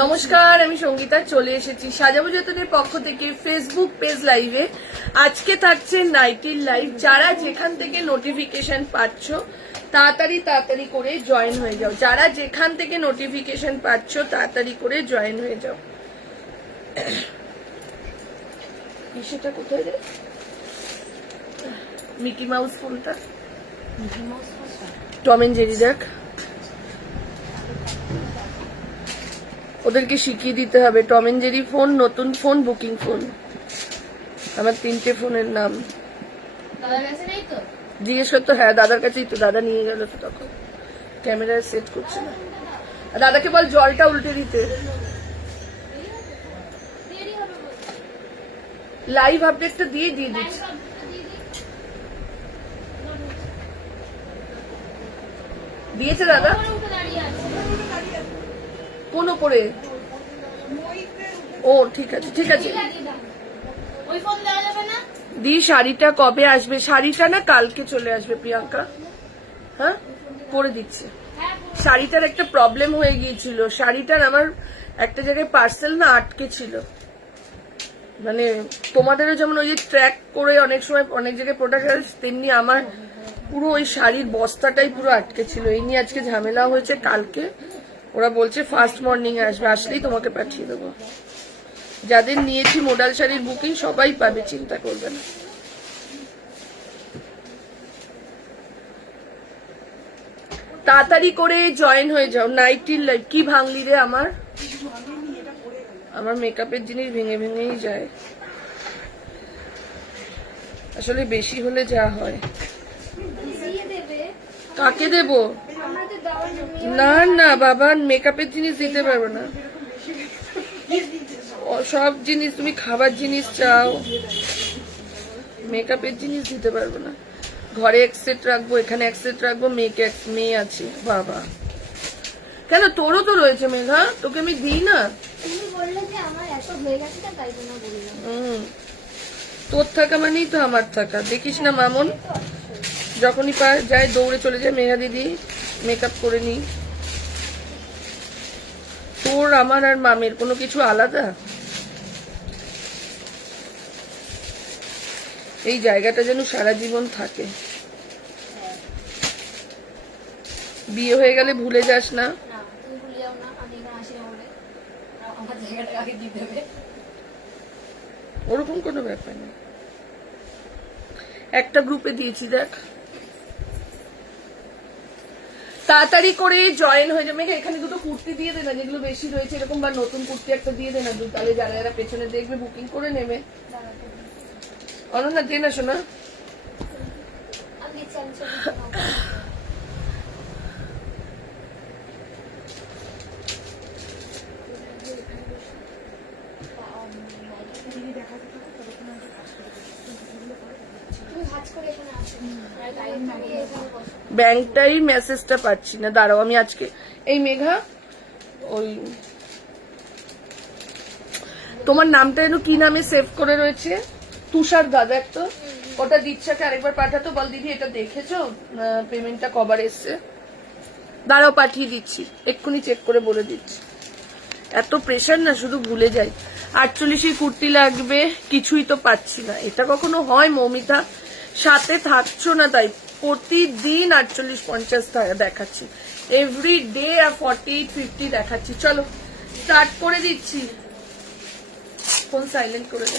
নমস্কার, আমি সঙ্গীতা চলে এসেছি সাজাবো যতনের পক্ষ থেকে ফেসবুক পেজ লাইভে। আজকে থাকছে নাইটির লাইভ। যারা যেখান থেকে নোটিফিকেশন পাচ্ছ তাড়াতাড়ি করে জয়েন হয়ে যাও। যারা যেখান থেকে নোটিফিকেশন পাচ্ছ তাড়াতাড়ি করে জয়েন হয়ে যাও। সেটা কোথায় রে? মিকি মাউস ফোনটা, টম এন্ড জেরি দেখ। ওদেরকে শিখিয়ে দিতে হবে টম এন্ড জেরি ফোন, নতুন ফোন, বুকিং ফোন। আমার 3টে ফোনের নাম জিজ্ঞেস করতো। হ্যাঁ, দাদার কাছেই তো, দাদা নিয়ে গেল তো তখন। ক্যামেরায় সেট করছে না। দাদাকে বল জলটা উল্টে দিতে। লাইভ আপডেটটা দিয়ে দিচ্ছি। দিয়েছে দাদা? কোন ওপরে? ও ঠিক আছে ঠিক আছে। দি শাড়িটা কবে আসবে? শাড়িটা না কালকে চলে আসবে প্রিয়াঙ্কা। হ্যাঁ, পরে দিচ্ছে। শাড়িটার একটা প্রবলেম হয়ে গিয়েছিল। শাড়িটার আমার একটা জায়গায় পার্সেল না আটকে ছিল। মানে তোমাদেরও যেমন ওই যে ট্র্যাক করে অনেক সময় অনেক জায়গায় প্রোডাক্ট আসে, তেমনি আমার পুরো ওই শাড়ির বস্তাটাই পুরো আটকে ছিল। এই নিয়ে আজকে ঝামেলা হয়েছে। কালকে ওরা বলছে ফার্স্ট মর্নিং এ আসবে, আসলেই তোমাকে পাঠিয়ে দেবো। যাদের নিয়েছি মোডাল শাড়ির বুকিং সবাই পাবে, চিন্তা করবে না। তাড়াতাড়ি করে জয়েন হয়ে যাও। নাইটির লাইভ কি ভাঙলি রে? আমার মেকআপের জিনিস ভেঙে ভেঙেই যায় আসলে, বেশি হলে যা হয়। কাকে দেব? না না বাবা, মেকআপের জিনিস দিতে পারবো না। সব জিনিস, তুমি খাবার জিনিস চাও, মেকআপের জিনিস দিতে পারবো না। ঘরে এক সেট রাখবো, এখানে এক সেট রাখবো। মেয়ে আছে বাবা। কেন, তোরও তো রয়েছে মেঘা, তোকে আমি দিই না? তোর থাকা মানেই তো আমার থাকা। দেখিস না মামন যখনই যায় দৌড়ে চলে যায়, মেঘা দিদি মেকআপ করে নি। তোর আমার আর মামের কোনো কিছু আলাদা? এই জায়গাটা যেন সারা জীবন থাকে। বিয়ে হয়ে গেলে ভুলে যাস না। ওরকম কোনো ব্যাপার নেই। একটা গ্রুপে দিয়েছি দেখ। তাড়াতাড়ি করে জয়েন হয়ে যাবে। এখানে দুটো কুর্তি দিয়ে দে না, যেগুলো বেশি রয়েছে এরকম, বা নতুন কুর্তি একটা দিয়ে দে না। তাহলে যারা যারা পেছনে দেখবে বুকিং করে নেবে। অনন্যা দে না শোনা। ব্যাংকটাই মেসেজটা পাচ্ছি না, দাঁড়াও আমি আজকে। এই মেঘা, ওই তোমার নামটা যেন কি নামে সেভ করে রয়েছে? তুষার দাদা তো, ওটা দিচ্ছাকে আরেকবার পাঠাতো। বল দিদি এটা দেখেছো, পেমেন্টটা কবার এসছে? দাঁড়াও পাঠিয়ে দিচ্ছি, এক্ষুনি চেক করে বলে দিচ্ছি। এত প্রেশার না, শুধু ভুলে যাই। 48 কুর্তি লাগবে, কিছুই তো পাচ্ছি না। এটা কখনো হয় মৌমিতা? সাথে থাকছো না তাই প্রতিদিন 48-50 দেখাচ্ছি, এভরি ডে 48-50 দেখাচ্ছি। চলো স্টার্ট করে দিচ্ছি। ফোন সাইলেন্ট করে দে।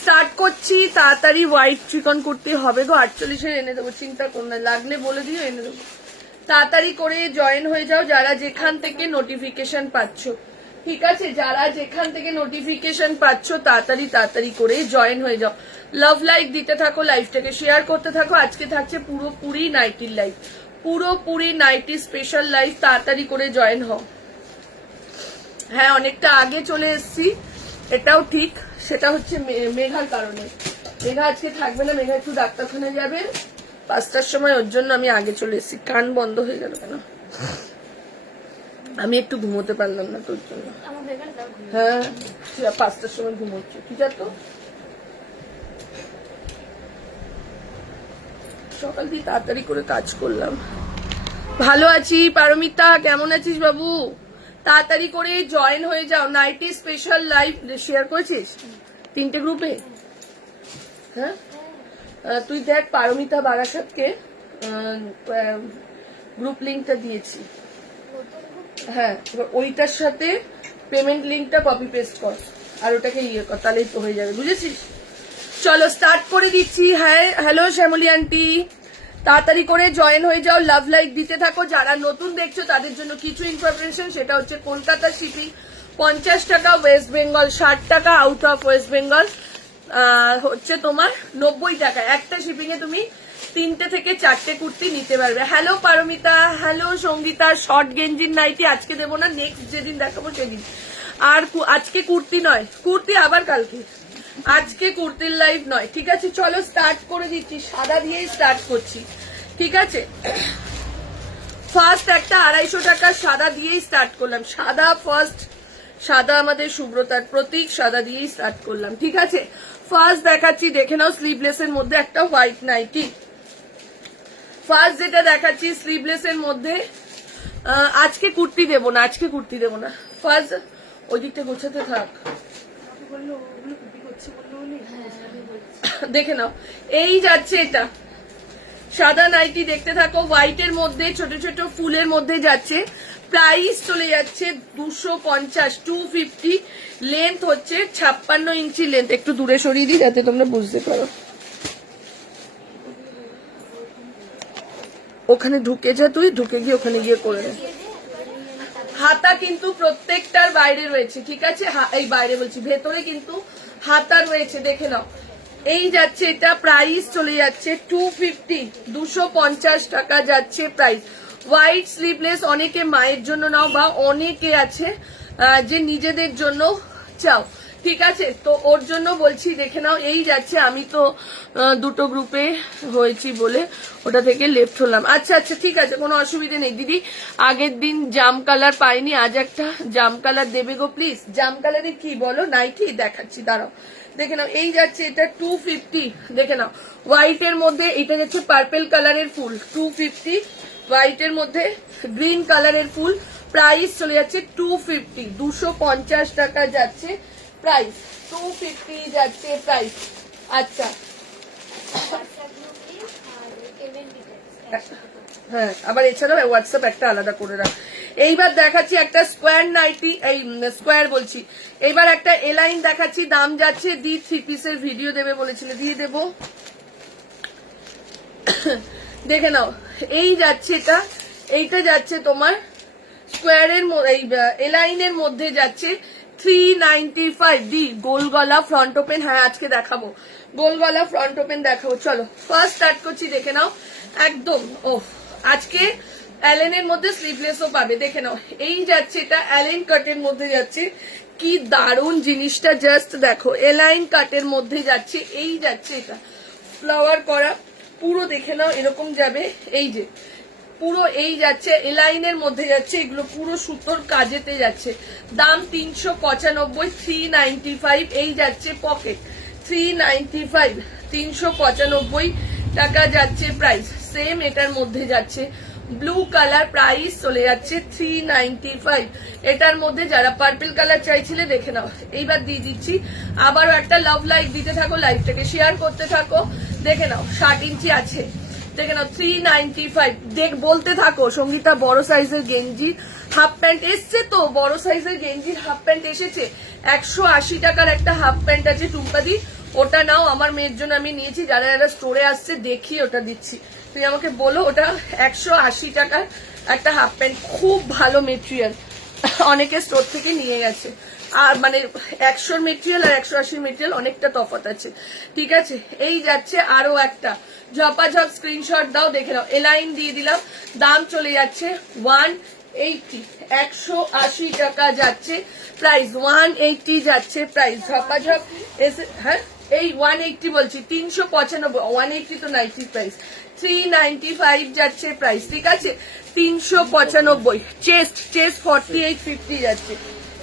স্টার্ট করছি তাড়াতাড়ি। হোয়াইট চিকন কুর্তি হবে গো, 48-এর এনে দেবো, চিন্তা করো না। লাগলে বলে দিও, এনে দেবো। তাড়াতাড়ি করে জয়েন হয়ে যাও যারা যেখান থেকে নোটিফিকেশন পাচ্ছ, ঠিক আছে? যারা যেখান থেকে নোটিফিকেশন পাচ্ছ তাড়াতাড়ি করে জয়েন হয়ে যাও। লাভ লাইক দিতে থাকো, লাইভটাকে শেয়ার করতে থাকো। আজকে থাকছে পুরোপুরি নাইটির লাইভ, পুরোপুরি নাইটি স্পেশাল লাইভ। তাড়াতাড়ি করে জয়েন হও। হ্যাঁ, অনেকটা আগে চলে এসছি, এটাও ঠিক। সেটা হচ্ছে মেঘার কারণে। মেঘা আজকে থাকবে না, মেঘা একটু ডাক্তারখানায় যাবে 5টার সময়, ওর জন্য আমি আগে চলে এসেছি। কান বন্ধ হয়ে গেল কেন? আমি একটু ঘুমোতে পারলাম না তোর জন্য। হ্যাঁ, 5টার সময় ঘুমোচ্ছে, ঠিক আছে? সকাল দিয়ে তাড়াতাড়ি করে কাজ করলাম। ভালো আছি। পারমিতা কেমন আছিস বাবু? তাড়াতাড়ি করে জয়েন হয়ে যাও। নাইটি স্পেশাল লাইভ শেয়ার করেছিস 3টে গ্রুপে? হ্যাঁ, তুই দেখ পারমিতা বারাসাতকে গ্রুপ লিঙ্কটা দিয়েছি। হ্যাঁ, ওইটার সাথে পেমেন্ট লিঙ্কটা কপি পেস্ট কর আর ওটাকে ইয়ে কর, তাহলেই তো হয়ে যাবে, বুঝেছিস? চলো স্টার্ট করে দিচ্ছি। হ্যাঁ, হ্যালো শ্যামলী আন্টি, তাড়াতাড়ি করে জয়েন হয়ে যাও, লাভ লাইক দিতে থাকো। যারা নতুন দেখছো তাদের জন্য কিছু ইনফরমেশন, সেটা হচ্ছে কলকাতা শিপিং 50 টাকা, ওয়েস্ট বেঙ্গল 60 টাকা, আউট অফ ওয়েস্ট বেঙ্গল হচ্ছে তোমার 90 টাকা। একটা শিপিং এ তুমি 3টে থেকে 4টে কুর্তি নিতে পারবে। Hello Paramita, hello Sangita. Short গেঞ্জির নাইটি আজকে দেবো না, নেক্সট যেদিন দেখাবো সেদিন। আর আজকে কুর্তি নয়, কুর্তি আবার কালকে, আজকে কুর্তির লাইভ নয়, ঠিক আছে? চলো স্টার্ট করে দিচ্ছি, সাদা দিয়েই স্টার্ট করছি, ঠিক আছে? ফার্স্ট একটা 250 টাকা সাদা দিয়েই স্টার্ট করলাম, সাদা ফার্স্ট, সাদা আমাদের সুব্রতার প্রতীক, সাদা দিয়েই স্টার্ট করলাম, ঠিক আছে? ফার্স্ট দেখাচ্ছি, দেখে নাও, স্লিভলেস এর মধ্যে একটা হোয়াইট নাইটি। ফার্স্ট যেটা দেখাচ্ছি স্লিভলেস এর মধ্যে, আজকে কুর্তি দেবো না, আজকে কুর্তি দেবো না। ফার্স্ট ওই দিকটা গোছাতে থাক, দেখে নাও। এই যাচ্ছে এটা সাদা নাইটি, দেখতে থাকো। হোয়াইট এর মধ্যে ছোট ছোট ফুলের মধ্যে যাচ্ছে, প্রাইস চলে যাচ্ছে 250, 250। লেন্থ হচ্ছে 56 ইঞ্চি লেন্থ। একটু দূরে সরিয়ে দিই যাতে তোমরা বুঝতে পারো। ওখানে ঢুকে যা, তুই ঢুকে গিয়ে ওখানে গিয়ে করে নে। হাতা কিন্তু প্রত্যেকটার বাইরে রয়েছে, ঠিক আছে? এই বাইরে বলছি, ভেতরে কিন্তু হাতা রয়েছে, দেখে নাও। এই যাচ্ছে এটা, প্রাইস চলে যাচ্ছে 250, 250 টাকা যাচ্ছে প্রাইস। হোয়াইট স্লিভলেস অনেকে মায়ের জন্য নাও, বা অনেকে আছে যে নিজেদের জন্য চাও, ঠিক আছে? তো ওর জন্য বলছি, দেখে নাও। এই যাচ্ছে, আমি তো দুটো গ্রুপে হয়েছি বলে ওটা থেকে লেফট হলাম। আচ্ছা আচ্ছা, ঠিক আছে, কোনো অসুবিধা নেই দিদি। আগের দিন জাম কালার পাইনি, আজ একটা জাম কালার দেবে গো প্লিজ। জাম কালারে কি বলো নাইটি দেখাচ্ছি, দাঁড়াও, দেখে নাও। এই যাচ্ছে এটা 250, দেখে নাও। হোয়াইট এর মধ্যে এটা যাচ্ছে পার্পেল কালারের ফুল, 250। হোয়াইট এর মধ্যে গ্রিন কালারের ফুল, প্রাইস চলে যাচ্ছে 250, 250 টাকা যাচ্ছে প্রাইস, 250 যাচ্ছে প্রাইস। আচ্ছা, হ্যাঁ, আবার এছাড়াও হোয়াটসঅ্যাপ একটা আলাদা করে রাখ। এইবার দেখাচ্ছি একটা স্কোয়ার নাইটি, এই স্কোয়ার বলছি, এইবার একটা এলাইন দেখাচ্ছি। দাম যাচ্ছে, দি 3 পিসের ভিডিও দেবে বলেছিলে, দিয়ে দেবো, দেখে নাও। এই যাচ্ছে এটা, এইটা যাচ্ছে তোমার স্কোয়ারের, এই এলাইনের মধ্যে যাচ্ছে 395। দি গোল গলা ফ্রন্ট ওপেন, হ্যাঁ আজকে দেখাবো, গোল গলা ফ্রন্ট ওপেন দেখাবো। চলো ফার্স্ট স্টার্ট করছি, দেখে নাও। একদম আজকে অ্যালেনের মধ্যে স্লিভলেসও পাবে, দেখে নাও। এই যাচ্ছে এটা অ্যালেন কাটের মধ্যে যাচ্ছে, কি দারুণ জিনিসটা, জাস্ট দেখো, এলাইন কাটের মধ্যে যাচ্ছে। এই যাচ্ছে এটা ফ্লাওয়ার করা পুরো, দেখে নাও, এরকম যাবে। এই যে পুরো এই যাচ্ছে এলাইনের মধ্যে যাচ্ছে, এগুলো পুরো সুতোর কাজেতে যাচ্ছে। দাম 395, 395। এই যাচ্ছে পকেট, 395, 395 টাকা যাচ্ছে প্রাইস। সেম এটার মধ্যে যাচ্ছে ব্লু কালার, প্রাইস চলে যাচ্ছে 395। এটার মধ্যে যারা পার্পল কালার চাইছিলে, দেখে নাও। এইবার দিয়ে দিচ্ছি, আবারও একটা লাভ লাইক দিতে থাকো, লাইভটাকে শেয়ার করতে থাকো, দেখে নাও। 60 ইঞ্চি আছে, দেখে নাও, 395। দেখ বলতে থাকো। সঙ্গীতা বড় সাইজের গেঞ্জি হাফ প্যান্ট এসছে, তো বড় সাইজের গেঞ্জির হাফ প্যান্ট এসেছে। 180 টাকার একটা হাফ প্যান্ট আছে টুম্পাদি, ওটা নাও। আমার মেয়ের জন্য আমি নিয়েছি, যারা যারা স্টোরে আসছে দেখি ওটা দিচ্ছি। তুমি আমাকে বলো, ওটা 180 টাকার একটা হাফ প্যান্ট, খুব ভালো মেটেরিয়াল, অনেকে স্টোর থেকে নিয়ে গেছে। আর মানে 100 মেটেরিয়াল আর 180 মেটেরিয়াল অনেকটা তফাৎ আছে, ঠিক আছে? এই যাচ্ছে আরো একটা, ঝপাঝপ স্ক্রিনশট দাও, দেখে নাও। এলাইন দিয়ে দিলাম, দাম চলে যাচ্ছে 180, 180 টাকা যাচ্ছে প্রাইস, 180 যাচ্ছে প্রাইস। ঝপাঝপ এসে, হ্যাঁ এই 180 বলছি, 395, 180 তো নাইটি প্রাইস, 395 যাচ্ছে প্রাইস, ঠিক আছে? 395। চেস্ট 4850 যাচ্ছে,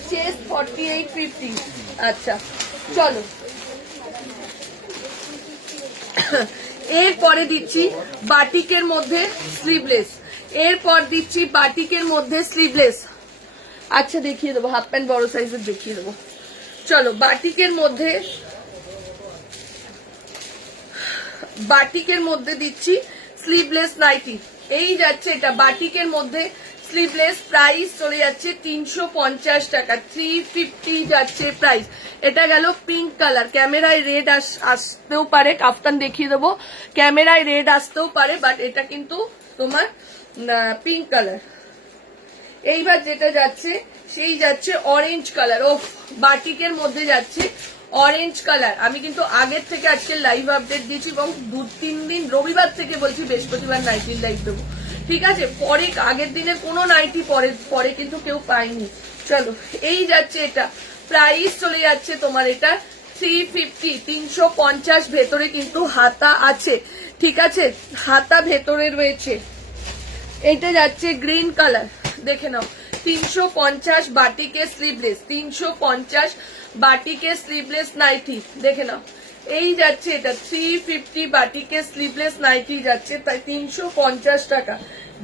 চেস্ট 4850। আচ্ছা চলো, এরপরে দিচ্ছি বাটিকের মধ্যে স্লিভলেস, এরপর দিচ্ছি বাটিকের মধ্যে স্লিভলেস। আচ্ছা দেখিয়ে দেবো, হাফ প্যান্ট বড় সাইজের দেখিয়ে দেবো। চলো বাটিকের মধ্যে, বাটিকের মধ্যে দিচ্ছি স্লিভলেস নাইটি। এই যাচ্ছে এটা বাটিকের মধ্যে স্লিভলেস, প্রাইস চলে যাচ্ছে 350 টাকা, 350 যাচ্ছে প্রাইস। এটা গেল পিঙ্ক কালার, ক্যামেরায় রেড আসতেও পারে, কাফতান দেখিয়ে দেবো, ক্যামেরায় রেড আসতেও পারে, বাট এটা কিন্তু তোমার পিঙ্ক কালার। এইবার যেটা যাচ্ছে সেই যাচ্ছে অরেঞ্জ কালার। ও বাটিকের মধ্যে যাচ্ছে অরেঞ্জ কালার। আমি কিন্তু আগের থেকে আজকে লাইভ আপডেট দিয়েছি এবং 2-3 দিন, রবিবার থেকে বলছি বৃহস্পতিবার নাইটির লাইভ দেবো, ঠিক আছে? পরে আগের দিনের কোনো নাইটি পরে কিন্তু কেউ পায়নি। চলো এই যাচ্ছে এটা, প্রাইস চলে যাচ্ছে তোমার এটা 350, 350। ভেতরে কিন্তু হাতা আছে, ঠিক আছে? হাতা ভেতরে রয়েছে। এটা যাচ্ছে গ্রিন কালার, দেখে নাও 350 বাটিকে স্লিভলেস, 350 বাটিকে স্লিভলেস নাইটি, দেখে নাও। এই যাচ্ছে এটা 350 বাটিকে স্লিভলেস নাইটি যাচ্ছে, তাই 350 টাকা।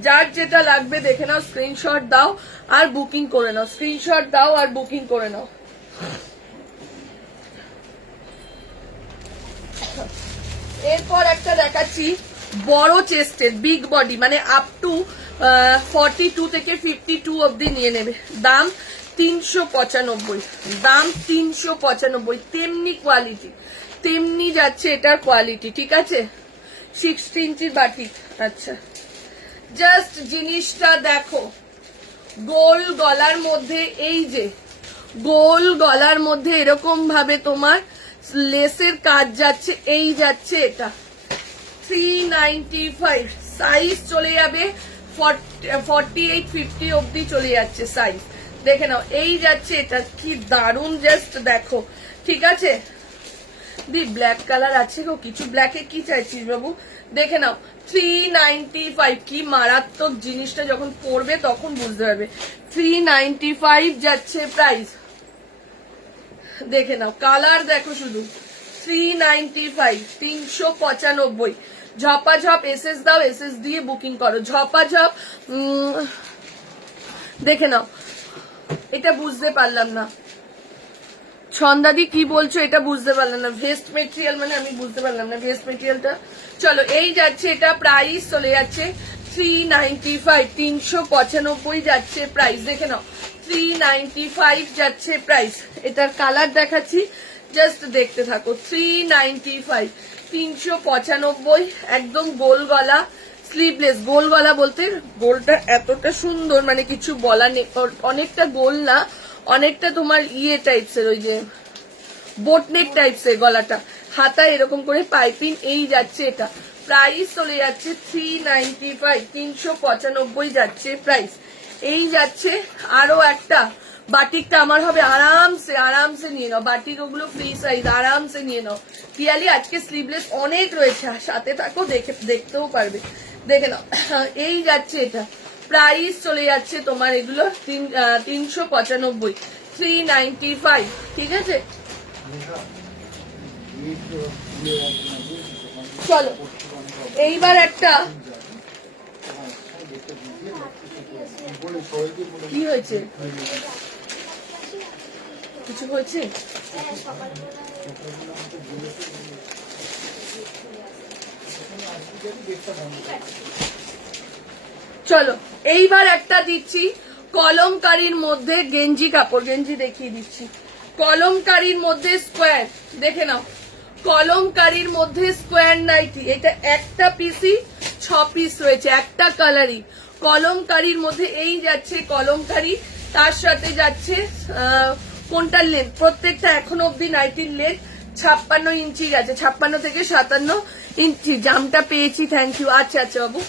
যার যেটা লাগবে দেখে নাও, স্ক্রিনশট দাও আর বুকিং করে নাও, স্ক্রিনশট দাও আর বুকিং করে নাও। এরপর একটা দেখাচ্ছি বড় চেস্টের, বিগ বডি, মানে আপ টু 42 থেকে 52 অব্দি নিয়ে নেবে। দাম 395, দাম 395। তেমনি কোয়ালিটি, তেমনি যাচ্ছে এটার কোয়ালিটি, ঠিক আছে? 60 ইঞ্চির বাটি। আচ্ছা জাস্ট জিনিসটা দেখো, গোল গলার মধ্যে, এই যে গোল গলার মধ্যে এরকম ভাবে তোমার লেসের কাজ যাচ্ছে, এই যাচ্ছে এটা 395। সাইজ চলে যাবে 48-50 অব্দি চলে যাচ্ছে সাইজ, দেখে নাও। এই যাচ্ছে এটা, কি দারুণ, জাস্ট দেখো, ঠিক আছে? দি ব্ল্যাক কালার আছে গো, কিছু ব্ল্যাকে কি চাইছিস বাবু? দেখে নাও 395, কি মারাত্মক জিনিসটা, যখন পরবে তখন বুঝতে পারবে। 395 যাচ্ছে প্রাইস, দেখে নাও, কালার দেখো শুধু। 395, 395। ঝপাঝপ এসএস দাও, এসএস দিয়ে বুকিং করো, ঝপাঝপ। দেখে নাও, এটা বুঝতে পারলাম না ছন্দাদি কি বলছো, এটা বুঝতে পারলাম না। ভেস্ট মেটেরিয়াল মানে আমি বুঝতে পারলাম না ভেস্ট মেটেরিয়ালটা। চলো এই যাচ্ছে এটা, প্রাইস চলে যাচ্ছে 395, 395 যাচ্ছে প্রাইস, দেখে নাও 395 যাচ্ছে প্রাইস। এটার কালার দেখাচ্ছি, জাস্ট দেখতে থাকো। 395, 395, একদম গোল গলা, স্লিভলেস। গোল গলা বলতে গোলটা এতটা সুন্দর, মানে কিছু বলা নেই, অনেকটা গোল না, অনেকটা তোমার ইয়ে টাইপসের, ওই যে বোটনেক টাইপসের গলাটা, হাতা এরকম করে পাইপিং। এই যাচ্ছে এটা, প্রাইস চলে যাচ্ছে 395, 395 যাচ্ছে প্রাইস। এই যাচ্ছে আরো একটা বাটিকটা, আমার হবে আরামসে, আরামসে নিয়ে নাও বাটিক, ওগুলো ফ্রি সাইজ, আরামসে নিয়ে নাও। পিয়ালি আজকে স্লিভলেস অনেক রয়েছে, সাথে থাকো, দেখতেও পারবে, দেখে নাও। এই যাচ্ছে এটা, প্রাইস চলে যাচ্ছে তোমার এগুলো 395, 395, ঠিক আছে? চলো এইবার একটা, কি হয়েছে, কিছু হয়েছে? চলো এইবার একটা দিচ্ছি কলমকারীর মধ্যে গেঞ্জি কাপড়, গেঞ্জি দেখিয়ে দিচ্ছি। কলমকারীর মধ্যে স্কোয়ার, দেখে নাও, কলমকারীর মধ্যে স্কোয়ার নাইটি। এটা একটা পিসই 6 পিস রয়েছে, একটা কালারই। কলমকারীর মধ্যে এই যাচ্ছে কলমকারী, তার সাথে যাচ্ছে কোনটার লেন্থ, প্রত্যেকটা এখনো অব্দি নাইটির লেন্থ 56 ইঞ্চি গেছে, 56 থেকে 57 ইঞ্চি। জামটা পেয়েছি, থ্যাংক ইউ। আচ্ছা আচ্ছা বাবু,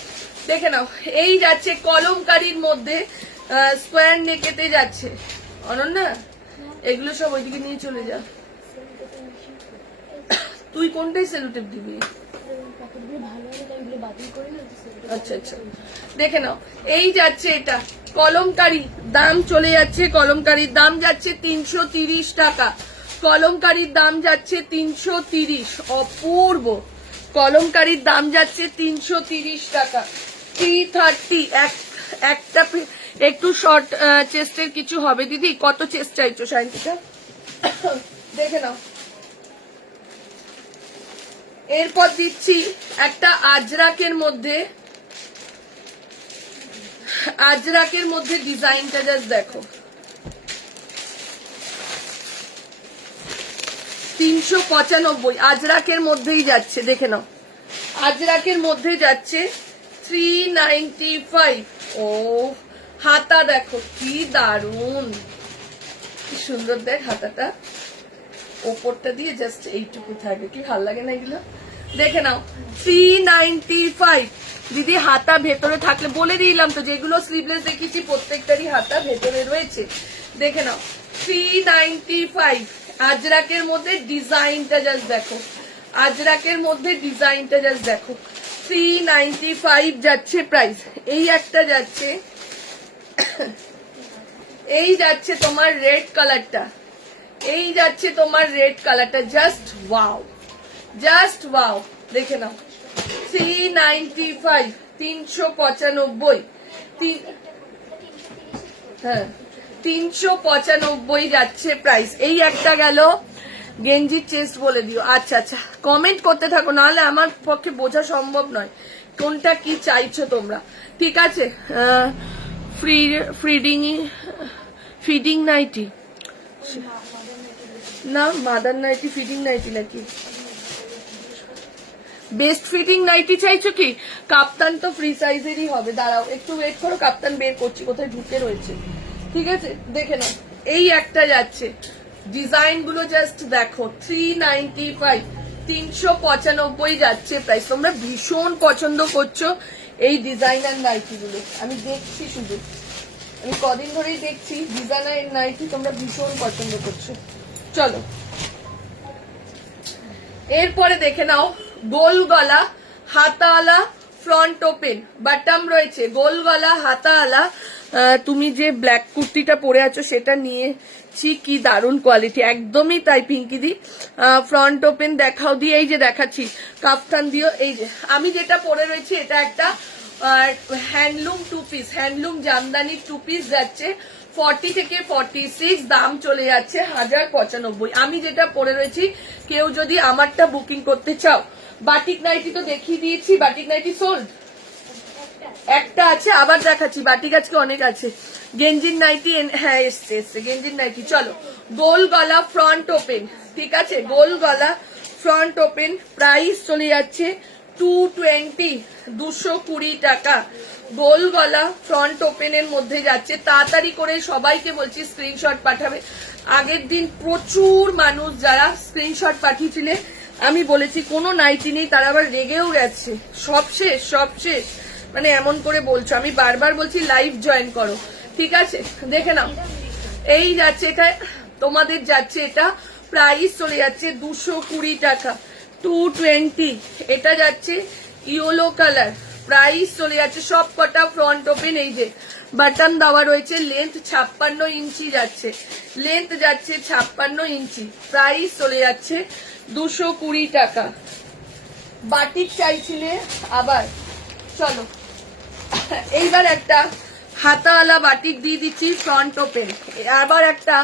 দেখে নাও। এই যাচ্ছে কলমকারীর মধ্যে স্কোয়ার নেকেতে যাচ্ছে। অনন্যা এগুলো সব ওইদিকে নিয়ে চলে যা, তুই কোনটাই সেলুটেপ দিবি? আচ্ছা আচ্ছা, দেখে নাও। এই যাচ্ছে এটা কলমকারী, দাম চলে যাচ্ছে, কলমকারীর দাম যাচ্ছে 330 টাকা, কলমকারীর দাম যাচ্ছে 330। অপূর্ব, কলমকারীর দাম যাচ্ছে 330 টাকা। 330, একটা একটু শর্ট চেস্টের কিছু হবে দিদি? কত চেস্ট চাইছো সাইন্টিটা? দেখে নাও। এরপর দিচ্ছি একটা আজরাকের মধ্যে, আজরাকের মধ্যে ডিজাইনটা জাস্ট দেখো, 395 আজরাকের মধ্যেই যাচ্ছে, দেখে নাও আজরাকের মধ্যে যাচ্ছে 395। ও হাতা দেখো কি দারুন, কি সুন্দর দেখ হাতাটা, ওপরটা দিয়ে জাস্ট এইটুকু থাকে, কি ভালো লাগে না এগুলো? দেখে নাও 395 দিদি। হাতা ভেতরে থাকলে বলে দিলাম তো, যেগুলো স্লিভলেস দেখেছি প্রত্যেকটারই হাতা ভেতরে রয়েছে। দেখে নাও 395 আজরাকের মধ্যে ডিজাইনটা জাস্ট দেখো, আজরাকের মধ্যে ডিজাইনটা জাস্ট দেখো, 395 যাচ্ছে প্রাইস। এই একটা যাচ্ছে, এই যাচ্ছে তোমার রেড কালারটা, এই যাচ্ছে তোমার রেড কালারটা, জাস্ট ওয়াও, জাস্ট ওয়াও। দেখে নাও 395, 395, হ্যাঁ 395 যাচ্ছে প্রাইস। এই একটা গেল গেঞ্জির চেস্ট বলে দিও। আচ্ছা আচ্ছা, কমেন্ট করতে থাকো, নাহলে আমার পক্ষে বোঝা সম্ভব নয় কোনটা কি চাইছো তোমরা। ঠিক আছে, ফিডিং নাইটি না, মাদার নাইটি ফিডিং নাইটি নাকি? বেস্ট ফিটিং নাইটি চাইছো কি? কাপ্তান তো ফ্রি সাইজেরই হবে, দাঁড়াও একটু ওয়েট করো, কাপ্তান বের করছি কোথায় ঢুকে রয়েছে। ঠিক আছে, দেখে নাও এই একটা যাচ্ছে, ডিজাইন গুলো জাস্ট দেখো, 395, 395 যাচ্ছে প্রাইস। তোমরা ভীষণ পছন্দ করছো এই ডিজাইনার নাইটি গুলো, আমি দেখছি, শুধু আমি কদিন ধরেই দেখছি ডিজাইনার নাইটি তোমরা ভীষণ পছন্দ করছো। চলো এরপরে দেখে নাও গোল গলা হাতাওয়ালা ফ্রন্ট ওপেন বাটাম রয়েছে, গোল গলা হাতাওয়ালা। তুমি যে ব্ল্যাক কুর্তিটা পরে আছো সেটা নিয়েছি, কি দারুণ কোয়ালিটি, একদমই তাই পিঙ্কি দি। ফ্রন্ট ওপেন দেখাও দিয়ে, এই যে দেখাচ্ছি কাফতান দিও। এই যে আমি যেটা পরে রয়েছি এটা একটা handloom two piece, handloom jamdani two piece যাচ্ছে 40 থেকে 46, দাম চলে যাচ্ছে 1095। আমি যেটা পরে রয়েছি, কেউ যদি আমারটা বুকিং করতে চাও, বাটিক নাইটি তো দেখিয়ে দিয়েছি, বাটিক নাইটি সোল্ড, একটা আছে আবার দেখাচ্ছি, বাটিক আজকে অনেক আছে। গেঞ্জির নাইটি, হ্যাঁ এসছে এসছে গেঞ্জির নাইটি। চলো গোল গলা ফ্রন্ট ওপেন, ঠিক আছে গোল গলা ফ্রন্ট ওপেন, প্রাইস চলে যাচ্ছে 220, 220 টাকা। গোল গলা ফ্রন্ট ওপেনের মধ্যে যাচ্ছে, তাড়াতাড়ি করে সবাইকে বলছি স্ক্রিনশট পাঠাবে। আগের দিন প্রচুর মানুষ যারা স্ক্রিনশট পাঠিয়েছিলে, আমি বলেছি কোনো নাইটি নেই, তারা আবার রেগেও গেছে, সব শেষ সব শেষ, মানে এমন করে বলছো। আমি বারবার বলছি লাইভ জয়েন করো, ঠিক আছে? দেখে নাও এই যাচ্ছে, এটা তোমাদের যাচ্ছে, এটা প্রাইস চলে যাচ্ছে 220 টাকা, 220। এটা যাচ্ছে ইয়েলো কালার, প্রাইস চলে যাচ্ছে সব কটা ফ্রন্ট ওপেন, এই যে বাটন দেওয়া রয়েছে, লেন্থ 56 ইঞ্চি যাচ্ছে, লেন্থ যাচ্ছে 56 ইঞ্চি, প্রাইস চলে যাচ্ছে 220 টাকা। বাটিক চাইছিলে আবার, চলো এইবার একটা হাতাওয়ালা বাটিক দিয়ে দিচ্ছি ফ্রন্ট ওপেন। আবার একটা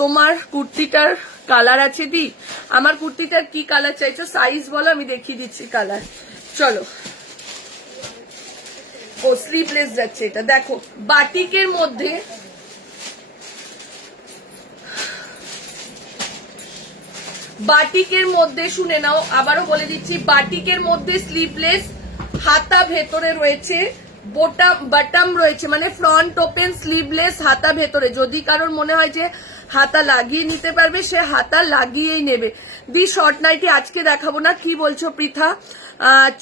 তোমার কুর্তিটার কালার আছে দি, আমার কুর্তিটার কি কালার চাইছো সাইজ বলো, আমি দেখিয়ে দিচ্ছি কালার। চলো ও স্লিভলেস যাচ্ছে এটা, দেখো বাটিকের মধ্যে, বাটিকের মধ্যে শুনে নাও, আবারও বলে দিচ্ছি, বাটিকের মধ্যে স্লিভলেস, হাতা ভেতরে রয়েছে, বাটাম রয়েছে, মানে ফ্রন্ট ওপেন স্লিভলেস, হাতা ভেতরে। যদি কারোর মনে হয় যে হাতা লাগিয়ে নিতে পারবে, সে হাতা লাগিয়েই নেবে। দি শর্ট নাইটি আজকে দেখাবো না, কি বলছো পৃথা?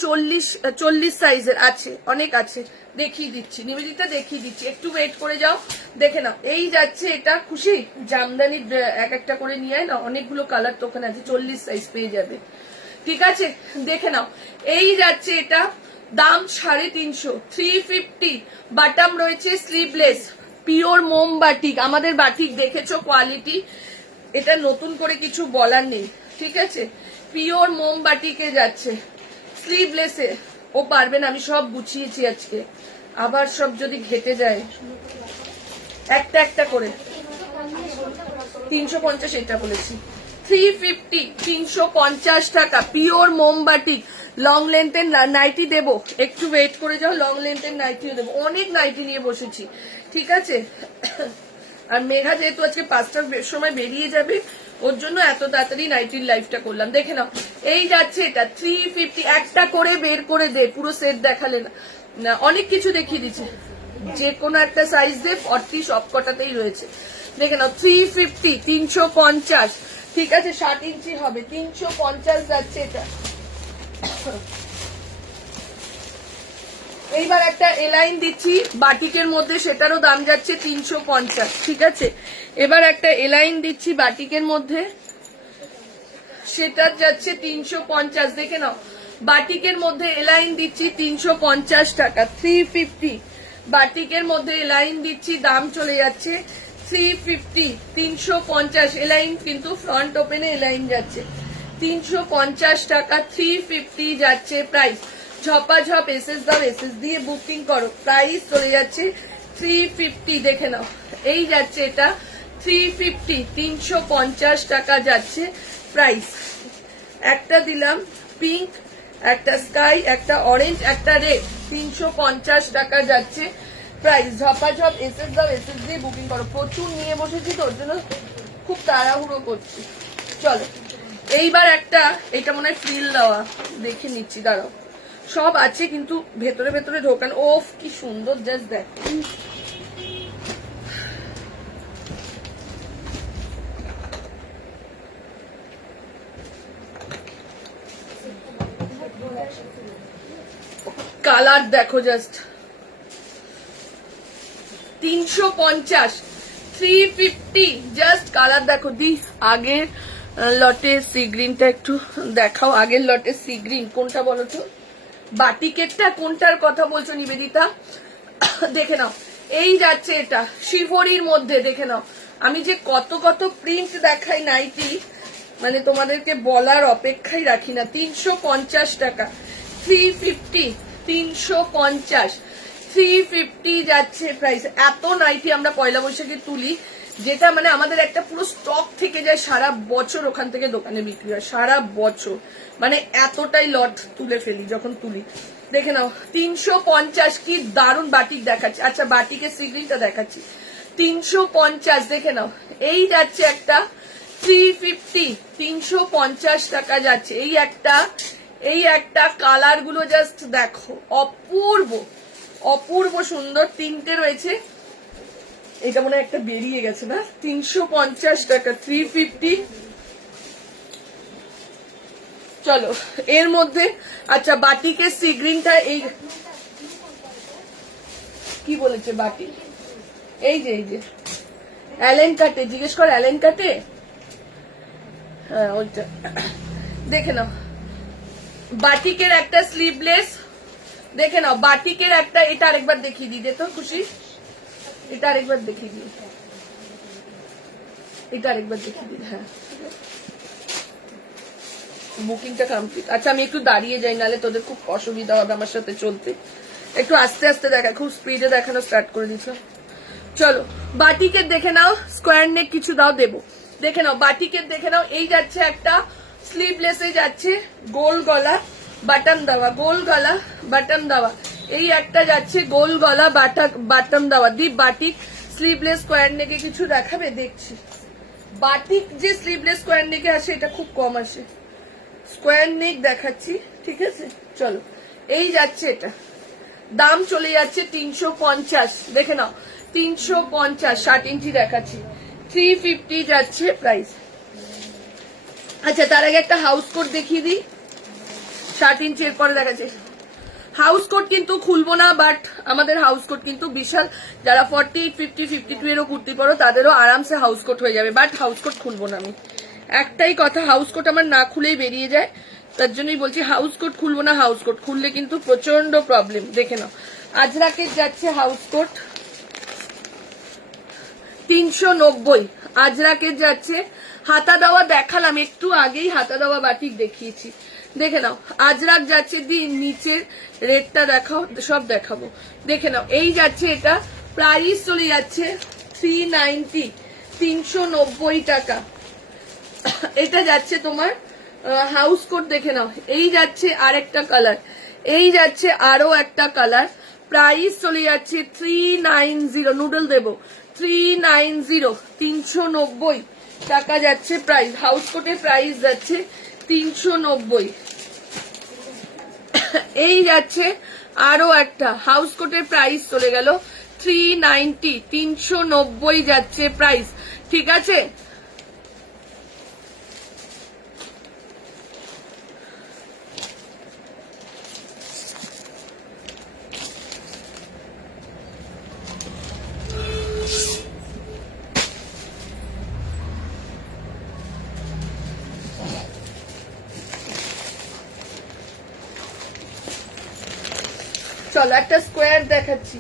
40 সাইজের আছে, অনেক আছে, দেখিয়ে দিচ্ছি নিবেদিতা, দেখিয়ে দিচ্ছি, একটু ওয়েট করে যাও। দেখে নাও এই যাচ্ছে, এটা খুশি জামদানি এক একটা করে নিয়ে না, অনেকগুলো কালার তো ওখানে আছে, 40 সাইজ পেয়ে যাবে, ঠিক আছে? দেখে নাও এই যাচ্ছে, এটা দাম 350, 350, বাটাম রয়েছে, স্লিভলেস, পিওর মোম বাটিক। আমাদের বাটিক দেখেছো কোয়ালিটি, এটা নতুন করে কিছু বলার নেই, ঠিক আছে? পিওর মোম বাটিকে যাচ্ছে, স্লিভলেসে ও পারবে না, আমি সব গুছিয়েছি আজকে, আবার সব যদি ঘেটে যায়, একটা একটা করে 350, এটা বলেছি 350, 350 টাকা পিওর মোমবাটিক। লং লেন্থের নাইটি দেবো, একটু ওয়েট করে যাও, লং লেন্থের নাইটিও দেবো। অনেক নাইটি নিয়ে বসেছি, ঠিক আছে। আর মেঘা যেহেতু আজকে 5টার সময় বেরিয়ে যাবে, ওর জন্য এত তাড়াতাড়ি নাইটির লাইফটা করলাম। দেখে নাও, এই যাচ্ছে এটা 350, একটা করে বের করে দে, পুরো সেট দেখালে না, অনেক কিছু দেখিয়ে দিচ্ছে। যে কোনো একটা সাইজ দে, 40 সব কটাতেই রয়েছে। দেখে নাও 350, 350, ঠিক আছে। 60 ইঞ্চি হবে, 350 যাচ্ছে এটা। এইবার একটা এলাইন দিচ্ছি বাটিকের মধ্যে, সেটারও দাম যাচ্ছে 350, ঠিক আছে। এবার একটা এলাইন দিচ্ছি বাটিকের মধ্যে, সেটার যাচ্ছে 350। দেখে নাও, বাটিকের মধ্যে এলাইন দিচ্ছি 350 টাকা, 350। বাটিকের মধ্যে এলাইন দিচ্ছি, দাম চলে যাচ্ছে 350, 350 এলাইন, কিন্তু ফ্রন্ট ওপেনে এলাইন যাচ্ছে 350 টাকা, 350 যাচ্ছে প্রাইস। ঝপাঝপ এসএস দাও, এসএস দিয়ে বুকিং করো, প্রাইস চলে যাচ্ছে 350। দেখে নাও, এই যাচ্ছে এটা 350, 350 টাকা যাচ্ছে প্রাইস। একটা দিলাম পিঙ্ক, একটা স্কাই, একটা অরেঞ্জ, একটা রেড, 350 টাকা যাচ্ছে প্রাইস। ঝপাঝপ এসএস দাও, এসএস দিয়ে বুকিং করো। প্রচুর নিয়ে বসেছি তো, ওর জন্য খুব তাড়াহুড়ো করছি। চলো, এইবার একটা, এটা মনে হয় ফ্রিল দেওয়া, দেখে নিচ্ছি, দাঁড়াও। সব আছে কিন্তু ভেতরে ভেতরে ঢোকান। ওফ কি সুন্দর, জাস্ট দেখ। কালার দেখো, জাস্ট 350, 350, জাস্ট কালার দেখো। দি আগের লটে সি গ্রিনটা একটু দেখাও, আগের লটে সি গ্রিন কোনটা বলো তো, বাটিকেরটা কোনটার কথা বলছো নিবেদিতা? দেখে নাও, এই যাচ্ছে এটা শিভরির মধ্যে। দেখে নাও, আমি যে কত কত প্রিন্ট দেখাই নাইটি, মানে তোমাদেরকে বলার অপেক্ষাই রাখি না। 350 টাকা, 350, 350, 350 যাচ্ছে প্রাইস। এত নাইটি আমরা পয়লা বৈশাখে তুলি, যেটা মানে আমাদের একটা পুরো স্টক থেকে যায়, সারা বছর ওখান থেকে দোকানে বিক্রি হয়, সারা বছর। মানে এতটাই লট তুলে ফেলি যখন তুলি। দেখে নাও 350, কি দারুণ বাটিক দেখাচ্ছি। আচ্ছা, বাটিকের সিগ্রিনটা দেখাচ্ছি, 350। দেখে নাও, এই যাচ্ছে একটা 350, 350 টাকা যাচ্ছে। এই একটা কালার গুলো জাস্ট দেখো, অপূর্ব অপূর্ব সুন্দর, তিনটে রয়েছে। এটা মনে হয় একটা বেরিয়ে গেছে না। 350 টাকা, 350। চলো এর মধ্যে, আচ্ছা বাটিকের সি গ্রিনটা, এই কি বলেছে বাটিক, এই যে অ্যালেন কাটে, জিজ্ঞেস কর অ্যালেন কাটে, হ্যাঁ ওইটা। দেখে নাও, বাটিকের একটা স্লিভলেস। দেখে নাও, বাটিকের একটা, এটা আরেকবার দেখিয়ে দিই, দে তো খুশি, এটা আরেকবার দেখিয়ে দিই, এটা আরেকবার দেখিয়ে দিই। হ্যাঁ, বুকিংটা কমপ্লিট। আচ্ছা আমি একটু দাঁড়িয়ে যাই, নাহলে তোদের খুব অসুবিধা হবে আমার সাথে চলতে। একটু আস্তে আস্তে দেখায়, খুব স্পিডে দেখানো স্টার্ট করে দিচ্ছ। চলো বাটিকের দেখে নাও, স্কোয়ার নেক কিছু দাও, দেবো। দেখে নাও বাটিকের, দেখে নাও, এই যাচ্ছে একটা স্লিভলেসে যাচ্ছে, গোল গলা বাটন দেওয়া, গোল গলা বাটন দেওয়া। এই একটা যাচ্ছে গোল গলা বাটন দেওয়া। দি বাটিক স্লিভলেস স্কোয়ার নেকে কিছু দেখাবে, দেখছি। বাটিক যে স্লিভলেস স্কোয়ার নেকে আসে, এটা খুব কম আসে। স্কোয়ার নেক দেখাচ্ছি, ঠিক আছে। চলো, এই যাচ্ছে এটা, দাম চলে যাচ্ছে 350। দেখে নাও 350, 60 ইঞ্চি দেখাচ্ছি, 350 যাচ্ছে প্রাইস। আচ্ছা তার আগে একটা হাউস কোট দেখিয়ে দিই, 60 ইঞ্চি এর পরে দেখাচ্ছে। হাউস কোট কিন্তু খুলবো না, বাট আমাদের হাউস কোট কিন্তু বিশাল, যারা 48, 50, 52 এরও কুর্তি পরো তাদেরও আরামসে হাউস কোট হয়ে যাবে, বাট হাউস কোট খুলবো না আমি। একটাই কথা, হাউস কোট আমার না খুলেই বেরিয়ে যায়, তার জন্যই বলছি হাউস কোট খুলবো না। হাউস কোট খুললে কিন্তু প্রচন্ড প্রবলেম। দেখে নাও, আজরাকের যাচ্ছে হাউস কোট 390, আজরাকের যাচ্ছে। হাতা দেওয়া দেখালাম একটু আগেই, হাতা দেওয়া বাটিক দেখিয়েছি, দেখে নাও আজরাক যাচ্ছে, নিচের রেটটা দেখাও, সব দেখাবো। দেখে নাও এই যাচ্ছে, এটা প্রাইস চলে যাচ্ছে 390, 390 টাকা। এটা যাচ্ছে তোমার হাউস কোট। দেখে নাও এই যাচ্ছে আরেকটা কালার, এই যাচ্ছে আরো একটা কালার, প্রাইস চলে যাচ্ছে 390, নুডল দেবো 390, 390 টাকা যাচ্ছে প্রাইস। হাউস কোটের প্রাইস যাচ্ছে 390। এই যাচ্ছে আরো একটা হাউস কোটের প্রাইস চলে গেল 390, 390 যাচ্ছে প্রাইস। ঠিক আছে, চলো একটা স্কোয়ার দেখাচ্ছি।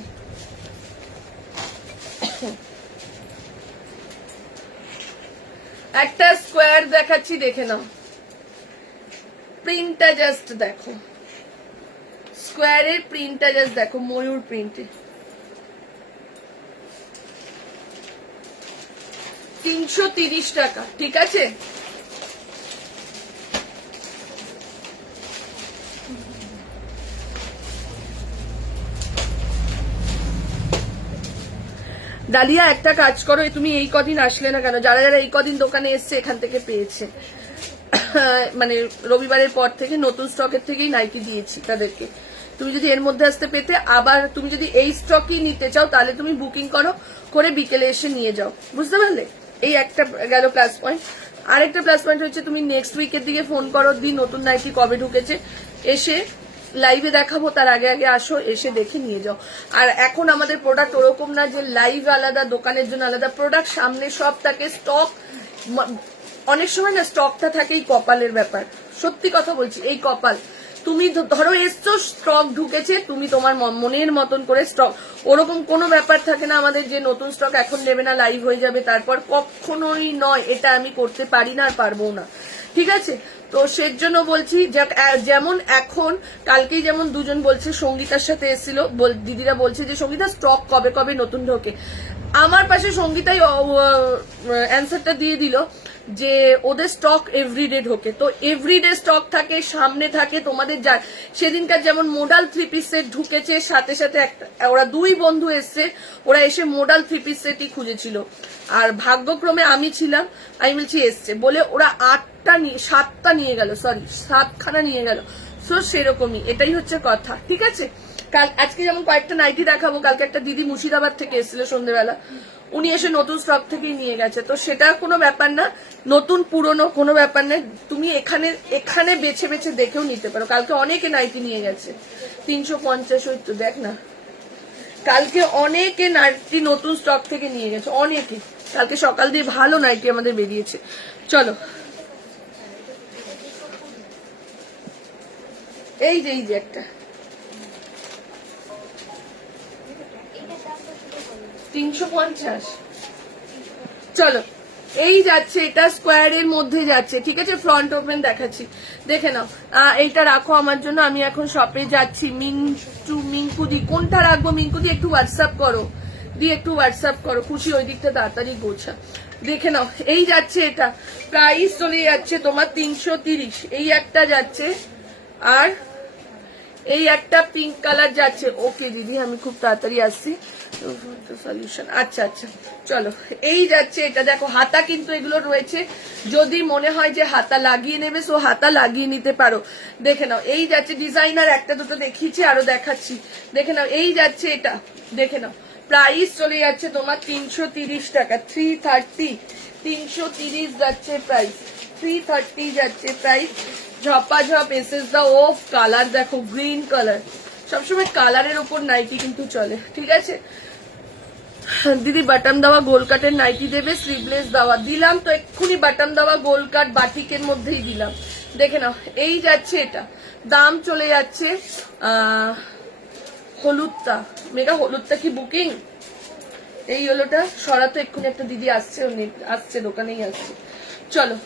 একটা স্কোয়ার দেখাচ্ছি, দেখে নাও প্রিন্টটা জাস্ট দেখো, স্কোয়ারের প্রিন্টটা জাস্ট দেখো, ময়ূর প্রিন্টে 330 টাকা। ঠিক আছে, ডালিয়া একটা কাজ করো, তুমি এই কদিন আসলে না কেন? যারা যারা এই কদিন দোকানে এসছে এখান থেকে পেয়েছে, মানে রবিবারের পর থেকে নতুন স্টকের থেকেই নাইটি দিয়েছি তাদেরকে। তুমি যদি এর মধ্যে আসতে পেতে, আবার তুমি যদি এই স্টকই নিতে চাও তাহলে তুমি বুকিং করো, করে বিকেলে এসে নিয়ে যাও। বুঝতে পারলে? এই একটা গেল প্লাস পয়েন্ট। আরেকটা প্লাস পয়েন্ট হচ্ছে তুমি নেক্সট উইকের দিকে ফোন করো, নতুন নাইটি কবে ঢুকেছে, এসে লাইভে দেখাবো, তার আগে আগে আসো, এসে দেখে নিয়ে যাও। আর এখন আমাদের প্রোডাক্ট ওরকম না যে লাইভ আলাদা, দোকানের জন্য আলাদা প্রোডাক্ট, সামনে সব থাকে স্টক। অনেক সময় না স্টকটা থাকে এই কপালের ব্যাপার, সত্যি কথা বলছি, এই কপাল। তুমি ধরো এসছো, স্টক ঢুকেছে, তুমি তোমার মনের মতন করে স্টক, ওরকম কোনো ব্যাপার থাকে না আমাদের যে নতুন স্টক এখন নেবে না, লাইভ হয়ে যাবে তারপর, কখনোই নয়। এটা আমি করতে পারি না আর পারবো না। ঠিক আছে, তো সেজন্য বলছি, যেমন এখন কালকেই যেমন দুজন বলছে, সঙ্গীতার সাথে এসেছিল, দিদিরা বলছে যে সঙ্গীতা স্টক কবে কবে নতুন ঢোকে। আমার পাশে সঙ্গীতাই অ্যান্সারটা দিয়ে দিল যে ওদের স্টক এভরিডে ঢোকে। তো এভরিডে স্টক থাকে, সামনে থাকে তোমাদের। যা সেদিনকার যেমন মোডাল 3 পিস সেট ঢুকেছে, সাথে সাথে ওরা দুই বন্ধু এসছে, ওরা এসে মোডাল 3 পিস সেটই খুঁজেছিল, আর ভাগ্যক্রমে আমি ছিলাম, আমি বলছি এসছে বলে ওরা 7টা নিয়ে গেল, সরি 7খানা নিয়ে গেল। সো সেরকমই, এটাই হচ্ছে কথা। ঠিক আছে, আজকে যেমন কয়েকটা নাইটি দেখাবো, কালকে একটা দিদি মুর্শিদাবাদ থেকে এসেছিল সন্ধ্যেবেলা, উনি এসে নতুন স্টক থেকেই নিয়ে গেছে। তো সেটা কোনো ব্যাপার না, নতুন পুরনো কোনো ব্যাপার নেই, তুমি এখানে বেছে বেছে দেখেও নিতে পারো। কালকে অনেকে নাইটি নিয়ে গেছে 350, ওই তো দেখ না, কালকে অনেকে নাইটি নতুন স্টক থেকে নিয়ে গেছে, অনেকে। কালকে সকাল দিয়ে ভালো নাইটি আমাদের বেরিয়েছে। চলো, এই যে একটা 350। চলো, এই যাচ্ছে, এটা স্কোয়ারের মধ্যে যাচ্ছে। ঠিক আছে, ফ্রন্ট ওপেন দেখাচ্ছি, দেখে নাও। এইটা রাখো আমার জন্য, আমি এখন শপে যাচ্ছি। মিঙ্কুদি, কোনটা রাখবো? মিঙ্কুদি একটু হোয়াটসঅ্যাপ করো, একটু হোয়াটসঅ্যাপ করো, খুশি ওই দিকটা তাড়াতাড়ি গোছা। দেখে নাও, এই যাচ্ছে, এটা প্রাইস চলে যাচ্ছে তোমার 330। এই একটা যাচ্ছে, আর এই একটা পিঙ্ক কালার যাচ্ছে। ওকে দিদি, আমি খুব তাড়াতাড়ি আসছি। সলিউশন, আচ্ছা আচ্ছা, চলো। এই যাচ্ছে, এটা দেখো হাতা কিন্তু এগুলো রয়েছে, যদি মনে হয় যে হাতা লাগিয়ে নেবে সো হাতা লাগিয়ে নিতে পারো। দেখে নাও, এই যাচ্ছে ডিজাইনার, একটা দুটো দেখিয়েছি, আরো দেখাচ্ছি। দেখে নাও, এই যাচ্ছে, এটা দেখে নাও, প্রাইস চলে যাচ্ছে তোমার 330 টাকা, 330, 330 যাচ্ছে প্রাইস, 330 যাচ্ছে প্রাইস। ঝপাঝপ এসেস দা, ও কালার দেখো, গ্রিন কালার। সবসময় কালারের ওপর নাইটি কিন্তু চলে। ঠিক আছে দিদি, বাটন দেওয়া গোল কাটের নাইটি দেবে, স্লিভলেস দেওয়া দিলাম তো, এক্ষুনি বাটন দেওয়া গোল কাট বাটিকের মধ্যেই দিলাম। দেখে নাও, এই যাচ্ছে, এটা দাম চলে যাচ্ছে হলুদটা, মেগা হলুদটা কি বুকিং? এই হলোটা সরাতো, এক্ষুনি একটা দিদি আসছে, আসছে দোকানেই আসছে। চলো,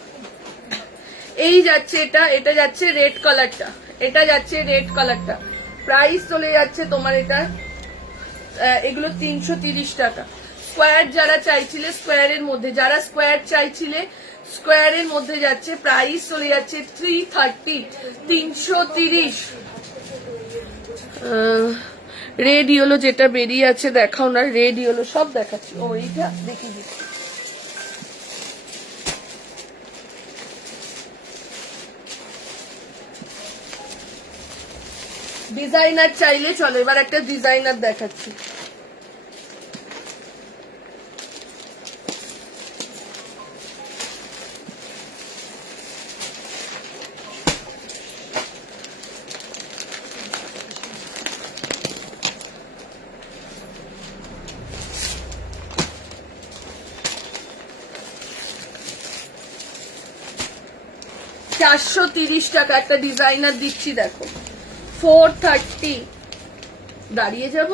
এই যাচ্ছে এটা, এটা যাচ্ছে রেড কালারটা, এটা যাচ্ছে রেড কালারটা, প্রাইস চলে যাচ্ছে তোমার এটা এগুলো 330 টাকা। স্কোয়ার যারা চাইছিলে স্কোয়ারের মধ্যে, যারা স্কোয়ার চাইছিলে স্কোয়ারের মধ্যে যাচ্ছে, প্রাইস চলে যাচ্ছে 330, 330। রেড ইয়েলো যেটা বেরিয়ে আছে দেখাও না, রেড ইয়েলো সব দেখাচ্ছি। ও এইটা দেখিয়ে দিচ্ছি, ডিজাইনার চাইলে চলো এবার একটা ডিজাইনার দেখাচ্ছি। $430 টাকা একটা ডিজাইনার দিচ্ছি, দেখো 430। দাঁড়িয়ে যাব,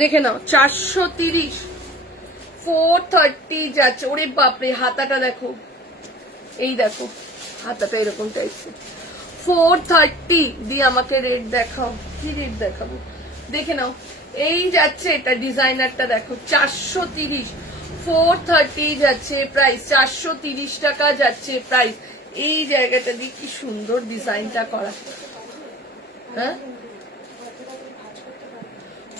দেখে নাও 430, 430 যাচ্ছে। ওরে বাপরে, হাতাটা দেখো, এই দেখো হাতাটা এরকম টাইপের। 430 দিয়ে আমাকে রেট দেখাও, কি রেট দেখাবো দেখে নাও। এই যাচ্ছে এটা ডিজাইনারটা দেখো 430, 430 যাচ্ছে প্রাইস, 430 টাকা যাচ্ছে প্রাইস। এই জায়গাটা দিয়ে কি সুন্দর ডিজাইনটা করা, হ্যাঁ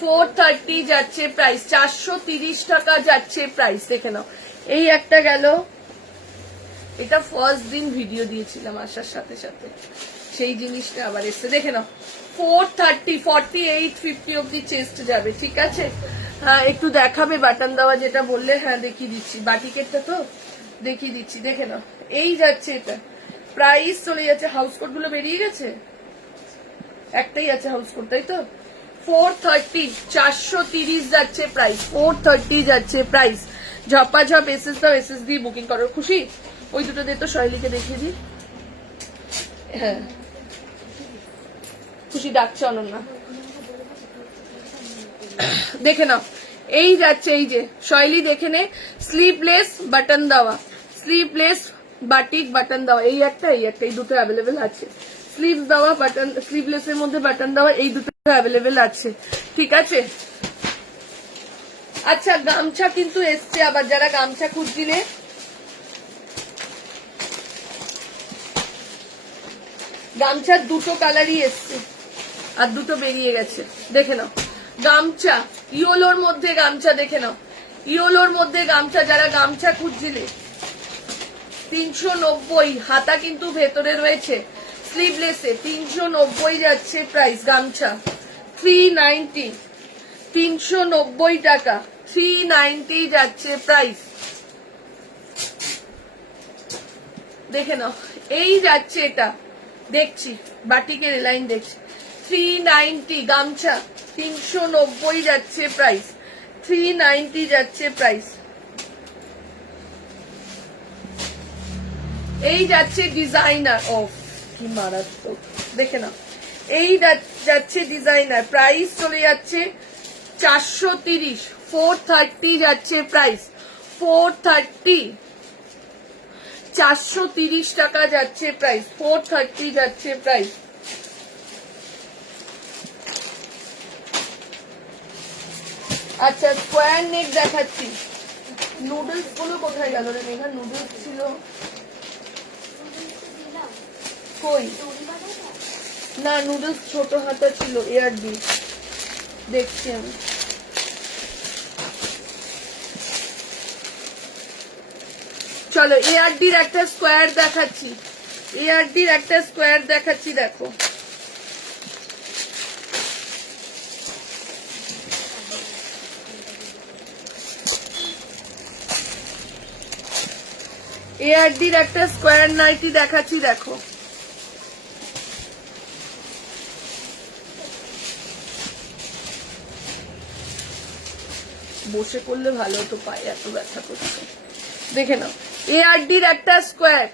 430 যাচ্ছে প্রাইস, 430 টাকা যাচ্ছে প্রাইস। দেখে নাও, এই একটা গেল, এটা ফার্স্ট দিন ভিডিও দিয়েছিলাম আসার সাথে সাথে, সেই জিনিসটা আবার এসছে। দেখে নাও 430, 48, 50 অব্দি চেস্ট যাবে, ঠিক আছে। হ্যাঁ একটু দেখাবে বাটন দেওয়া যেটা বললে, হ্যাঁ দেখিয়ে দিচ্ছি, বাটিকেটটা তো দেখিয়ে দিচ্ছি। দেখে নাও, এই যাচ্ছে এটা, প্রাইস চলে যাচ্ছে, হাউস কোট গুলো বেরিয়ে গেছে, একটাই আছে হাউস কোট, তাই তো। 430, 430 যাচ্ছে প্রাইস, 430 যাচ্ছে প্রাইস। ঝপাঝপ এসএস দাও, এসএস দিয়ে বুকিং করো। খুশি? ওই দুটো দিয়ে তো শৈলীকে দেখিয়ে দিই। হ্যাঁ খুশি ডাকছে অনন্যা, দেখে নাও এই যাচ্ছে, এই যে শৈলী দেখে নে, স্লিভলেস বাটন দেওয়া, স্লিভলেস বাটিক বাটন দেওয়া, এই একটা এই একটা, এই দুটো অ্যাভেলেবেল আছে। স্লিভ দেওয়া বাটন, স্লিভলেস এর মধ্যে বাটন দেওয়া, এই দুটো অ্যাভেলেবেল আছে, ঠিক আছে। আচ্ছা গামছা কিন্তু এসছে আবার, যারা গামছা খুঁজছিলে, গামছার দুটো কালারই এসছে আর দুটো বেরিয়ে গেছে, দেখে নাও। গামছা ইয়োলোর মধ্যে গামছা, দেখে নাও ইয়োলোর মধ্যে গামছা, যারা গামছা খুঁজছিলে 390, হাতা কিন্তু ভেতরে রয়েছে, স্লিভলেসে 390 যাচ্ছে প্রাইস। গামছা 390, 390 টাকা, 390 যাচ্ছে প্রাইস। দেখে নাও, এই যাচ্ছে এটা, দেখছি বাটিকের লাইন দেখছি, 390 গামছা, 390 যাচ্ছে প্রাইস, 390 যাচ্ছে প্রাইস। এই যাচ্ছে ডিজাইনার, ও কি মারাত্মক, দেখে নাও এই যাচ্ছে ডিজাইনার, প্রাইস চলে যাচ্ছে 430, 430 যাচ্ছে প্রাইস, 430, 430 টাকা যাচ্ছে প্রাইস, 430 যাচ্ছে প্রাইস। আচ্ছা স্কোয়ার নেক দেখাচ্ছি, নুডলস গুলো কোথায় গেল রে মেঘা? নুডলস ছিল কই? না নুডলস ছোট হাতা ছিল, এয়ার ডি দেখছি আমি। চলো এআরডির একটা স্কোয়ার দেখাচ্ছি, এআরডির একটা স্কোয়ার দেখাচ্ছি, দেখো এআরডির একটা স্কোয়ার নাইটি দেখাচ্ছি, দেখো বসে করলে ভালো হতো, পায়ে এত ব্যথা করছে। দেখে নাও এআরডির একটা স্কোয়ার,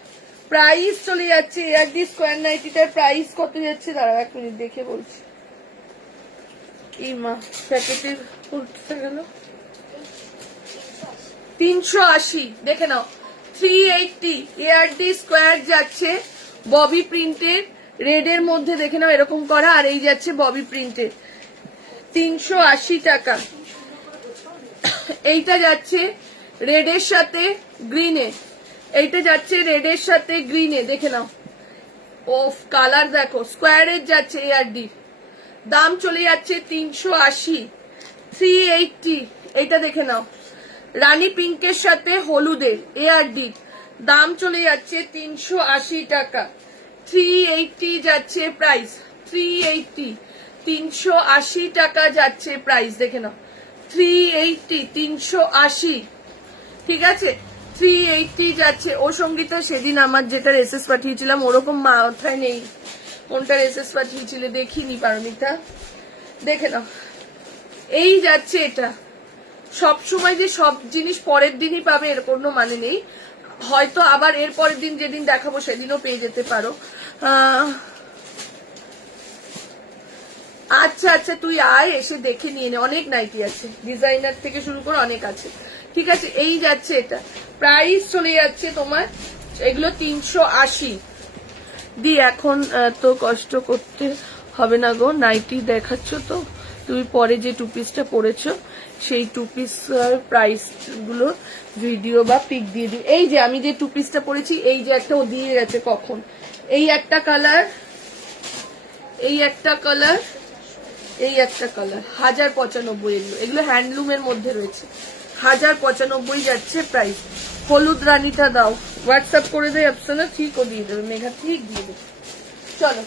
প্রাইস চলে যাচ্ছে, এআরডি স্কোয়ার নাইটিটার প্রাইস কত যাচ্ছে দাঁড়াও এক মিনিট দেখে বলছি। এই মা প্যাকেটের উল্টে গেল, 380, দেখে নাও 380 এআরডি স্কোয়ার যাচ্ছে ববি প্রিন্টের, রেড এর মধ্যে দেখে নাও এরকম করা, আর এই যাচ্ছে ববি প্রিন্টের 380 টাকা। এইটা যাচ্ছে রেডের সাথে গ্রিনে, এইটা যাচ্ছে রেডের সাথে গ্রিনে, দেখে নাও। ওফ কালার দেখো, স্কোয়ারের যাচ্ছে এআরডি, দাম চলে যাচ্ছে 380। 380 এইটা দেখে নাও, রানী পিঙ্কের সাথে হলুদের এআরডি, দাম চলে যাচ্ছে 380 টাকা। 380 যাচ্ছে প্রাইস, 380 380 টাকা যাচ্ছে প্রাইস, দেখে নাও 380 380, ঠিক আছে 380 যাচ্ছে। ও সঙ্গীতা সেদিন আমার যেটা এসএস পাঠিয়েছিলাম ওরকম মাথায় নেই, কোনটা এসএস পাঠিয়েছিলে দেখিনি পারমিতা, দেখে নাও। এই যাচ্ছে এটা, সব সময় যে সব জিনিস পরের দিনই পাবে এর কোনো মানে নেই, হয়তো আবার এর পরের দিন যেদিন দেখাবো সেদিনও পেয়ে যেতে পারো। আচ্ছা আচ্ছা তুই আয়, এসে দেখে নিয়ে নে, অনেক নাইটি আছে, ডিজাইনার থেকে শুরু করে অনেক আছে, ঠিক আছে। এই যাচ্ছে এটা, প্রাইস চলে যাচ্ছে তোমার এগুলো 380 দি। এখন তো কষ্ট করতে হবে না গো, নাইটি দেখাচ্ছ তো তুমি, পরে যে টু পিসটা পরেছো সেই টু পিস প্রাইস গুলো ভিডিও বা পিক দিয়ে দিই। এই যে আমি যে টু পিসটা পরেছি, এই যে একটা ও দিয়ে গেছে কখন, এই একটা কালার, এই একটা কালার, এই একটা কালার, 1095 এগুলো হ্যান্ডলুমের মধ্যে রয়েছে, 1095 যাচ্ছে প্রাইস। হলুদ রানীটা দাও, হোয়াটসঅ্যাপ করে দেয় অপশনে, ঠিকও দিয়ে দেবে, মেঘা ঠিক দিয়ে দেবে। চলো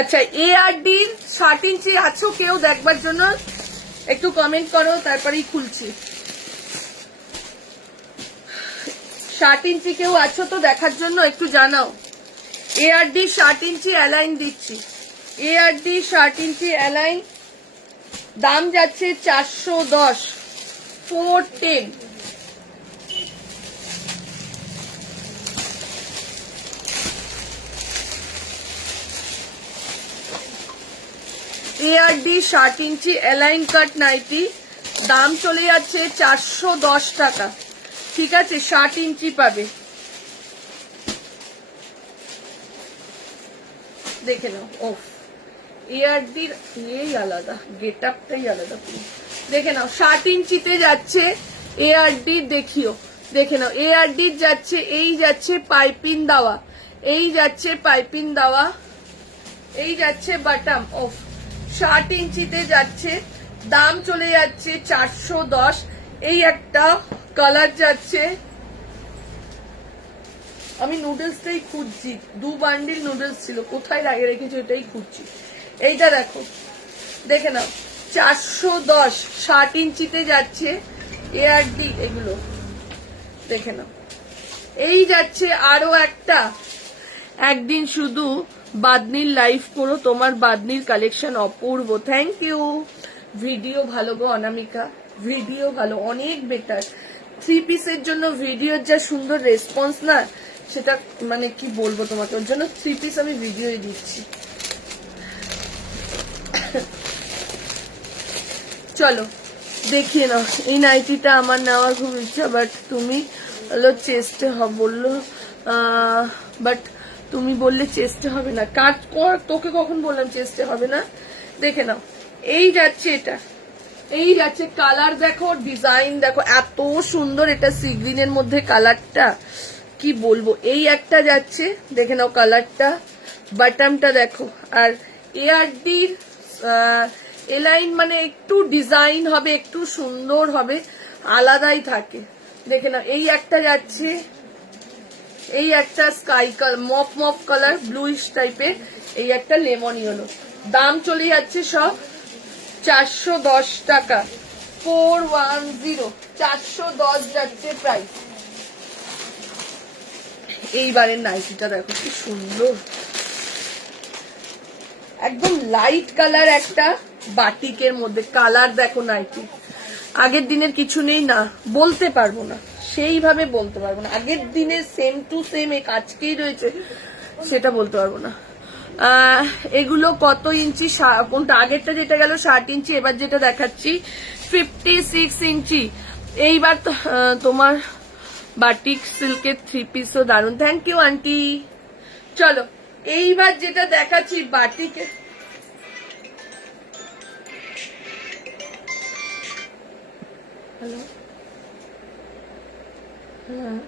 আচ্ছা, এআরডি 60 ইঞ্চি আছো কেউ দেখবার জন্য একটু কমেন্ট করো, তারপরেই খুলছি। 60 ইঞ্চি কেউ আছো তো দেখার জন্য একটু জানাও। এআরডি 60 ইঞ্চি অ্যালাইন দিচ্ছি, এআরডি 60 ইঞ্চি অ্যালাইন, দাম যাচ্ছে 410, 410। এআরডি 60 ইঞ্চি অ্যালাইন কাট নাইটি, দাম চলে যাচ্ছে 410 টাকা, ঠিক আছে। 60 ইঞ্চি পাবে, দেখে নাও। ওফ এআরডির এই আলাদা, গেট আপটাই আলাদা পুরো, দেখে নাও। 60 ইঞ্চিতে যাচ্ছে এআরডি, দেখিও, দেখে নাও। এআরডির যাচ্ছে, এই যাচ্ছে পাইপিং দেওয়া, এই যাচ্ছে পাইপিং দেওয়া, এই যাচ্ছে বাটাম। ওফ 60 ইঞ্চিতে যাচ্ছে, দাম চলে যাচ্ছে 410। এই একটা কালার যাচ্ছে, আমি নুডলসটাই খুঁজছি, 2 বান্ডিল নুডলস ছিল, কোথায় লাগিয়ে রেখেছি ওটাই খুঁজছি। এইটা দেখো, দেখে নাও 410, 60 ইঞ্চিতে যাচ্ছে এআরডি, এগুলো দেখে নাও। এই যাচ্ছে আরো একটা, একদিন শুধু বাদনির লাইভ করো, তোমার বাদনির কালেকশন অপূর্ব, থ্যাংক ইউ। ভিডিও ভালো গো অনামিকা, ভিডিও ভালো, অনেক বেটার। 3 পিসের জন্য ভিডিওর যা সুন্দর রেসপন্স না, সেটা মানে কি বলবো তোমাকে, ওর জন্য 3 পিস আমি ভিডিও দিচ্ছি। চলো দেখিয়ে নাও, এই নাইটিটা আমার নেওয়ার খুব ইচ্ছা, বাট তুমি বললো চেস্টে বললো, বাট তুমি বললে চেস্টে হবে না, কাজ কর, তোকে কখন বললাম চেস্টে হবে না। দেখে নাও, এই যাচ্ছে এটা, এই যাচ্ছে কালার দেখো, ডিজাইন দেখো, এত সুন্দর, এটা সি গ্রিনের মধ্যে কালারটা কি বলবো। এই একটা যাচ্ছে, দেখে নাও কালারটা, বাটামটা দেখো। আর এআরডির এলাইন মানে একটু ডিজাইন হবে, একটু সুন্দর হবে, আলাদাই থাকে, দেখে নাও। এই একটা যাচ্ছে, এই একটা sky colour, mauve mauve colour, bluish টাইপের, এই একটা লেমন ইয়েলো, দাম চলে যাচ্ছে সব 410 টাকা, 410, 410 যাচ্ছে প্রাইস। এইবারের নাইটিটা দেখো কি সুন্দর, একদম লাইট কালার, একটা বাটিকের মধ্যে কালার দেখো নাইটি। আগের দিনের কিছু নেই না, বলতে পারবো না, সেইভাবে বলতে পারবো না, আগের দিনের সেম টু সেম এক আজকেই রয়েছে সেটা বলতে পারবো না। এগুলো কত ইঞ্চি? কোনটা আগেরটা যেটা গেল 60 ইঞ্চি, এবার যেটা দেখাচ্ছি 56 ইঞ্চি। এইবার তোমার বাটিক সিল্কের 3 পিসও দারুন। Thank you aunty. চলো এইবার যেটা দেখাচ্ছি বাটিকে, হ্যালো হ্যাঁ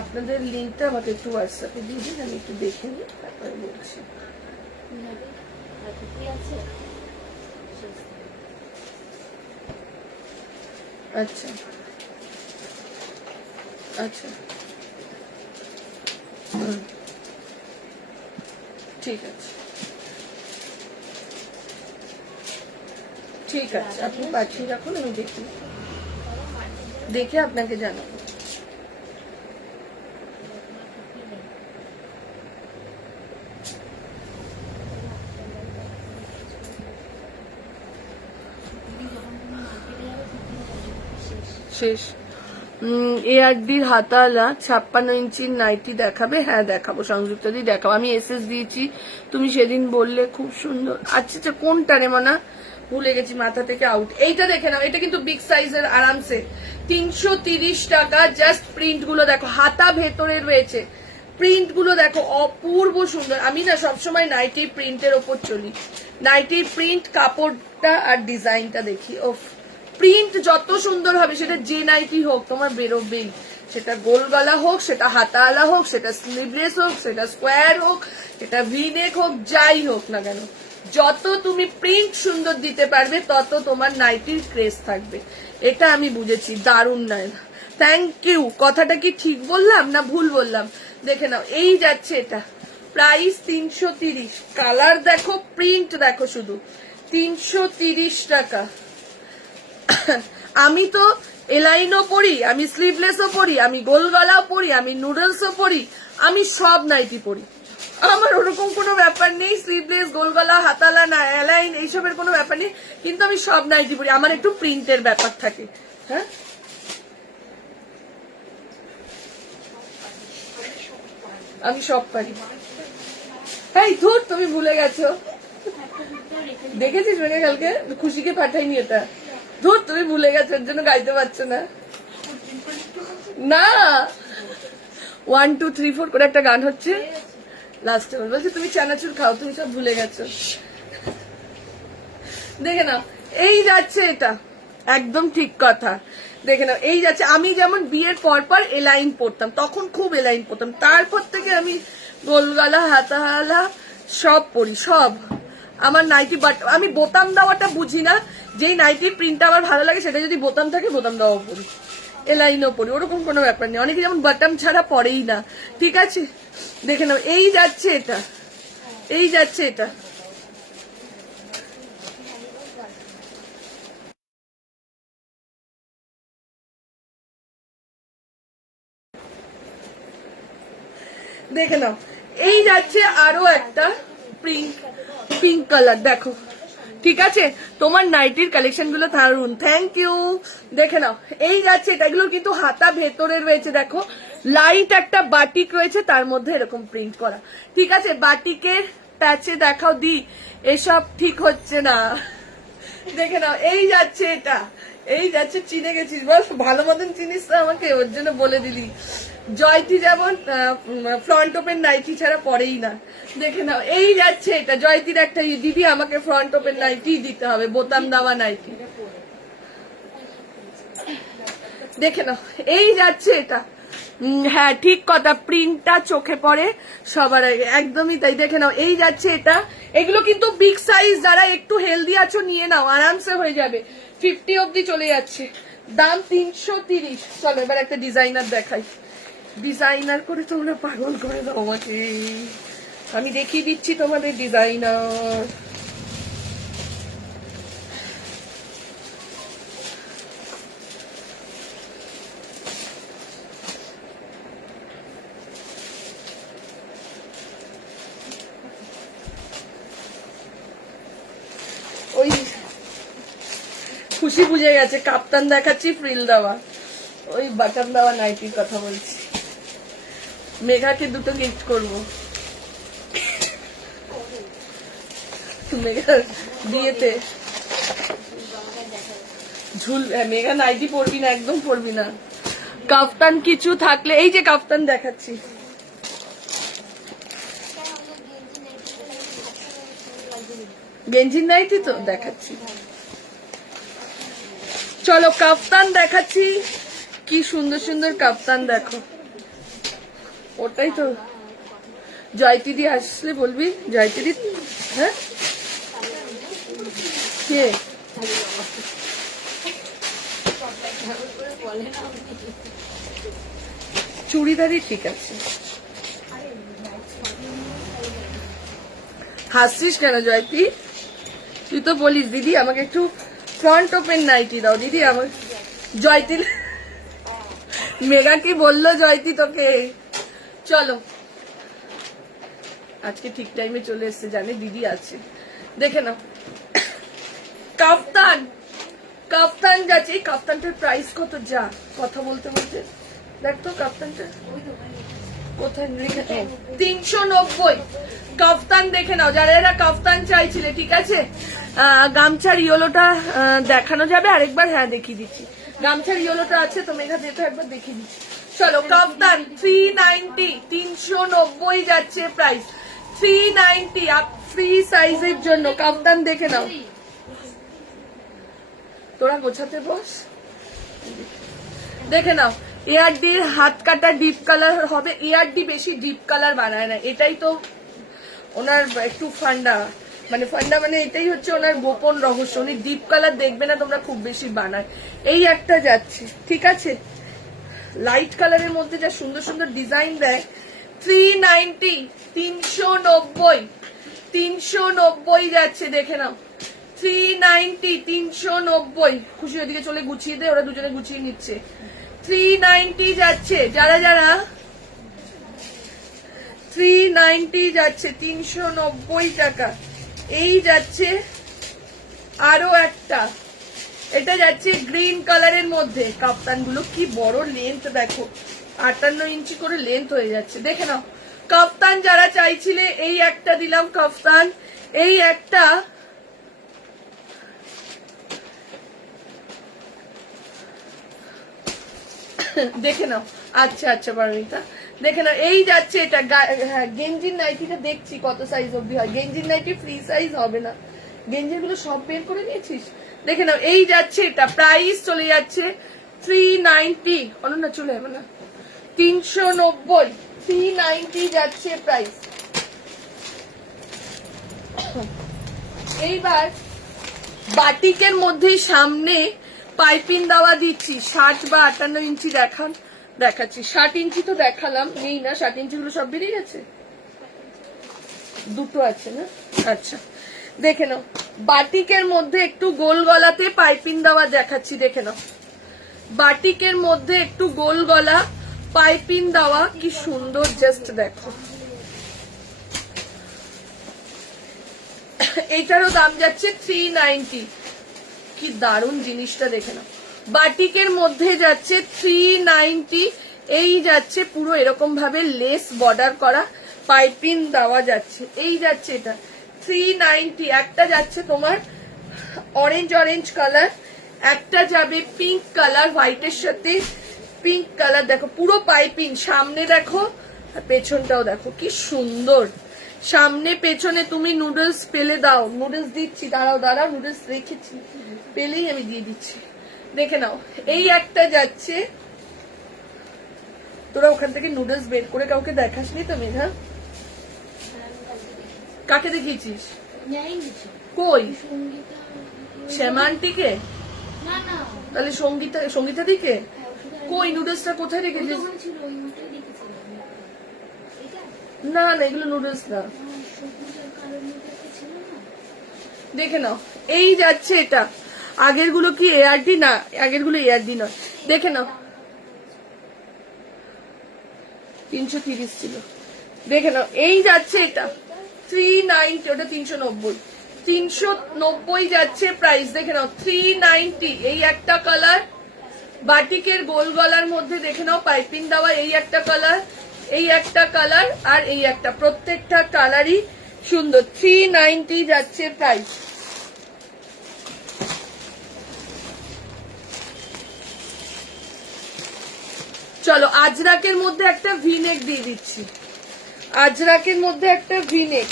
আপনাদের লিঙ্কটা আমাকে একটু হোয়াটসঅ্যাপে দিয়ে দিন, আমি একটু দেখে নিই তারপরে বলছি। আচ্ছা আচ্ছা ঠিক আছে ঠিক আছে, আপনি পাঠিয়ে রাখুন, আমি দেখি, দেখে আপনাকে জানাবো। শেষ। এআরডির হাতাওয়ালা 56 ইঞ্চির নাইটি দেখাবে? হ্যাঁ দেখাবো, সংযুক্ত দিয়ে দেখাবো। আমি এসএস দিয়েছি, তুমি সেদিন বললে খুব সুন্দর। আচ্ছা আচ্ছা কোনটা রে মানা, ভুলে গেছি, মাথা থেকে আউট। এইটা দেখে নাও, এটা কিন্তু বিগ সাইজের, আরামসে 330 টাকা। জাস্ট প্রিন্ট গুলো দেখো, হাতা ভেতরে রয়েছে, প্রিন্ট গুলো দেখো অপূর্ব সুন্দর। আমি না সবসময় নাইটি প্রিন্টের ওপর চলি, নাইটির প্রিন্ট, কাপড়টা আর ডিজাইনটা দেখি। ওফ, প্রিন্ট যত সুন্দর হবে সেটা যে নাইটি হোক তোমার বেরোবেই, সেটা গোল গলা হোক, সেটা হাতাওয়ালা হোক, সেটা স্লিভলেস হোক, সেটা স্কোয়ার হোক, সেটা ভি নেক হোক, যাই হোক না কেন, যত তুমি প্রিন্ট সুন্দর দিতে পারবে তত তোমার নাইটির ক্রেজ থাকবে। এটা আমি বুঝেছি, দারুণ নয়? Thank you. কথাটা কি ঠিক বললাম না ভুল বললাম? দেখে নাও, এই যাচ্ছে এটা, প্রাইস 330। কালার দেখো, প্রিন্ট দেখো, শুধু 330 টাকা। আমি তো এলাইনও পরি, আমি স্লিভলেসও পরি, আমি গোল গলাও পরি, আমি নুডলসও পরি, আমি সব নাইটি পরি। আমার ওরকম কোনো ব্যাপার নেই, স্লিভলেস, গোল গলা, হাতালা, না এলাইন, এইসবের কোনো ব্যাপার নেই, কিন্তু আমি সব নাইটি পরি। আমার একটু প্রিন্টের ব্যাপার থাকে। হ্যাঁ আমি সব পারি। এই ধুর, তুমি ভুলে গেছো, দেখেছিস মেঘে কালকে খুশিকে পাঠাইনি এটা। ধুর, তুমি ভুলে গেছো, এর জন্য গাইতে পারছো না। না 1 2 3 4 করে একটা গান হচ্ছে, লাস্টে বলছি তুমি চানাচুর খাও, তুমি সব ভুলে গেছো। দেখে নাও, এই যাচ্ছে এটা, একদম ঠিক কথা। দেখে নাও, এই যাচ্ছে। আমি যেমন বিয়ের পর এলাইন পরতাম, তখন খুব এলাইন পরতাম, তারপর থেকে আমি গোলগলা, হাতাওয়ালা সব পরি, সব। আমার নাইটি, বাট আমি বোতাম দেওয়াটা বুঝি না, যেই নাইটির প্রিন্টটা আমার ভালো লাগে সেটা যদি বোতাম থাকে বোতাম দেওয়াও পরি, এলাইনও পরি, ওরকম কোনো ব্যাপার নেই। অনেকে যেমন বাটাম ছাড়া পরেই না, ঠিক আছে। দেখে নাও, এই যাচ্ছে এটা, এই যাচ্ছে এটা। দেখে নাও, এই যাচ্ছে আরো একটা প্রিন্ট, পিঙ্ক কালার দেখো, ঠিক আছে। তোমার নাইটির কালেকশন গুলো দারুন, থ্যাংক ইউ। দেখে নাও, এই যাচ্ছে এটা, এগুলো কিন্তু হাতা ভেতরে রয়েছে, দেখো লাইট একটা বাটিক রয়েছে, তার মধ্যে এরকম প্রিন্ট করা, ঠিক আছে। বাটিকের প্যাচে দেখাও দি, এসব ঠিক হচ্ছে না। দেখে নাও, এই যাচ্ছে এটা, এই যাচ্ছে। চিনে গেছিস বল, ভালো মতন চিনিস তো আমাকে, ওর জন্য বলে দিলি। জয়তি যেমন ফ্রন্ট ওপেন নাইটি ছাড়া পরেই না। দেখে নাও, এই যাচ্ছে এটা, জয়তির একটা দিদি, আমাকে ফ্রন্ট ওপেন নাইটি দিতে হবে, বোতাম দেওয়া নাইটি। দেখে নাও, এই যাচ্ছে এটা। হ্যাঁ ঠিক কথা, প্রিন্টটা চোখে পড়ে সবার আগে, একদমই তাই। দেখে নাও, এই যাচ্ছে এটা। এগুলো কিন্তু বিগ সাইজ, যারা একটু হেলদি আছো নিয়ে নাও, আরামসে হয়ে যাবে, 50 অব্দি চলে যাচ্ছে, দাম 330। চলো এবার একটা ডিজাইনার দেখাই, ডিজাইনার করে তোমরা পাগল করে দাও আমাকে, আমি দেখিয়ে দিচ্ছি তোমাদের ডিজাইনার। ওই খুশি বুঝে গেছে কাপ্তান দেখাচ্ছি ফ্রিল দেওয়া, ওই বাটন দেওয়া নাইটির কথা বলছি। মেঘাকে দুটো গিফট করবো, মেঘার বিয়েতে ঝুল। মেঘা নাইটি পরবি না, একদম পরবি না। কাফতান কিছু থাকলে, এই যে কাফতান দেখাচ্ছি, গেঞ্জির নাইটি তো দেখাচ্ছি। চলো কাফতান দেখাচ্ছি, কি সুন্দর সুন্দর কাফতান দেখো। ওটাই তো জয়তিদি আসলে বলবি, জয়তিদি। হ্যাঁ কে চুড়িদারি ঠিক আছে। হাসছিস কেন জয়তি? তুই তো বলিস দিদি আমাকে একটু ফ্রন্ট ওপেন নাইটি দাও দিদি। আমার জয়তি মেঘা কি বললো জয়তি তোকে? চলো আজকে ঠিক টাইমে চলে এসছে, জানে দিদি আছে। দেখে নাও কাফতান, কাফতান যাচ্ছে। এই কাফতানটার প্রাইস কত? যা কথা বলতে বলতে দেখ তো কাফতানটা কোথায় লিখে। 390 কাফতান দেখে নাও যারা এরা কাফতান চাইছিলে। ঠিক আছে, গামছার ইয়েলোটা দেখানো যাবে আরেকবার? হ্যাঁ দেখিয়ে দিচ্ছি, গামছার ইয়েলোটা আছে তো মেঘা যেটা একবার দেখিয়ে দিচ্ছি। চলো কাফতান 390, 390 যাচ্ছে প্রাইস, 390 আপ ফ্রি সাইজের জন্য কাফতান দেখে নাও। তোরা গোছাতে বস, দেখে নাও। এআরডির হাত কাটা ডিপ কালার হবে, এআরডি বেশি ডিপ কালার বানায় না, এটাই তো ওনার একটু ফান্ডা, মানে ফান্ডা মানে এটাই হচ্ছে ওনার গোপন রহস্য। উনি ডিপ কালার দেখবে না তোমরা খুব বেশি বানায়। এই একটা যাচ্ছে, ঠিক আছে, লাইট কালারের মধ্যে যা সুন্দর সুন্দর ডিজাইন দেয়। 390, 390, 390 যাচ্ছে, দেখে নাও 390, 390। খুশি ওদিকে চলে গুছিয়ে দে, ওরা দুজনে গুছিয়ে নিচ্ছে। 390 যাচ্ছে, যারা যারা 390 যাচ্ছে, 390 টাকা। এই যাচ্ছে আরো একটা, এটা যাচ্ছে গ্রিন কালারের মধ্যে। কাপ্তান গুলো কি বড় লেন্থ দেখো, 58 ইঞ্চি করে লেন্থ হয়ে যাচ্ছে, দেখে নাও। কাপ্তান যারা চাইছিলে এই একটা দিলাম কাপ্তান, এই একটা দেখে নাও। আচ্ছা আচ্ছা পারমিতা দেখে নাও। এই যাচ্ছে এটা, হ্যাঁ গেঞ্জির নাইটিটা দেখছি কত সাইজ অব্দি হয়। গেঞ্জির নাইটি ফ্রি সাইজ হবে না, গেঞ্জির গুলো সব বের করে নিয়েছিস। দেখে নাও এই যাচ্ছে, এটা প্রাইস চলে যাচ্ছে 390। অনন্যা চলে যাবে না, 390, 390 যাচ্ছে প্রাইস। এইবার বাটিকের মধ্যে সামনে পাইপিং দেওয়া দিচ্ছি, 60 বা 58 ইঞ্চি দেখাচ্ছি। 60 ইঞ্চি তো দেখালাম, নেই না 60 ইঞ্চি গুলো সব বেরিয়ে গেছে, দুটো আছে না। আচ্ছা দেখে নাও, বাটিকের মধ্যে একটু গোল গলাতে পাইপিং দেওয়া দেখাচ্ছি, দেখে নাও। বাটিকের মধ্যে একটু গোল গলা পাইপিং দেওয়া, কি সুন্দর, জাস্ট দেখো। এইটারও দাম যাচ্ছে 390। কি দারুণ জিনিসটা, দেখে নাও। বাটিকের মধ্যে যাচ্ছে 390। এই যাচ্ছে পুরো এরকম ভাবে লেস বর্ডার করা পাইপিং দেওয়া যাচ্ছে। এই যাচ্ছে এটা 390। একটা যাচ্ছে তোমার অরেঞ্জ কালার, একটা যাবে পিঙ্ক কালার, হোয়াইটের সাথে পিঙ্ক কালার। দেখো পুরো পাইপিং, সামনে দেখো পেছনটাও দেখো কি সুন্দর। সামনে পেছনে তুমি নুডলস পেলে দাও, নুডলস দিচ্ছি, দাঁড়াও নুডলস রেখেছি, পেলেই আমি দিয়ে দিচ্ছি, দেখে নাও। এই একটা যাচ্ছে, তোরা ওখান থেকে নুডলস বের করে কাউকে দেখাসনি তো মেঘা? কাকে দেখিয়েছিস? কই? শ্যামান্টিকে? তাহলে সঙ্গীতা দিকে? কই নুডলসটা কোথায় রেখেছিস? না না এগুলো নুডলস না, দেখে নাও। এই যাচ্ছে এটা, আগের গুলো কি এআরডি? না আগের গুলো এআরডি নয়, দেখে নাও। 330 ছিল, দেখে নাও। এই যাচ্ছে এটা 390, ওটা 390। 390 যাচ্ছে প্রাইস, দেখে নাও 390। এই একটা কালার বাটিকের গোল গলার মধ্যে, দেখে নাও পাইপিং দেওয়া, এই একটা কালার, এই একটা কালার, আর এই একটা, প্রত্যেকটা কালারই সুন্দর। 390 যাচ্ছে প্রাইস। চলো আজরাকের মধ্যে একটা ভিনেক দিয়ে দিচ্ছি, আজরাকের মধ্যে একটা ভিনেক,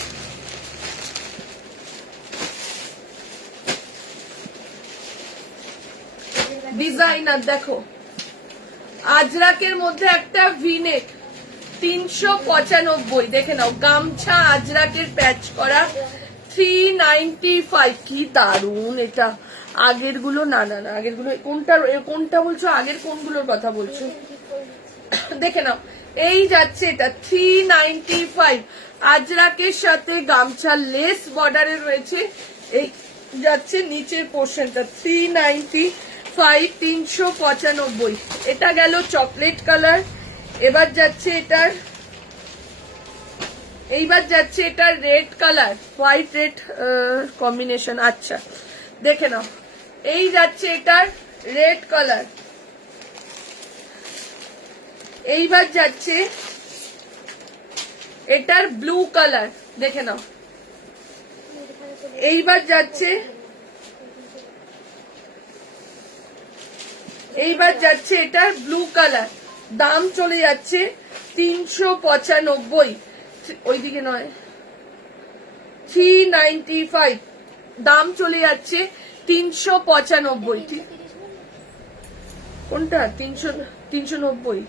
ডিজাইনার দেখো, আজরাকের মধ্যে একটা ভিনেক 395, দেখে নাও গামছা আজরাকের প্যাচ করা 395। কি দারুন এটা। আগের গুলো না না না, আগের গুলো কোনটা বলছো, আগের কোনগুলোর কথা বলছো? দেখে নাও এই যাচ্ছে এটা 395, আজরাকের সাথে গামছা লেস বর্ডারে রয়েছে, এই যাচ্ছে নিচের পোর্শনটা 395, 395। এটা গেল চকলেট কালার। এবার যাচ্ছে এটার, এইবার যাচ্ছে এটার red colour, white red combination. আচ্ছা দেখে নাও, এই যাচ্ছে এটার রেড কালার। এইবার যাচ্ছে এটার ব্লু কালার, দেখে নাও। এইবার যাচ্ছে, এইবার যাচ্ছে এটার ব্লু কালার। দাম চলে যাচ্ছে 395, ওইদিকে নয় 395, দাম চলে যাচ্ছে 395। ঠিক কোনটা? 390।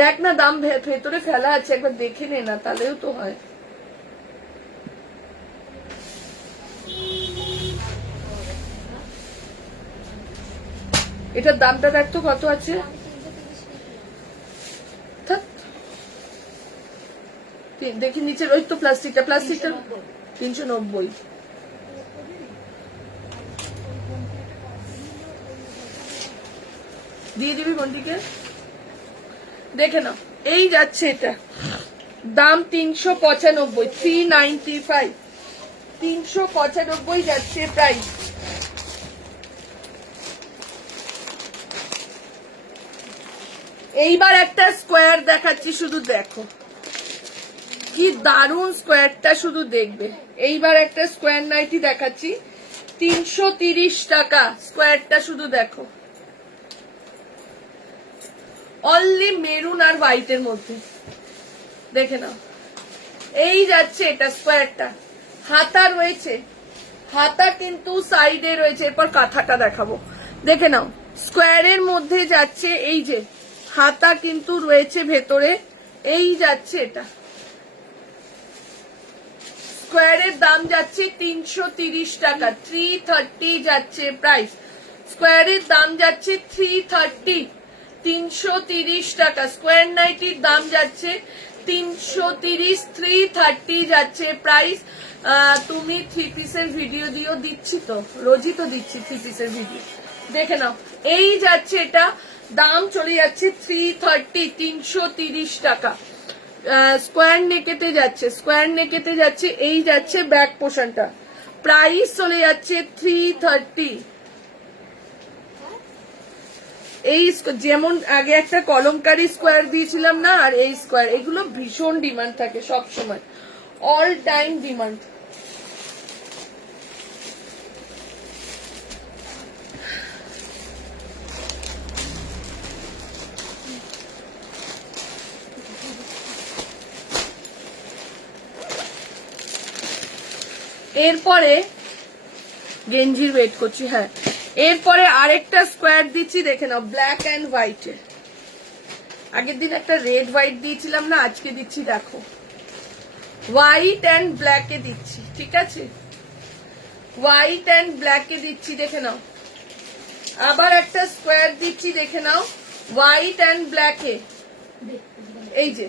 দেখ না দাম ভেতরে ফেলা আছে, একবার দেখে নে না, তাহলেও তো হয়। এটার দামটা দেখ তো কত আছে। দেখি নিচের ওই তো প্লাস্টিকটা, 390। দিয়ে দিবি বন্ডিকে, দেখে নাও এই যাচ্ছে এটা, দাম 395, 395, 395 যাচ্ছে প্রাইস। এইবার একটা স্কোয়ার দেখাচ্ছি, শুধু দেখো কি দারুন স্কোয়ারটা, শুধু দেখবে। এইবার একটা স্কোয়ার নাইটি দেখাচ্ছি, 330 টাকা স্কোয়ারটা, শুধু দেখো। অনলি মেরুন আর হোয়াইটের মধ্যে, দেখে নাও। এই যাচ্ছে এটা স্কোয়ারটা, হাতা রয়েছে, হাতা কিন্তু সাইডে রয়েছে। এরপর কাঁথাটা দেখাবো, দেখে নাও। স্কোয়ারের মধ্যে যাচ্ছে, এই যে হাতা কিন্তু রয়েছে ভেতরে, এই যাচ্ছে এটা। স্কোয়ারের দাম যাচ্ছে 330 টাকা, 330 যাচ্ছে প্রাইস। স্কোয়ারের দাম যাচ্ছে 330, 330 টাকা। স্কোয়ার নাইটির দাম যাচ্ছে 330, 330 যাচ্ছে প্রাইস। তুমি 3 পিসের ভিডিও দিও, দিচ্ছি তো, রোজই তো দিচ্ছি 3 পিসের ভিডিও, দেখে নাও। এই যাচ্ছে এটা, দাম চলে যাচ্ছে 330, 330 টাকা। স্কোয়ার নেকেতে যাচ্ছে, স্কোয়ার নেকেতে যাচ্ছে, এই যাচ্ছে ব্যাক পোর্শনটা, প্রাইস চলে যাচ্ছে 330। এই যেমন আগে একটা কলমকারি স্কোয়ার দিয়েছিলাম না, আর এই স্কোয়ার, এগুলো ভীষণ ডিমান্ড থাকে সব সময়, অল টাইম ডিমান্ড। এরপরে গেঞ্জির ওয়েট করছি, হ্যাঁ। এরপরে আরেকটা স্কোয়ার দিচ্ছি, দেখে নাও, ব্ল্যাক অ্যান্ড হোয়াইটে। আগের দিন একটা রেড হোয়াইট দিয়েছিলাম না, আজকে দিচ্ছি দেখো হোয়াইট অ্যান্ড ব্ল্যাকে দিচ্ছি, ঠিক আছে, হোয়াইট অ্যান্ড ব্ল্যাকে দিচ্ছি, দেখে নাও। আবার একটা স্কোয়ার দিচ্ছি, দেখে নাও, হোয়াইট অ্যান্ড ব্ল্যাকে, এই যে।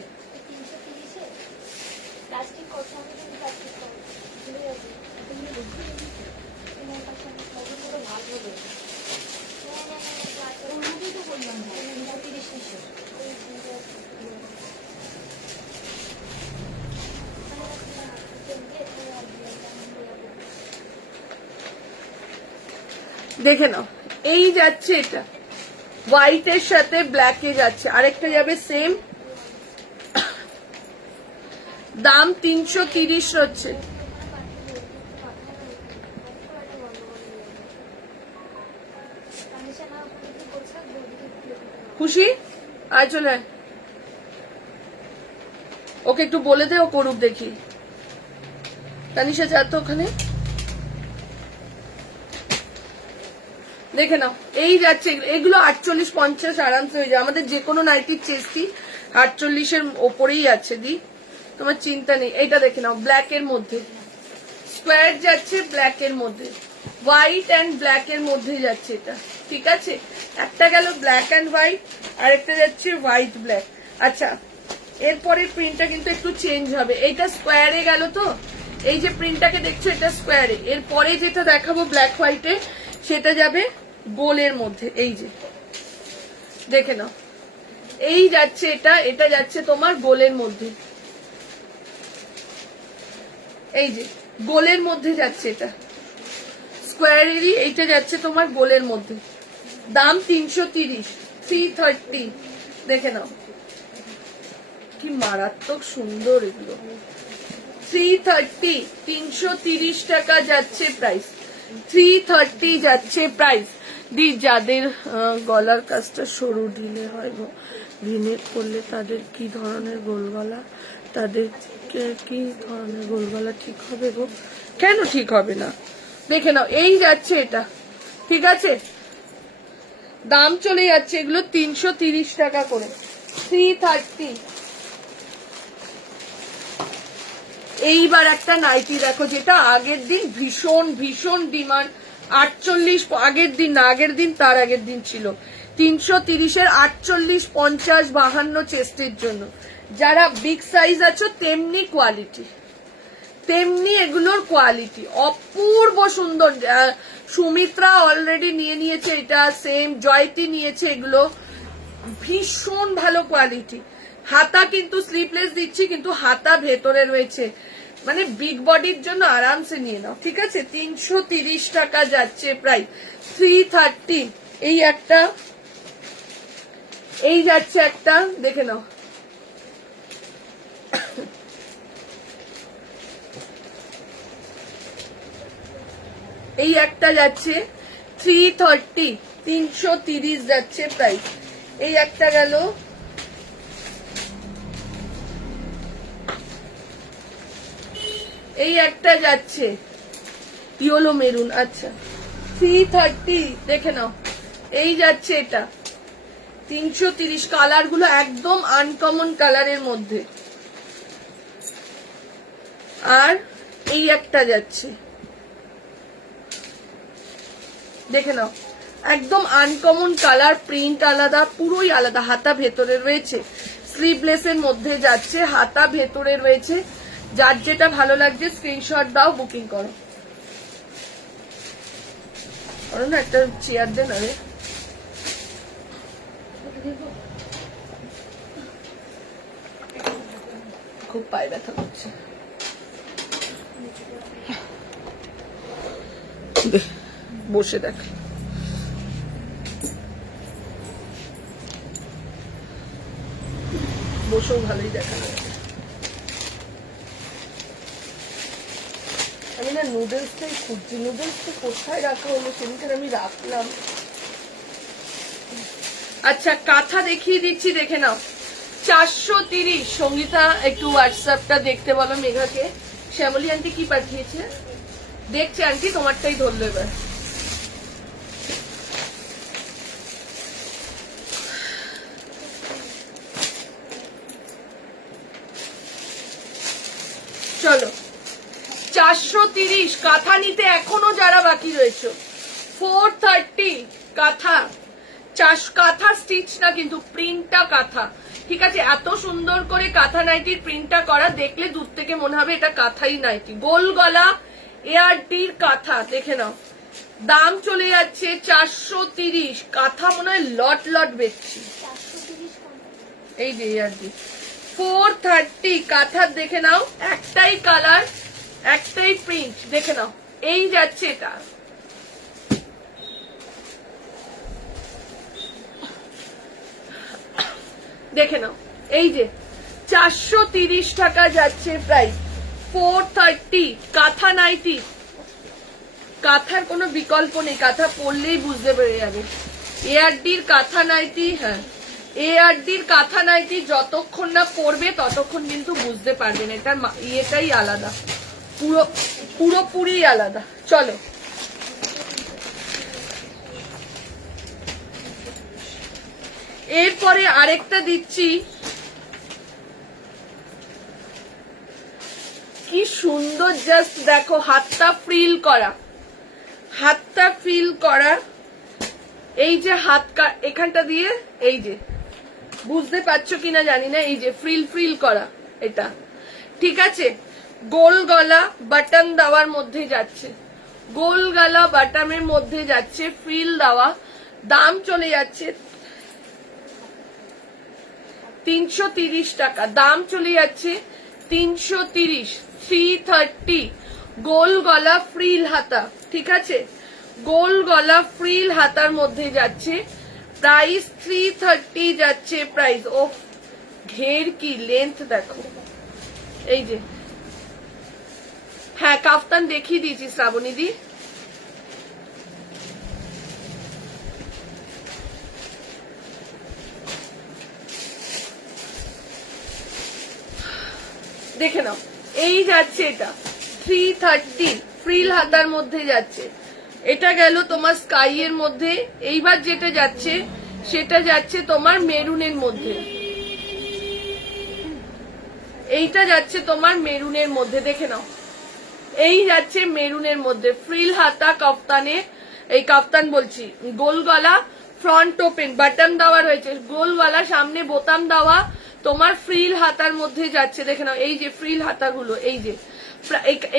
দেখে নাও, এই যাচ্ছে এটা হোয়াইটের সাথে ব্ল্যাকে যাচ্ছে, আরেকটা যাবে সেম, দাম 330 হচ্ছে। খুশি আয় চলে আয়, ওকে একটু বলে দে ও করুক দেখি। তানিশা যা তো ওখানে, দেখে নাও এই যাচ্ছে, এগুলো 48-50 আরামসে হয়ে যায়। আমাদের যে কোনো নাইটির চেস্টি 48-এর ওপরেই আছে দি, তোমার চিন্তা নেই। এইটা দেখে নাও ব্ল্যাক এর মধ্যে, স্কোয়ার যাচ্ছে ব্ল্যাক এর মধ্যে, হোয়াইট অ্যান্ড ব্ল্যাক এর মধ্যে যাচ্ছে এটা, ঠিক আছে। একটা গেল ব্ল্যাক অ্যান্ড হোয়াইট, আর একটা যাচ্ছে হোয়াইট ব্ল্যাক। আচ্ছা এরপরে প্রিন্টটা কিন্তু একটু চেঞ্জ হবে, এইটা স্কোয়ারে গেল তো, এই যে প্রিন্টটাকে দেখছো এটা স্কোয়ারে, এরপরে যেটা দেখাবো ব্ল্যাক হোয়াইটে সেটা যাবে গোলের মধ্যে। এই যে দেখে নাও, এই যাচ্ছে এটা, এটা যাচ্ছে তোমার গোলের মধ্যে, এই যে গোলের মধ্যে যাচ্ছে এটা, স্কোয়ারেরই এইটা যাচ্ছে তোমার গোলের মধ্যে। দাম 330, 330। দেখে নাও কি মারাত্মক সুন্দর এগুলো, 330, 330 টাকা যাচ্ছে প্রাইস, 330 যাচ্ছে প্রাইস। দি যাদের গলার কাজটা সরু ঢিলে হয় গো, ভিনেট করলে তাদের কি ধরনের গোল গলা, তাদেরকে কি ধরনের গোল গলা ঠিক হবে গো? কেন ঠিক হবে না? দেখে নাও এই যাচ্ছে এটা, ঠিক আছে। দাম চলে যাচ্ছে এগুলো 330 টাকা করে, 330। এইবার একটা নাইটি দেখো, যেটা আগের দিন ভীষণ ভীষণ ডিমান্ড, 48, আগের দিন না, আগের দিন তার আগের দিন ছিল 330-এর 48, 50, 52 চেস্টের জন্য। যারা বিগ সাইজ আছো তেমনি কোয়ালিটি, তেমনি এগুলোর কোয়ালিটি অপূর্ব সুন্দর। সুমিত্রা অলরেডি নিয়ে নিয়েছে, এটা সেম জয়তি নিয়েছে, এগুলো ভীষণ ভালো কোয়ালিটি। হাতা কিন্তু স্লিপলেস দিচ্ছি, কিন্তু হাতা ভেতরে রয়েছে, মানে বিগ বডির জন্য আরামসে নিয়ে নাও, ঠিক আছে। 330 টাকা যাচ্ছে প্রাইস, 330। এই একটা, এই যাচ্ছে একটা, দেখে নাও এই একটা যাচ্ছে 330, 330 যাচ্ছে প্রাইস। এই একটা গেল, এই একটা যাচ্ছে ইয়েলো মেরুন, আচ্ছা 330। দেখে নাও এই যাচ্ছে এটা 330, কালার গুলো একদম আনকমন কালারের মধ্যে। আর এই একটা যাচ্ছে, দেখে নাও একদম আনকমন কালার, প্রিন্ট আলাদা, পুরোই আলাদা, হাতা ভেতরে রয়েছে, স্লিভলেস এর মধ্যে যাচ্ছে, হাতা ভেতরে রয়েছে। যার যেটা ভালো লাগছে স্ক্রিনশট দাও, বুকিং করো। না একটা চেয়ার দেন, আরে খুব পায়ে ব্যথা করছে, বসে দেখ। বসেও ভালোই দেখা যাচ্ছে। আমি না নুডলসটাই খুঁজছি, নুডলসটা কোথায় রাখা হলো, সেদিনকে আমি রাখলাম। আচ্ছা কাঁথা দেখিয়ে দিচ্ছি, দেখে নাও 430। সঙ্গীতা একটু হোয়াটসঅ্যাপটা দেখতে বলো মেঘাকে। শ্যামলী আন্টি কি পাঠিয়েছে দেখছে, আন্টি তোমারটাই ধরলো এবার। চলো 430 কাঁথা নিতে এখনো যারা বাকি রয়েছে, 430 কাঁথা, কাঁথা স্টিচ না কিন্তু প্রিন্টটা কাঁথা, ঠিক আছে। এত সুন্দর করে কাঁথা নাইটির প্রিন্টটা করা, দেখলে দূর থেকে মনে হবে এটা কাঁথাই নাইটি, গোল গলা এআরটির কাঁথা। দেখে নাও দাম চলে যাচ্ছে 430, কাঁথা মনে হয় লট লট বেচছি। এই যে এআরটি 430 কাঁথা, দেখে নাও একটাই কালার, একটাই প্রিন্ট, দেখে নাও এই যাচ্ছে এটা দেখে নাও, এই যে 430 টাকা যাচ্ছে প্রাইস, 430। কাঁথা নাইটি, কাঁথার কোনো বিকল্প নেই, কাঁথা পরলেই বুঝতে পেরে যাবে। এআরডির কাঁথা নাইটি, হ্যাঁ এআরডির কাঁথা নাইটি যতক্ষণ না পরবে ততক্ষণ কিন্তু বুঝতে পারবেন, এটার ইয়েটাই আলাদা, পুরোপুরি আলাদা। চলো এরপরে আরেকটা দিচ্ছি, কি সুন্দর, জাস্ট দেখো, হাতটা ফ্রিল করা, হাতটা ফ্রিল করা, এই যে হাত এখানটা দিয়ে, এই যে বুঝতে পারছো কিনা জানি না, এই যে ফ্রিল ফ্রিল করা এটা, ঠিক আছে। গোল গলা বাটন দেওয়ার মধ্যে যাচ্ছে, গোল গলা বাটনের মধ্যে যাচ্ছে, ফ্রিল দেওয়া, দাম চলে যাচ্ছে 330 টাকা, দাম চলে যাচ্ছে 330, 330। গোল গলা ফ্রিল হাতা, ঠিক আছে, গোল গলা ফ্রিল হাতার মধ্যে যাচ্ছে, প্রাইস 330 যাচ্ছে প্রাইস। ও ঘের কি লেন্থ দেখো, এই যে, হ্যাঁ কাফতান দেখিয়ে দিয়েছি শ্রাবণী দি, দেখে নাও, এই যাচ্ছে এটা 330, ফ্রিল হাতার মধ্যে যাচ্ছে। এটা গেল তোমার স্কাই এর মধ্যে, এইবার যেটা যাচ্ছে সেটা যাচ্ছে তোমার মেরুনের মধ্যে, এইটা যাচ্ছে তোমার মেরুনের মধ্যে, দেখে নাও, এই যাচ্ছে মেরুনের মধ্যে, ফ্রিল হাতা কাফতানে, এই কাফতান বলছি, গোল গলা, ফ্রন্ট ওপেন, বাটন দেওয়া রয়েছে, গোল গলা, সামনে বোতাম দেওয়া, তোমার ফ্রিল হাতার মধ্যে যাচ্ছে, দেখে নাও, এই যে ফ্রিল হাতাগুলো, এই যে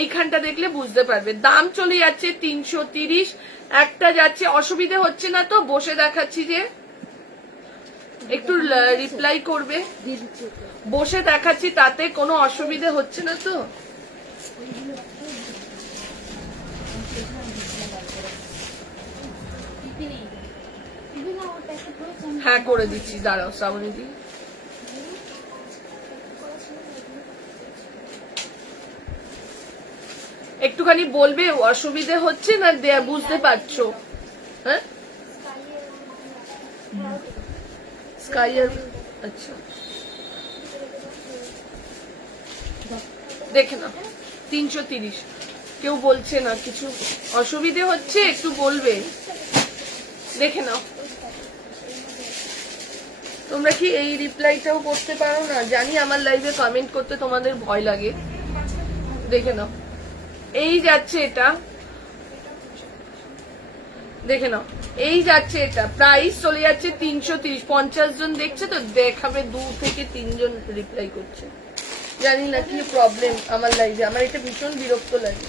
এইখানটা দেখলে বুঝতে পারবে। দাম চলে যাচ্ছে 330, একটা যাচ্ছে, অসুবিধে হচ্ছে না তো? বসে দেখাচ্ছি যে, একটু রিপ্লাই করবে, বসে দেখাচ্ছি, তাতে কোনো অসুবিধে হচ্ছে না তো? হ্যাঁ করে দিচ্ছি, দাঁড়াও শ্রাবণী দি, একটুখানি বলবে অসুবিধে হচ্ছে না, বুঝতে পারছো? হ্যাঁ স্কাইয়ার, আচ্ছা দেখে না 330, কেউ বলছে না কিছু অসুবিধে হচ্ছে, একটু বলবে, দেখে নাও। তোমরা কি এই রিপ্লাইটাও করতে পারো না? জানি আমার লাইভে কমেন্ট করতে তোমাদের ভয় লাগে, দেখে নাও, এই যাচ্ছে এটা, দেখে নাও, এই যাচ্ছে এটা, প্রাইস চলে যাচ্ছে 330। 50 জন দেখছে তো, দেখাবে 2 থেকে 3 জন রিপ্লাই করছে, জানি না কি প্রবলেম আমার লাইভে, আমার এটা ভীষণ বিরক্ত লাগে।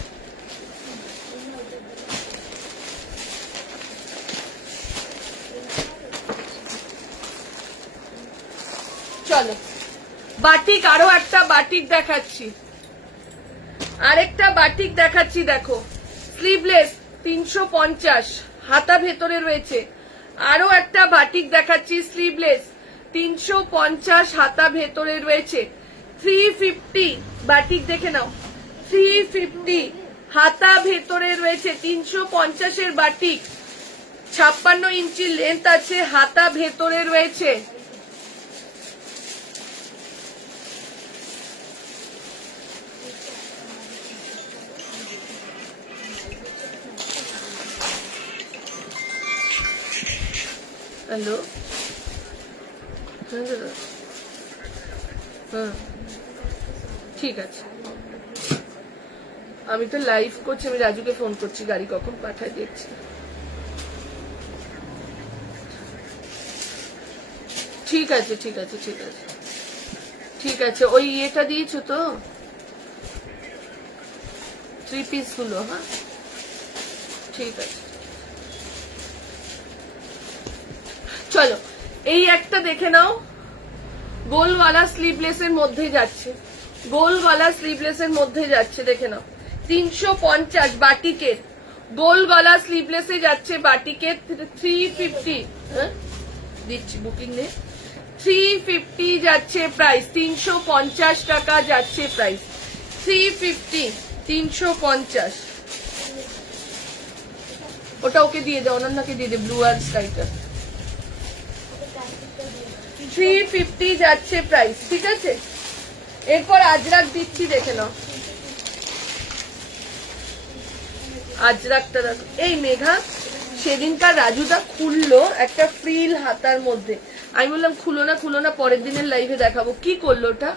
চলো বাটিক, আরো একটা বাটিক দেখাচ্ছি, আরেকটা বাটিক দেখাচ্ছি, দেখো স্লিভলেস 350, হাতা ভেতরে রয়েছে। আরো একটা বাটিক দেখাচ্ছি, স্লিভলেস 350, হাতা ভেতরে রয়েছে। 350 বাটিক, দেখে নাও, 350 হাতা ভেতরে রয়েছে, 350 এর বাটিক, 56 ইঞ্চি লেন্থ আছে, হাতা ভেতরে রয়েছে। হ্যালো, হ্যাঁ ঠিক আছে, আমি তো লাইভ করছি, আমি রাজুকে ফোন করছি, গাড়ি কখন পাঠায় দেখছি। ঠিক আছে ঠিক আছে ঠিক আছে ঠিক আছে, ওই ইয়েটা দিয়েছো তো 3 পিস গুলো, হ্যাঁ ঠিক আছে। চলো এই একটা দেখে নাও, গোলওয়ালা স্লিভলেসের মধ্যে যাচ্ছে, গোলওয়ালা স্লিভলেসের মধ্যে যাচ্ছে, দেখে নাও 350 বাটিকের, গোল গলা স্লিভলেসে যাচ্ছে বাটিকের 350, হ্যাঁ দিচ্ছি বুকিং নে, 350 যাচ্ছে প্রাইস, 350 টাকা যাচ্ছে প্রাইস, 350, 350। ওটা ওকে দিয়ে দে, অনন্যাকে দিয়ে দে, ব্লু আর স্কাইটা। 350 যাচ্ছে প্রাইস, ঠিক আছে। এরপর আজরাক দিচ্ছি, দেখে নাও আজরাকটা দেখো। এই মেঘা সেদিনকার রাজুদা খুললো একটা ফ্রিল হাতার মধ্যে, আমি বললাম খুলো না খুলো না, পরের দিনের লাইভে দেখাবো। কি করলো ওটা?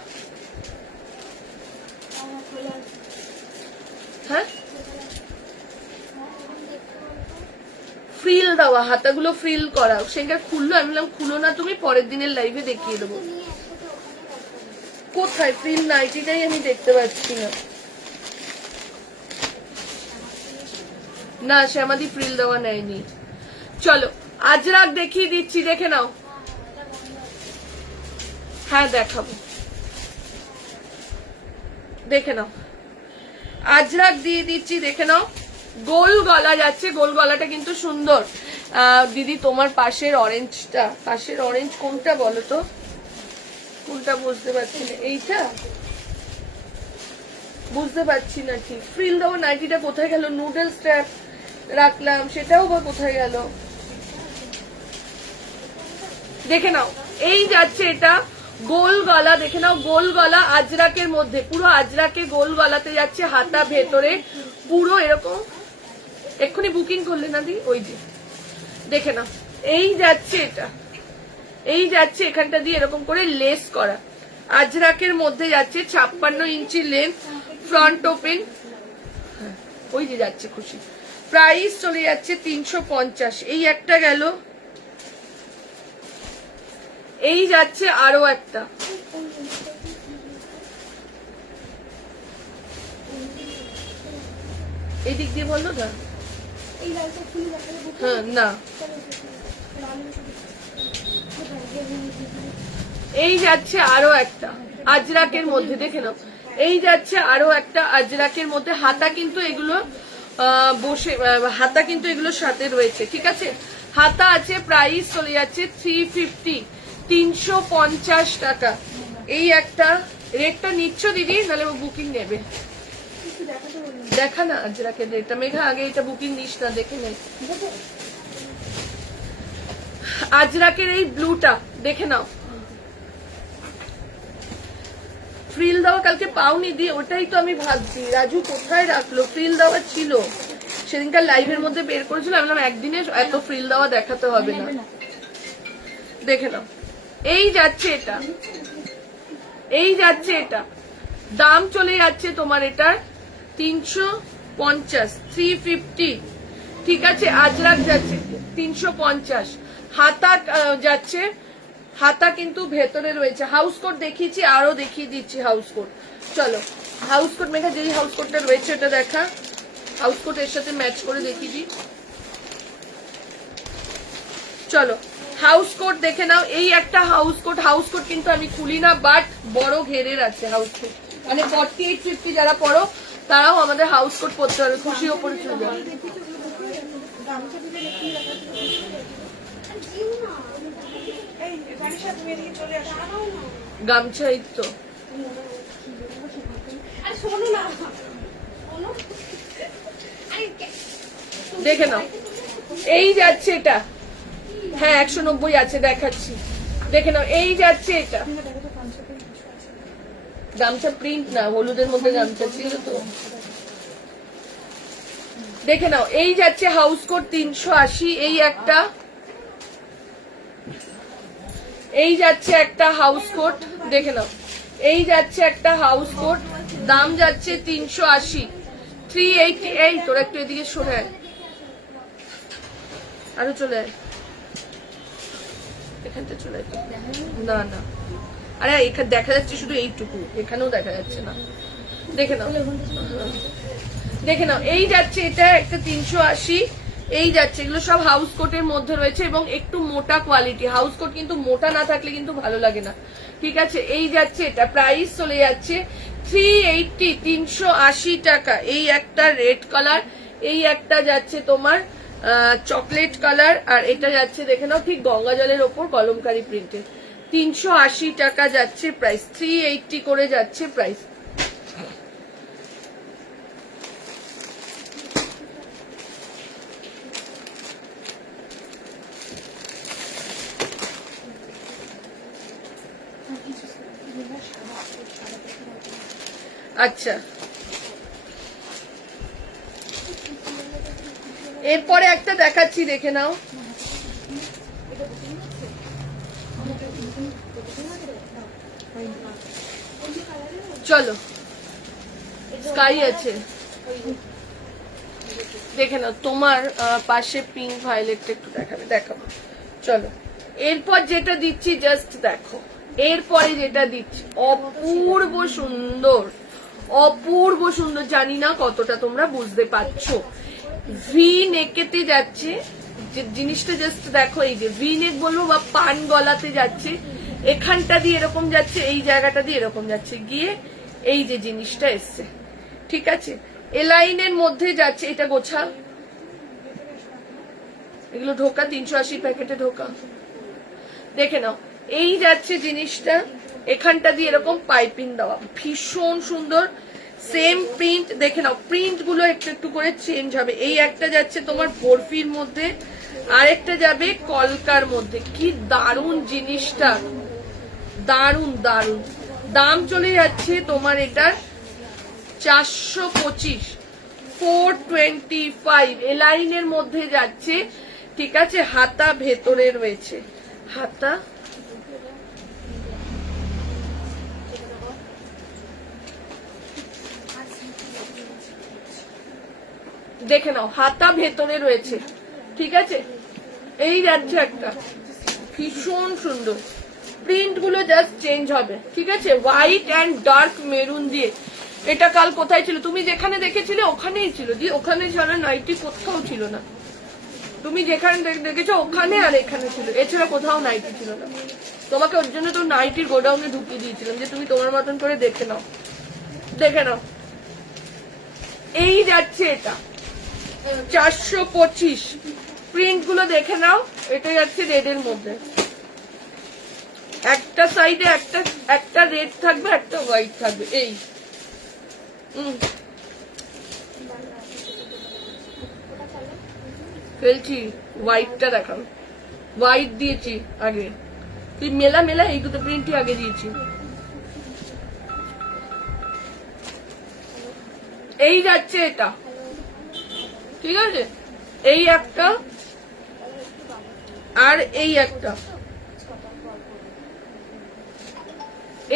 হ্যাঁ, ফ্রিল দেওয়া, হাতাগুলো ফ্রিল করা, সেটা খুললো। আমি বললাম খুলো না তুমি, পরের দিনের লাইভে দেখিয়ে দেবো। কোথায় ফ্রিল নাইটিটাই আমি দেখতে পাচ্ছি না। না, শ্যামাদি ফ্রিল দেওয়া নেয়নি। চলো আজরাক দেখিয়ে দিচ্ছি, দেখে নাও। হ্যাঁ দেখাবো, দেখে নাও। আজরাক দিয়ে দিচ্ছি, দেখে নাও। গোল গলা যাচ্ছে, গোল গলাটা কিন্তু সুন্দর। দিদি তোমার পাশের অরেঞ্জটা, পাশের অরেঞ্জ কোনটা বলো তো, কোনটা বুঝতে পারছি না। এইটা বুঝতে পারছি না ঠিক। ফ্রিল দেওয়া নাইটিটা কোথায় গেল? নুডল স্ট্র্যাপ রাখলাম, সেটাও বা কোথায় গেল? দেখে নাও, এই যাচ্ছে এটা গোল গলা, দেখে নাও গোল গলা আজরাকের মধ্যে, পুরো আজরাকে গোল গলাতে যাচ্ছে, হাতা ভেতরে পুরো এরকম। এক্ষুনি বুকিং করলে না দি, ওই যে দেখে নাও, এই যাচ্ছে এটা, এই যাচ্ছে এখানটা দিয়ে এরকম করে লেস করা, আজরাকের মধ্যে যাচ্ছে। 56 ইঞ্চি লেন্থ, ফ্রন্ট ওপেন, ওই যে যাচ্ছে খুশি। প্রাইস চলে যাচ্ছে 350। এই একটা গেল, এই যাচ্ছে আরো একটা, এদিক দিয়ে বললো না। হ্যাঁ না, এই যাচ্ছে আরো একটা আজরাকের মধ্যে, দেখে নাও। এই যাচ্ছে আরো একটা আজরাকের মধ্যে, হাতা কিন্তু এগুলো বসে, হাতা কিন্তু এগুলোর সাথে রয়েছে, ঠিক আছে। হাতা আছে। প্রাইস চলে যাচ্ছে 350, 350 টাকা। এই একটা রেটটা নিচ্ছ দিদি, নাহলে বুকিং নেবে। দেখা না আজরাকের রেটটা, মেঘা আগে এটা বুকিং নিস না, দেখে নে। আজরাকের এই ব্লুটা দেখে নাও, ফ্রিল দেওয়া কালকে পাওনি দি, ওটাই তো আমি ভাবছি রাজু কোথায় রাখলো। ফ্রিল দেওয়া ছিল সেদিনকার লাইভের মধ্যে বের করেছিল, আমি বললাম একদিনে এত ফ্রিল দেওয়া দেখাতে হবে না। দেখে নাও, এই যাচ্ছে এটা, এই যাচ্ছে এটা, দাম চলে যাচ্ছে তোমার এটার 350, 350, ঠিক আছে। আজরাক যাচ্ছে 350, হাতা যাচ্ছে, হাতা কিন্তু ভেতরে রয়েছে। হাউস কোট দেখিয়েছি, আরো দেখিয়ে দিচ্ছি হাউস কোট। চলো হাউস কোট মেঘা, যেই হাউস কোটটা রয়েছে এটা দেখা, হাউস কোট এর সাথে ম্যাচ করে দেখিয়ে দিই। চলো হাউস কোট দেখে নাও। এই একটা হাউস কোট, হাউস কোট কিন্তু আমি খুলি না, বাট বড় ঘেরের আছে হাউস কোট, মানে 48, 50 যারা পড়ো তারাও আমাদের হাউস কোট পড়তে হবে, খুশি ওপরে চলে যাবে। গামছা এই তো, দেখে নাও। এই যাচ্ছে এটা, হ্যাঁ 190 আছে, দেখাচ্ছি, দেখে নাও। এই যাচ্ছে এটা, গামছা প্রিন্ট না, হলুদের মধ্যে গামছা ছিল তো, দেখে নাও। এই যাচ্ছে হাউস কোট 380, এই একটা, এই যাচ্ছে একটা হাউস কোট, দেখে নাও। এই যাচ্ছে একটা হাউস কোট, দাম যাচ্ছে 380, 380। এই তোরা একটু এদিকে সরে আয়, আরো চলে আয়, এখানটা চলে আয়। না না, আরে এখানে দেখা যাচ্ছে শুধু এইটুকু, এখানেও দেখা যাচ্ছে না, দেখে নাও, দেখে নাও। এই যাচ্ছে এটা একটা 380, এই যাচ্ছে, এগুলো সব হাউস কোটের মধ্যে রয়েছে এবং একটু মোটা কোয়ালিটি। হাউস কোট কিন্তু মোটা না থাকলে কিন্তু ভালো লাগে না, ঠিক আছে। এই যাচ্ছে এটা, প্রাইস চলে যাচ্ছে 380, 380 টাকা। এই একটা রেড কালার, এই একটা যাচ্ছে তোমার চকলেট কালার, আর এটা যাচ্ছে দেখে নাও ঠিক গঙ্গা জলের ওপর কলমকারি প্রিন্টের, 380 টাকা যাচ্ছে প্রাইস, 380 করে যাচ্ছে প্রাইস। আচ্ছা, এরপরে একটা দেখাচ্ছি, দেখে নাও। চলো, স্কাই আছে, দেখে নাও। তোমার পাশে পিঙ্ক ভায়োলেটটা একটু দেখাবো। চলো, এরপর যেটা দিচ্ছি জাস্ট দেখো। এরপরে যেটা দিচ্ছি অপূর্ব সুন্দর, অপূর্ব সুন্দর। জানি না কতটা তোমরা বুঝতে পারছো। ভি নেকেতে যাচ্ছে যে জিনিসটা, জাস্ট দেখো। এই যে ভি নেক বলবো বা পান গলাতে যাচ্ছে, এখানটা দিয়ে এরকম যাচ্ছে, এই জায়গাটা দিয়ে এরকম যাচ্ছে, গিয়ে এই যে জিনিসটা এসছে, ঠিক আছে। এলাইনের মধ্যে যাচ্ছে, এটা গোছা, এগুলো ঢোকা 380 প্যাকেটে ঢোকা, দেখে নাও। এই যাচ্ছে জিনিসটা, এখানটা দিয়ে এরকম পাইপিং দেওয়া, ভীষণ সুন্দর। সেম প্রিন্ট, দেখে নাও। প্রিন্ট গুলো একটু একটু করে চেঞ্জ হবে। এই একটা যাচ্ছে তোমার বরফির মধ্যে, আরেকটা যাবে কলকার মধ্যে। কি দারুণ জিনিসটা, দারুণ দারুণ। দাম চলে যাচ্ছে তোমার এটার 425, 425। এলাইনের মধ্যে যাচ্ছে, ঠিক আছে। হাতা ভেতরে রয়েছে, হাতা দেখে নাও, হাতা ভেতরে রয়েছে, ঠিক আছে। এই যাচ্ছে একটা, ভীষণ সুন্দর। প্রিন্ট গুলো জাস্ট চেঞ্জ হবে, ঠিক আছে। হোয়াইট অ্যান্ড ডার্ক মেরুন দিয়ে। এটা কাল কোথায় ছিল? তুমি যেখানে দেখেছিলে ওখানেই ছিল, দিয়ে ওখানে ছাড়া নাইটি কোথাও ছিল না। তুমি যেখানে দেখেছো ওখানে আর এখানে ছিল, এছাড়া কোথাও নাইটি ছিল না। তোমাকে ওর জন্য তো নাইটির গোডাউনে ঢুকিয়ে দিয়েছিলাম যে তুমি তোমার মতন করে দেখে নাও, দেখে নাও। এই যাচ্ছে এটা 425। প্রিন্ট গুলো দেখে নাও। এটা যাচ্ছে রেড এর মধ্যে, একটা সাইডে একটা রেড থাকবে, একটা হোয়াইট থাকবে। এই ফেলছি, হোয়াইটটা দেখাও। হোয়াইট দিয়েছি আগে, তুই মেলা মেলা এই দুটো প্রিন্টই আগে দিয়েছি। এই যাচ্ছে এটা, ঠিক আছে। এই একটা আর এই একটা,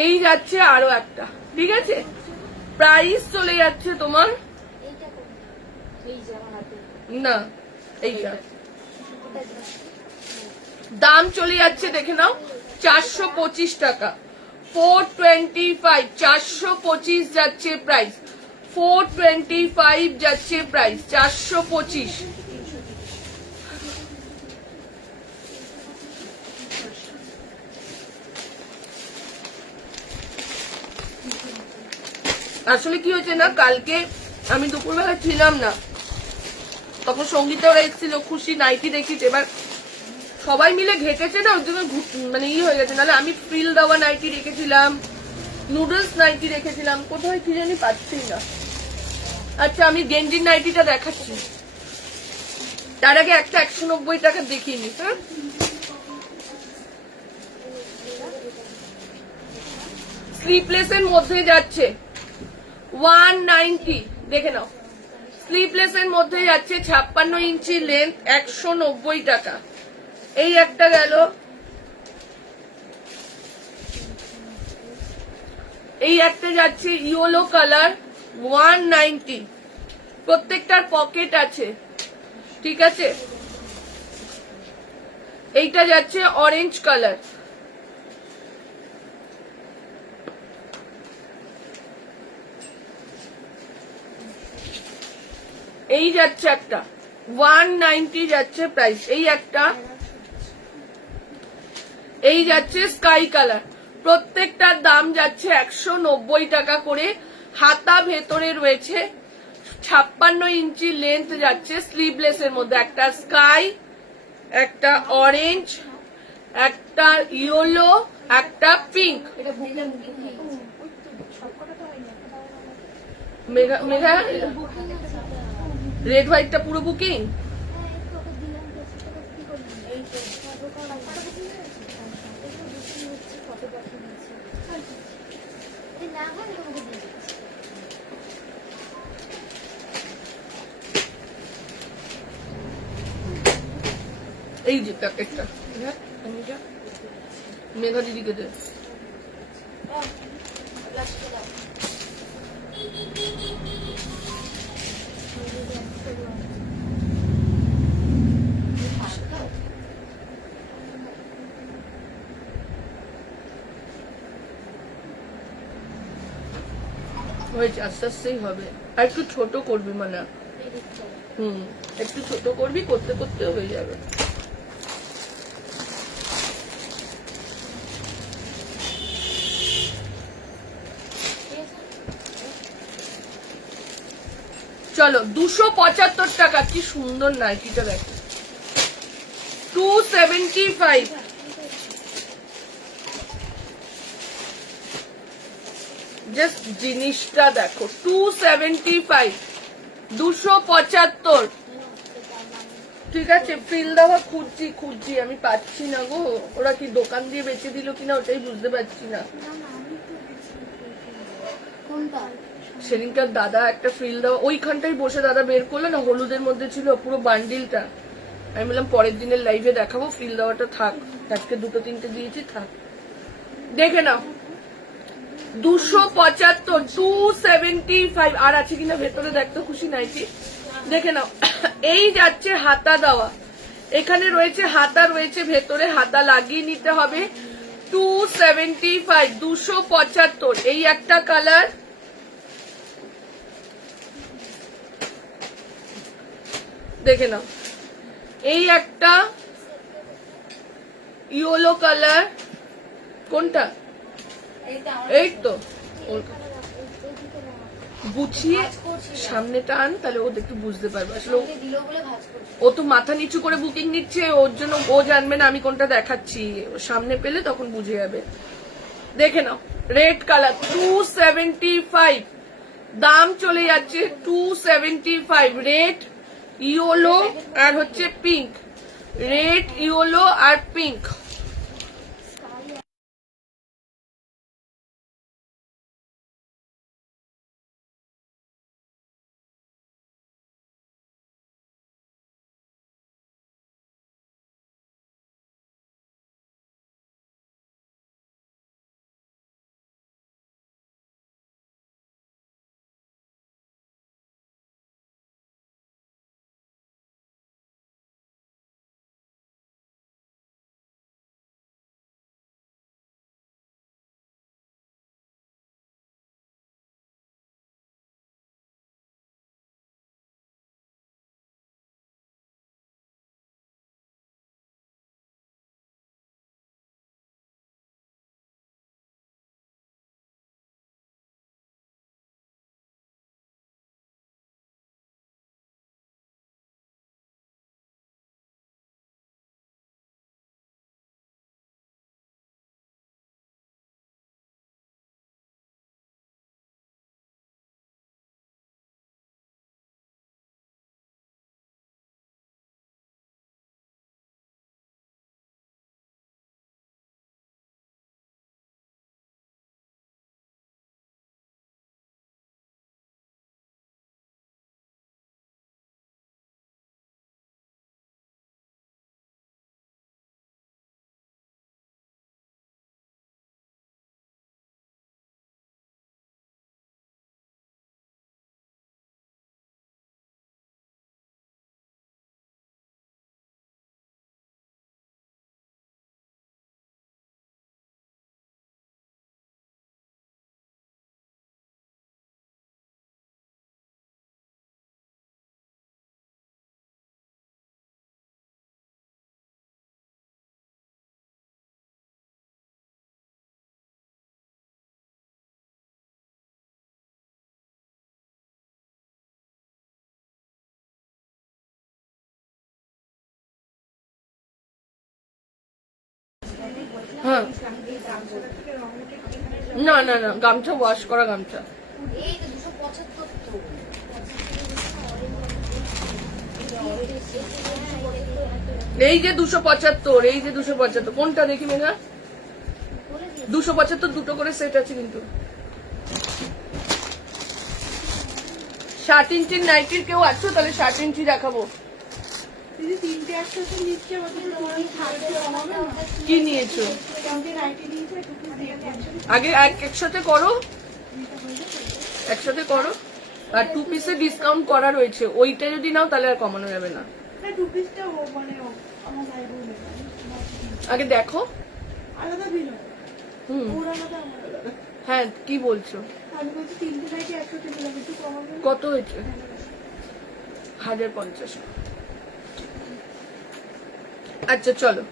এই যাচ্ছে আরো একটা, ঠিক আছে। প্রাইস চলে যাচ্ছে তোমার, না এইটা দাম চলে যাচ্ছে, দেখে নাও, 425 টাকা, 425। 425 যাচ্ছে প্রাইস, 425 যাচ্ছে প্রাইস, 425। আসলে কি হয়েছে না, কালকে আমি দুপুরবেলা ছিলাম না, তখন সঙ্গীতা ওরা এসেছিল, খুশি নাইটি দেখিছে। এবার সবাই মিলে ঘেটেছে না, ওর জন্য মানে হয়ে গেছে। নাহলে আমি ফ্রিল দেওয়া নাইটি রেখেছিলাম, নুডলস নাইটি রেখেছিলাম, কোথায় কি জানি পাচ্ছি না। আচ্ছা, আমি গেঞ্জির নাইটিটা দেখাচ্ছি, তার আগে একটা 190 টাকা দেখিয়ে নি। হ্যাঁ, স্লিপলেস এর মধ্যে যাচ্ছে 190, দেখে নাও। স্লিপলেস এর মধ্যে যাচ্ছে 56 ইঞ্চি লেন্থ, 190 টাকা। এই একটা গেল, এই একটা যাচ্ছে ইয়েলো কালার, 190। প্রত্যেকটার পকেট আছে, ঠিক আছে। এইটা যাচ্ছে অরেঞ্জ কালার, এই যাচ্ছে একটা 190 যাচ্ছে প্রাইস। এই একটা, এই যাচ্ছে স্কাই কালার। প্রত্যেকটার দাম যাচ্ছে 190 টাকা করে। হাতা ভেতরে রয়েছে, 56 ইঞ্চি লেন্থ যাচ্ছে, স্লিভলেস এর মধ্যে। একটা স্কাই, একটা অরেঞ্জ, একটা ইয়েলো, একটা পিঙ্ক। মেঘা মেঘা রেড হোয়াইটটা পুরো বুকিং। এই যে প্যাকেটটা মেঘা দিদিকে দে। হয়েছে, আস্তে আস্তেই হবে। আর একটু ছোট করবি মানে, একটু ছোট করবি, করতে করতে হয়ে যাবে। চলো 275 টাকা, কি সুন্দর নাইটিটা দেখো, 275। জাস্ট জিনিসটা দেখো, 275, 275। ঠিক আছে, ফিল দেওয়া খুঁজছি আমি পাচ্ছি না গো। ওরা কি দোকান দিয়ে বেঁচে দিল কিনা ওটাই বুঝতে পারছি না। সেদিনকার দাদা একটা ফিল দেওয়া ওইখানটাই বসে দাদা বের করলো না, হলুদের মধ্যে ছিল পুরো বান্ডিলটা। আমি বললাম পরের দিনের লাইভে দেখাবো, ফিল দেওয়াটা থাক, আজকে 2-3টে দিয়েছি থাক। দেখে নাও 275, 275। আর আছে কিনা ভেতরে দেখতে খুশি নাইটি, দেখে নাও। এই যাচ্ছে হাতা দেওয়া, এখানে রয়েছে হাতা, রয়েছে ভেতরে হাতা লাগিয়ে নিতে হবে। 275, 275। এই একটা কালার, দেখে নাও। এই একটা ইয়েলো কালার, কোনটা? এই তো, গুছিয়ে সামনেটা আন, তাহলে ও একটু বুঝতে পারবে। আসলে ও তো মাথা নিচু করে বুকিং নিচ্ছে, ওর জন্য ও জানবে না আমি কোনটা দেখাচ্ছি। সামনে পেলে তখন বুঝে যাবে। দেখে নাও, রেড কালার, 275। দাম চলে যাচ্ছে 275। রেড, ইয়েলো আর হচ্ছে পিঙ্ক, রেড, ইয়েলো আর পিঙ্ক। হ্যাঁ না না না, গামছা ওয়াশ করা গামছা। এই যে 275, এই যে 275, কোনটা দেখি মেঘা? 275 দুটো করে সেট আছে কিন্তু। 60 ইঞ্চির নাইটির কেউ আছো? তাহলে 60 ইঞ্চি দেখাবো। কি নিয়েছো? আগে একসাথে করো, একসাথে করো। আর 2 পিসে ডিসকাউন্ট করা রয়েছে, ওইটা যদি নাও তাহলে আর কমানো যাবে না। আগে দেখো। হ্যাঁ কি বলছো? কত হয়েছে? 1050। আচ্ছা চলো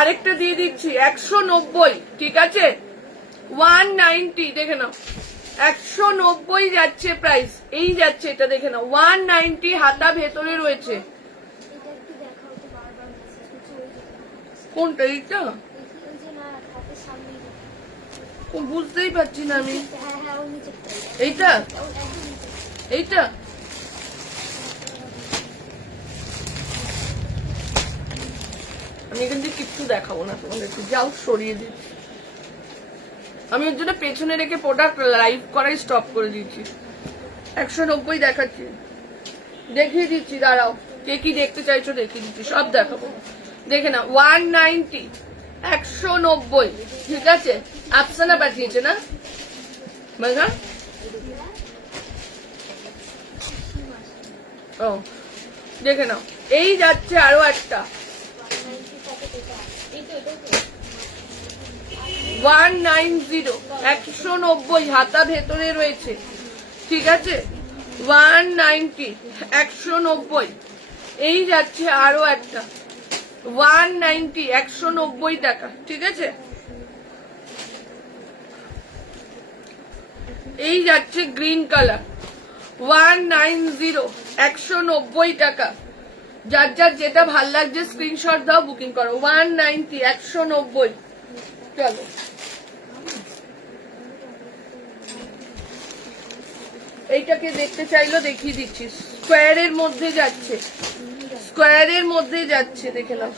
আরেকটা দিয়ে দিচ্ছি 190, ঠিক আছে? 190 দেখে নাও, 190 যাচ্ছে প্রাইস, এই যাচ্ছে এটা দেখে নাও, 190 হাতা ভেতরে রয়েছে। কোনটা? এইটা বুঝতেই পারছি না আমি। এইটা এইটা আমি এখান থেকে কিচ্ছু দেখাবো না তোমাদেরকে, যাও সরিয়ে দিচ্ছি। আমি ওর জন্য পেছনে রেখে প্রোডাক্ট লাইভ করাই স্টপ করে দিচ্ছি। 190 দেখাচ্ছি, দেখিয়ে দিচ্ছি, দাঁড়াও। কে কি দেখতে চাইছো দেখিয়ে দিচ্ছি, সব দেখাবো। দেখে না, 190, 190, ঠিক আছে? আফসানা পাঠিয়েছে না মেঘা? ও দেখে নাও, এই যাচ্ছে আরো একটা 190, 190 হাতা ভেতরে রয়েছে, ঠিক আছে? 190, 190, এই যাচ্ছে আরো একটা 190, 190 টাকা, ঠিক আছে? এই যাচ্ছে গ্রিন কালার 190, 190 টাকা। যার যার যেটা ভাল লাগছে স্ক্রিনশট দাও, বুকিং করো। 190, 190। চলো এইটাকে দেখতে চাইলো, দেখিয়ে দিচ্ছি। স্কোয়ারের মধ্যে যাচ্ছে, স্কোয়ারের মধ্যে যাচ্ছে, দেখে নাও,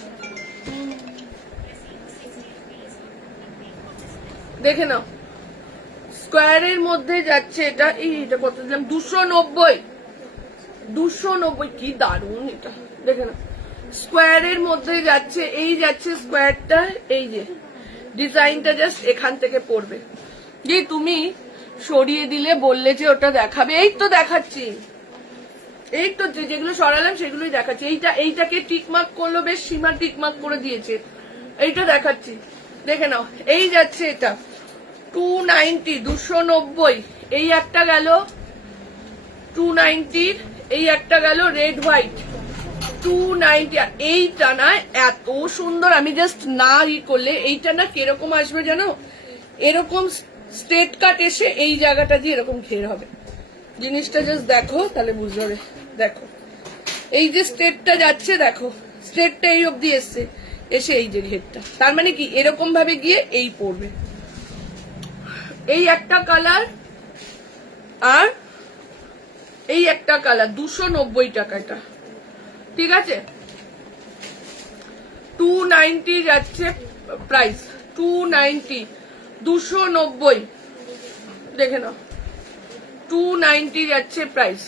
দেখে নাও, স্কোয়ারের মধ্যে যাচ্ছে এটা। এটা কত দিলাম? 290, 290, কি দারুন এটা, দেখে নাও, স্কোয়ারের মধ্যে যাচ্ছে, এই যাচ্ছে স্কোয়ারটা, এই যে ডিজাইনটা জাস্ট এখান থেকে পড়বে। যে তুমি সরিয়ে দিলে, বললে যে ওটা দেখাবে, এই তো দেখাচ্ছি, এই তো যেগুলো সরালাম সেগুলোই দেখাচ্ছি। এইটাকে টিকমার্ক করলো, বেশ সীমা টিকমার্ক করে দিয়েছে, এইটা দেখাচ্ছি, দেখে নাও। এই যাচ্ছে এটা 290, 290, এই একটা গেল 290, এই একটা গেল রেড হোয়াইট 290। এইটা না এত সুন্দর, আমি জাস্ট না করলে এইটা না কিরকম আসবে জানো? এরকম স্ট্রেট কাট এসে এই জায়গাটা দিয়ে এরকম ঘের হবে। জিনিসটা জাস্ট দেখো তাহলে বুঝতে হবে। দেখো এই যে স্ট্রেটটা যাচ্ছে, দেখো স্ট্রেটটা এই অব্দি এসছে, এসে এই যে ঘেরটা, তার মানে কি এরকম ভাবে গিয়ে এই পড়বে। এই একটা কালার আর এই একটা কালার, 290 টাকা এটা, ঠিক আছে? 290 যাচ্ছে প্রাইস, 290, 290, দেখে নাও, 290 যাচ্ছে প্রাইস।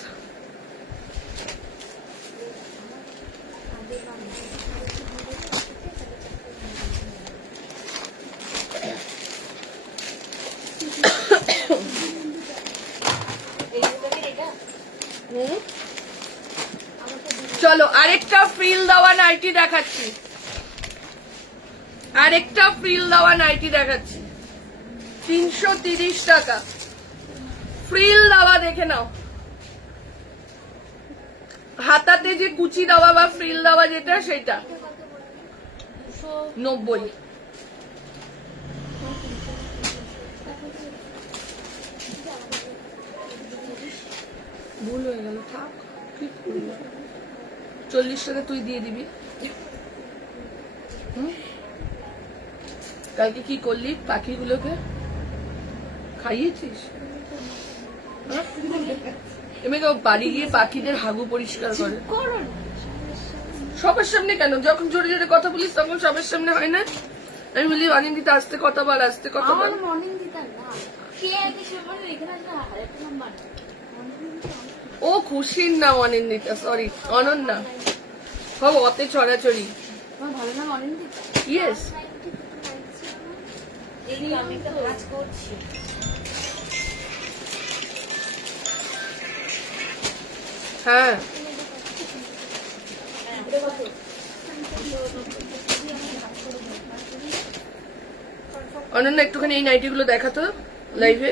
চলো আরেকটা ফ্রিল দেওয়া নাইটি দেখাচ্ছি, আরেকটা ফ্রিল দেওয়া নাইটি দেখাচ্ছি, 330 টাকা ফ্রিল দেওয়া, দেখে নাও। হাতাতে যে কুচি দেওয়া বা ফ্রিল দেওয়া যেটা, সেটা 90। ভুল হয়ে গেল, থাক, 40 টাকা তুই দিয়ে দিবি। কালকে কি করলি পাখিগুলোকে খাইয়েছিস? এমনি বাড়ি গিয়ে পাখিদের হাগু পরিষ্কার করে সবার সামনে কেন? যখন জোরে জোরে কথা বলিস তখন সবার সামনে হয় না? আমি বলি অনিন্দিতা আসতে কথা বল, আসতে কথা বল। ও খুশির নাম অনিন্দিতা, সরি অনন্যা। হব অতে ছড়াছড়ি। ইয়েস, হ্যাঁ অনন্যা একটুখানি এই নাইটি গুলো দেখাতো লাইভে।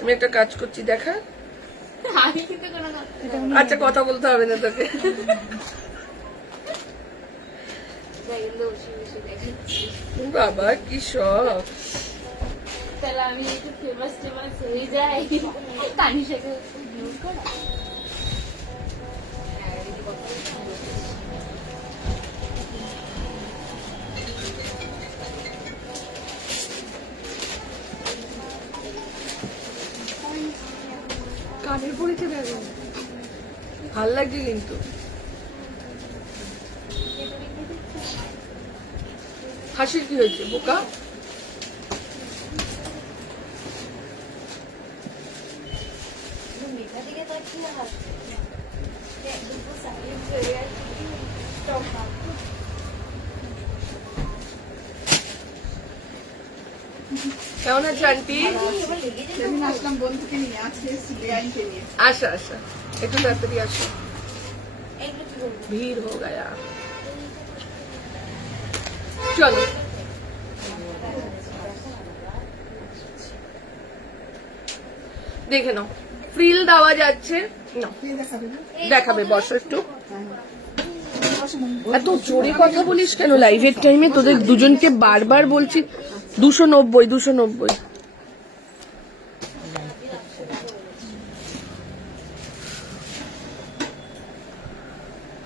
আমি একটা কাজ করছি, দেখা। আচ্ছা কথা বলতে হবে না তোকে। বাবা কি শখ। তাহলে আমি একটু ফেমাস হয়ে যাই তানিশাকে ইউজ করা। কানের পড়েছে দেখো, ভাল লাগছে কিন্তু। হাসির কি হয়েছে বোকা? কেমন আছে আন্টি? আসলাম বন্ধুকে নিয়ে, আজকে বেআইনকে নিয়ে। আচ্ছা আচ্ছা, একটু তাড়াতাড়ি আসো, ভিড় হো গয়া। চলো দেখে নাও, ফ্রিল দেওয়া যাচ্ছে না, দেখাবে। বসো একটু। এত জোরে কথা বলিস কেন লাইভের টাইমে? তোদের দুজনকে বারবার বলছি 290 290।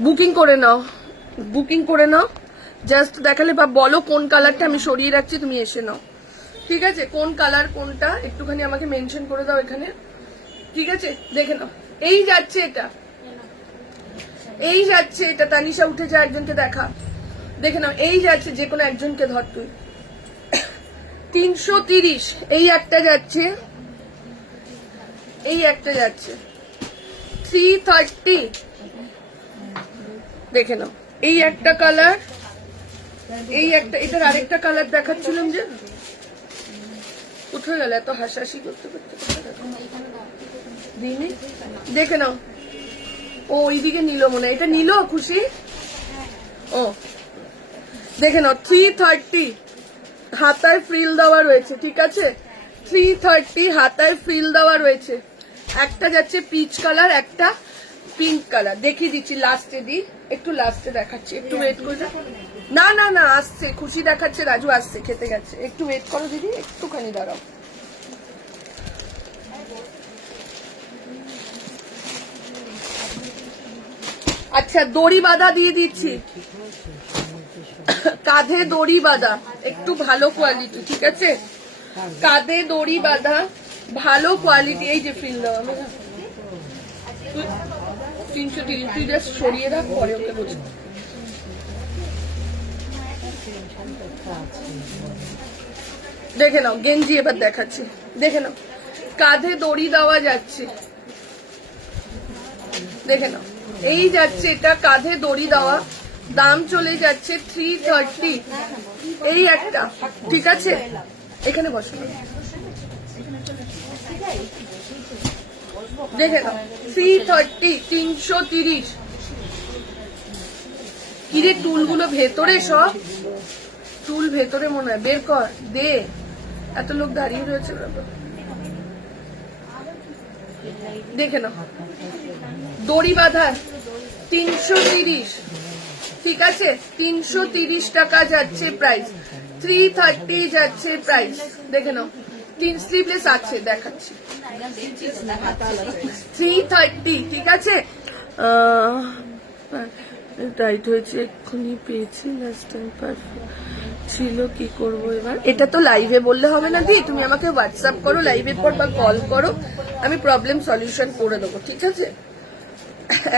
বুকিং করে নাও, বুকিং করে নাও। জাস্ট দেখালে বা বলো কোন কালারটা, আমি সরিয়ে রাখছি, তুমি এসে নাও। ঠিক আছে, কোন কালার কোনটা একটুখানি আমাকে মেনশন করে দাও এখানে। ঠিক আছে, দেখে নাও। এই যাচ্ছে এটা, এই যাচ্ছে এটা। তানিশা উঠে যা, একজনকে দেখা, দেখে নাও। এই যাচ্ছে, যে কোনো একজনকে ধর তুই। 330। এই একটা যাচ্ছে, এই একটা যাচ্ছে 330। দেখে নাও, এই একটা কালার, এই একটা। এটার আরেকটা কালার দেখাচ্ছিলাম যে উঠে গেল। এত হাসাহাসি করতে করতে দিইনি। দেখে নাও, ও ওইদিকে নিল মনে হয়। এটা নিল খুশি। ও দেখে নাও, 330 হাতায় ফ্রিল দেওয়া রয়েছে। ঠিক আছে, 330 হাতায় ফ্রিল দেওয়া রয়েছে। একটা যাচ্ছে পিচ কালার, একটা পিঙ্ক কালার। দেখিয়ে দিচ্ছি, লাস্টে দিই, একটু লাস্টে দেখাচ্ছি, একটু ওয়েট করে। না না না, আসছে, খুশি দেখাচ্ছে, রাজু আসছে, খেতে গেছে। একটু ওয়েট করো দিদি, একটুখানি দাঁড়াও। আচ্ছা, দড়ি বাঁধা দিয়ে দিচ্ছি, কাঁধে দড়ি বাঁধা, একটু ভালো কোয়ালিটি। ঠিক আছে, কাঁধে দড়ি বাঁধা, ভালো কোয়ালিটি। এই যে ফ্রিল দেওয়া 330। তুই জাস্ট সরিয়ে রাখ, পরে ওকে বলছি। দেখে নাও, গেঞ্জি এবার দেখাচ্ছি, দেখে নাও। কাঁধে দড়ি দেওয়া যাচ্ছে, দেখে নাও। এই যাচ্ছে এটা, কাঁধে দড়ি দেওয়া, দাম চলে যাচ্ছে 330। এই একটা। ঠিক আছে, এখানে বসো, দেখে নাও। 330, 330। কিরে টুলগুলো ভেতরে, সব টুল ভেতরে মনে হয়, বের কর দে। এত লোক দাঁড়িয়ে রয়েছে, দেখে নাও। দড়ি বাঁধা 330। ঠিক আছে, 330 টাকা যাচ্ছে প্রাইস, 330 যাচ্ছে প্রাইস। দেখে নাও, 3 স্লিভলেস আছে, দেখাচ্ছি 330। ঠিক আছে, টাইট হয়েছে, এক্ষুনি পেয়েছি, লাস্ট টাইম পারফেক্ট ছিল, কি করব এবার? এটা তো লাইভে বললে হবে না দি, তুমি আমাকে হোয়াটসঅ্যাপ করো লাইভের পর বা কল করো, আমি প্রবলেম সলিউশন করে দেবো, ঠিক আছে?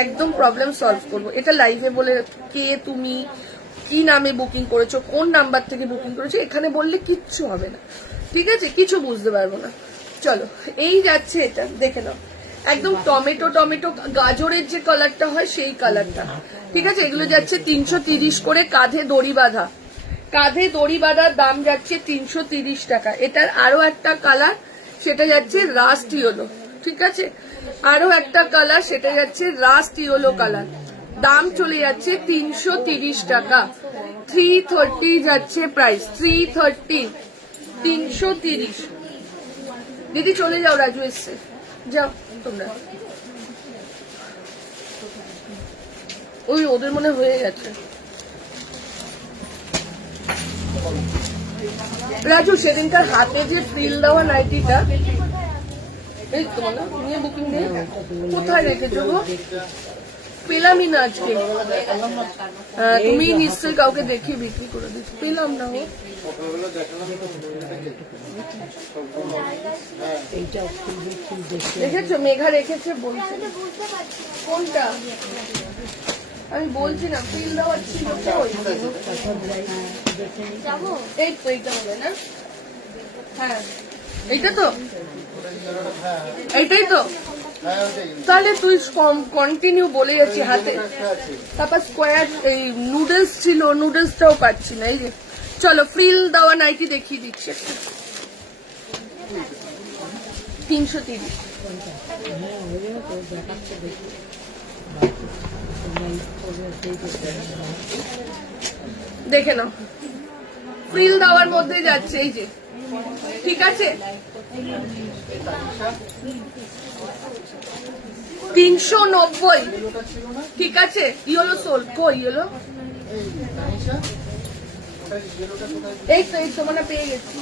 একদম প্রবলেম সলভ করবো। এটা লাইভে বলে কে তুমি, কি নামে বুকিং করেছো, কোন নাম্বার থেকে বুকিং করেছো, এখানে বললে কিচ্ছু হবে না, ঠিক আছে? কিছু বুঝতে পারবো না। চলো, এই যাচ্ছে এটা, দেখে নাও, একদম টমেটো টমেটো গাজরের যে কালারটা হয় সেই কালারটা, ঠিক আছে? এগুলো যাচ্ছে 330 করে, কাঁধে দড়ি বাঁধা, কাঁধে দড়ি বাঁধার দাম যাচ্ছে 330 টাকা। এটার আরো একটা কালার, সেটা যাচ্ছে রাস্ট ইয়েলো, ঠিক আছে? আরো একটা কালার, সেটা যাচ্ছে রাস্ট ইয়েলো কালার, দাম চলে যাচ্ছে 330 টাকা। 330 যাচ্ছে প্রাইস, 330, 330। দিদি চলে যাও, রাজু এসছে, যাও তোমরা। ওই ওদের মনে হয়ে গেছে। রাজু সেদিনকার হাতে যে ফ্রিল দেওয়া নাইটিটা, এই তোমার না নিয়ে বুকিং দিয়ে কোথায় রেখেছো গো? পেলামই না আজকে। তুমি নিশ্চয়ই কাউকে দেখিয়ে বিক্রি করে দিচ্ছ, পেলাম না। ও দেখেছো মেঘা রেখেছে বলছে, কোনটা আমি বলছি না, ফিল দেওয়ার ছিল তো, এই তো এইটা হবে না? হ্যাঁ এইটা তো, এইটাই তো। তাহলে তুই কন্টিনিউ বলে যাচ্ছি হাতে, তারপর স্কোয়ার এই নুডলস ছিল, নুডলসটাও পাচ্ছি না। এই যে চলো ফ্রিল দেওয়া নাইটি দেখিয়ে দিচ্ছি একটা, 330। দেখে নাও, ফ্রিল দেওয়ার মধ্যে যাচ্ছে, এই যে, ঠিক আছে? 390, ঠিক আছে? ইয়েলো সোল কই ইয়েলো? এই তো, এই তো মানে পেয়ে গেছি।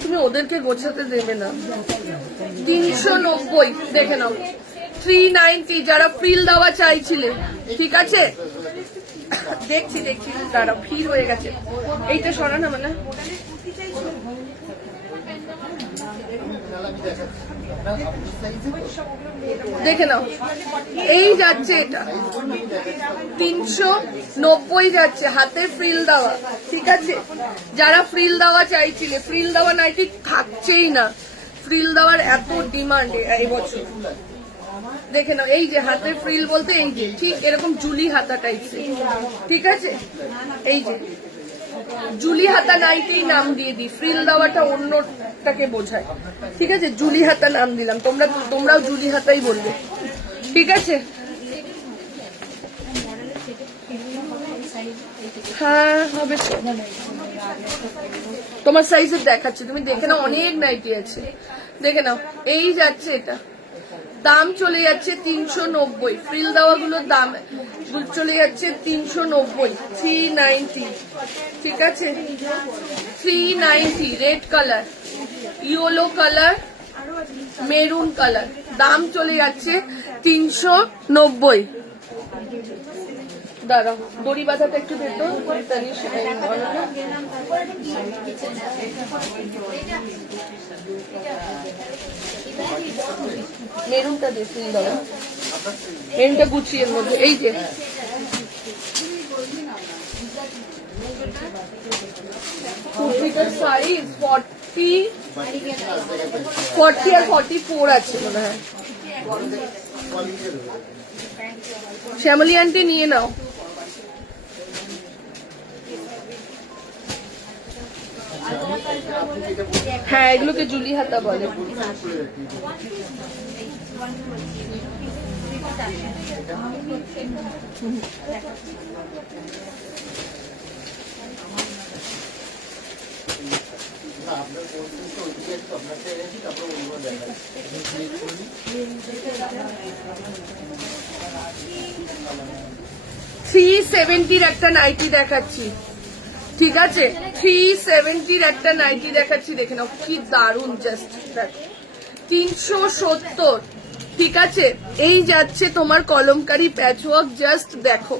তুমি ওদেরকে গোছাতে দেবে না। 390 দেখে নাও, 390 যারা ফ্রিল দেওয়া চাইছিলে, ঠিক আছে? দেখছি দেখছি, দাঁড়াও, ভিড় হয়ে গেছে। এইটা সরানো মানে দেখে নাও, এই যাচ্ছে এটা 390 যাচ্ছে, হাতে ফ্রিল দেওয়া, ঠিক আছে? যারা ফ্রিল দেওয়া চাইছিলে, ফ্রিল দেওয়া নাইটি থাকছেই না, ফ্রিল দেওয়ার এত ডিমান্ড এই বছর। দেখে নাও, এই যে হাতে ফ্রিল বলতে এই যে ঠিক এরকম জুলি হাতা টাইপের, ঠিক আছে? এই যে জুলি হাতা নাইটি নাম দিয়ে দিই, ফ্রিল দেওয়াটা অন্যটাকে বোঝায়, ঠিক আছে? জুলি হাতা নাম দিলাম, তোমরাও জুলি হাতাই বলবে, ঠিক আছে? হ্যাঁ হবে তো, তোমার সাইজের দেখাচ্ছে, তুমি দেখে নাও, অনেক নাইটি আছে, দেখে নাও। এই যাচ্ছে এটা, দাম চলে যাচ্ছে 390, ফ্রিল দেওয়া গুলোর দাম চলে যাচ্ছে 390, 390, ঠিক আছে? 390, red colour, yellow colour, maroon colour, দাম চলে যাচ্ছে 390। দাঁড়াও, দড়ি বাঁধাটা একটু দেখো, মেরুনটা দেখুন, দাঁড়া, মেরুনটা গুছিয়ে মধ্যে, এই যে কুর্তিটার সাইজ 40 আর 44 আছে মনে হয়। শ্যামলী আন্টি নিয়ে নাও। হ্যাঁ এগুলোকে জুলি হাতা বলে। $370 একটা নাইটি দেখাচ্ছি, ঠিক আছে? 370 একটা নাইটি দেখাচ্ছি, দেখে নাও কি দারুন, জাস্ট 370, ঠিক আছে, এই যাচ্ছে তোমার কলমকারি প্যাচওয়ার্ক, জাস্ট দেখো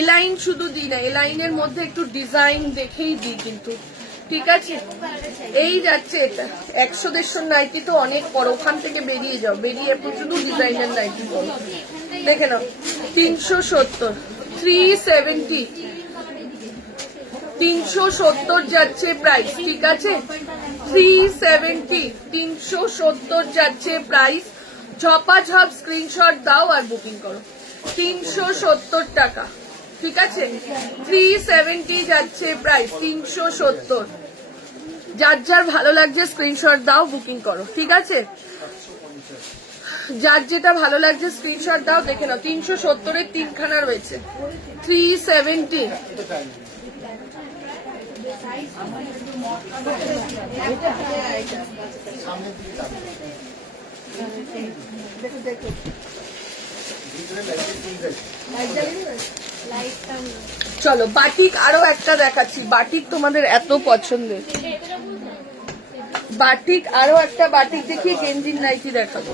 এলাইন শুধু দিই না, এলাইনের মধ্যে একটু ডিজাইন দেখেই দিই কিন্তু, ঠিক আছে। এই যাচ্ছে এটা 100-150 নাইটি তো অনেক পর, ওখান থেকে বেরিয়ে যাও, বেরিয়ে শুধু ডিজাইনের নাইটি পরো। দেখে নাও 370, 370, 370 যাচ্ছে প্রাইস, ঠিক আছে 370, 370 যাচ্ছে প্রাইস। ঝপাঝপ স্ক্রিনশট দাও আর বুকিং করো। 370 টাকা, ঠিক আছে 370 যাচ্ছে প্রাইস, 370। যার যার ভালো লাগছে স্ক্রিনশট দাও, বুকিং করো, ঠিক আছে। যার যেটা ভালো লাগছে স্ক্রিনশট দাও, দেখে নাও 370-এর 3খানা রয়েছে, 370। চলো বাটিক আরো একটা দেখাচ্ছি, বাটিক তোমাদের এত পছন্দের, বাটিক আরো একটা বাটিক দেখিয়ে গেঞ্জির নাইটি দেখাবো।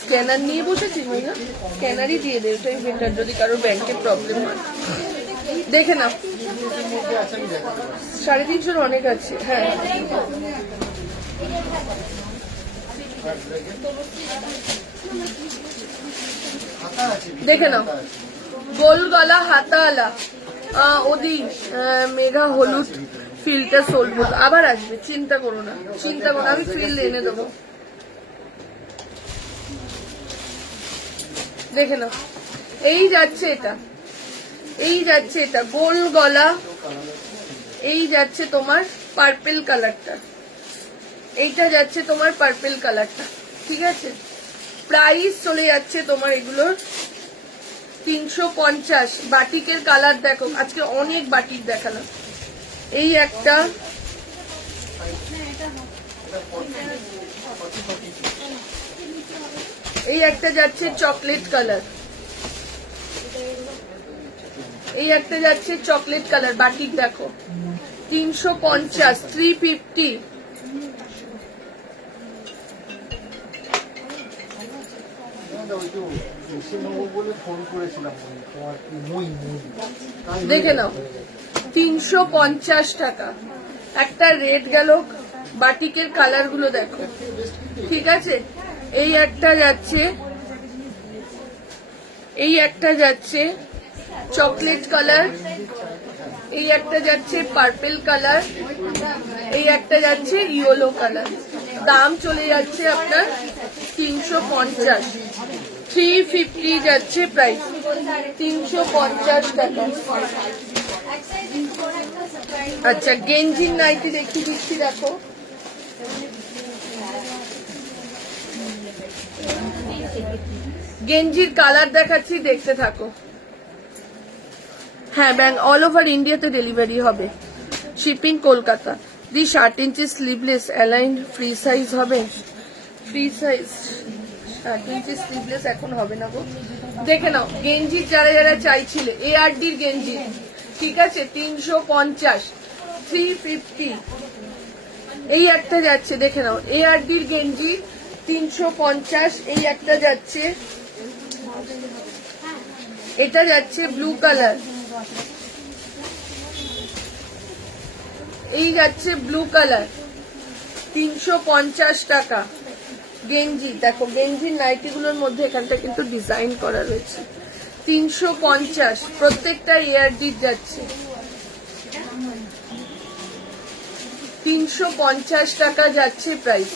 স্ক্যানার নিয়ে বসেছি ভাইয়া, স্ক্যানারই দিয়ে দে, এটাই বেটার যদি কারোর ব্যাংকে প্রবলেম হয়। দেখে নাও 350 অনেক আছে, হ্যাঁ দেখে নাও গোল গলা হাতাওয়ালা, ওদি মেঘা হলুদ ফিল্টার সোল্ড বুক আবার আসবে, চিন্তা করো না, চিন্তা করো, আমি ফিল এনে দেবো। দেখে নাও এই যাচ্ছে এটা, এই যাচ্ছে এটা গোল গলা, এই যাচ্ছে তোমার পার্পেল কালারটা, এইটা যাচ্ছে তোমার পার্পেল কালারটা, ঠিক আছে। প্রাইস চলে যাচ্ছে তোমার এগুলোর 350। বাটিকের কালার দেখো, আজকে অনেক বাটিক দেখালাম। এই একটা, এই একটা যাচ্ছে চকলেট কালার, এই একটা যাচ্ছে চকলেট কালার, বাটিক দেখো 350, 350। দেখে নাও 350 টাকা। একটা রেড গেল, বাটিকের কালার গুলো দেখো, ঠিক আছে। এই একটা যাচ্ছে, এই একটা যাচ্ছে চকলেট কালার, এই একটা যাচ্ছে পার্পেল কালার, এই একটা যাচ্ছে ইয়েলো কালার। দাম চলে যাচ্ছে আপনার 350, 350 যাচ্ছে প্রাইস, 350 টাকা। আচ্ছা গেঞ্জির নাইটি দেখিয়ে দিচ্ছি, দেখো গেঞ্জির কালার দেখাচ্ছি, দেখতে থাকো। হ্যাঁ ব্যাং অল ওভার ইন্ডিয়াতে ডেলিভারি হবে, শিপিং কলকাতা। দি 60 ইঞ্চি স্লিভলেস অ্যালাইন ফ্রি সাইজ হবে, ফ্রি সাইজ 60 ইঞ্চি স্লিভলেস এখন হবে না গো। দেখে নাও গেঞ্জির যারা যারা চাইছিলে, ARDর গেঞ্জি, ঠিক আছে 350, 350। এই একটা যাচ্ছে, দেখে নাও ARDর গেঞ্জি 350। এই একটা যাচ্ছে, এটা যাচ্ছে ব্লু কালার, এই যাচ্ছে ব্লু কালার 350 টাকা। গেঞ্জি দেখো, গেঞ্জির নাইটি গুলোর মধ্যে এখানটা কিন্তু ডিজাইন করা রয়েছে, 350। প্রত্যেকটা ARD যাচ্ছে 350 টাকা যাচ্ছে প্রাইস।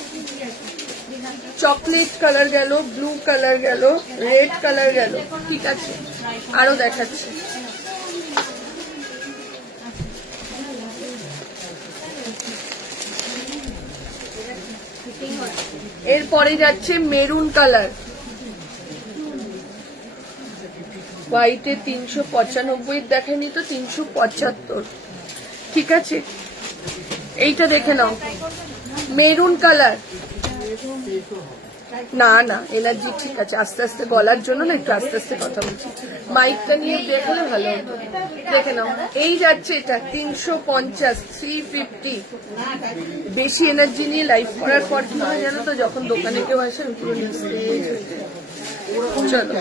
চকলেট কালার গেল, ব্লু কালার গেল, রেড কালার গেল, ঠিক আছে আরো দেখাচ্ছি। এরপরে যাচ্ছে মেরুন কালার, হোয়াইটে 395 দেখায়নি তো, 375, ঠিক আছে। এইটা দেখে নাও মেরুন কালার, না না, এনার্জি ঠিক আছে, আস্তে আস্তে গলার জন্য না একটু আস্তে আস্তে কথা বলছি, মাইকটা নিয়ে দেখলে ভালো হতো। দেখে নাও, এই যাচ্ছে এটা 350, 350। বেশি এনার্জি নিয়ে লাইভ করার পর কি হয় জানো তো, যখন দোকানে কেউ আসে পুরো নিস্তেজ হয়ে যায়। চলো,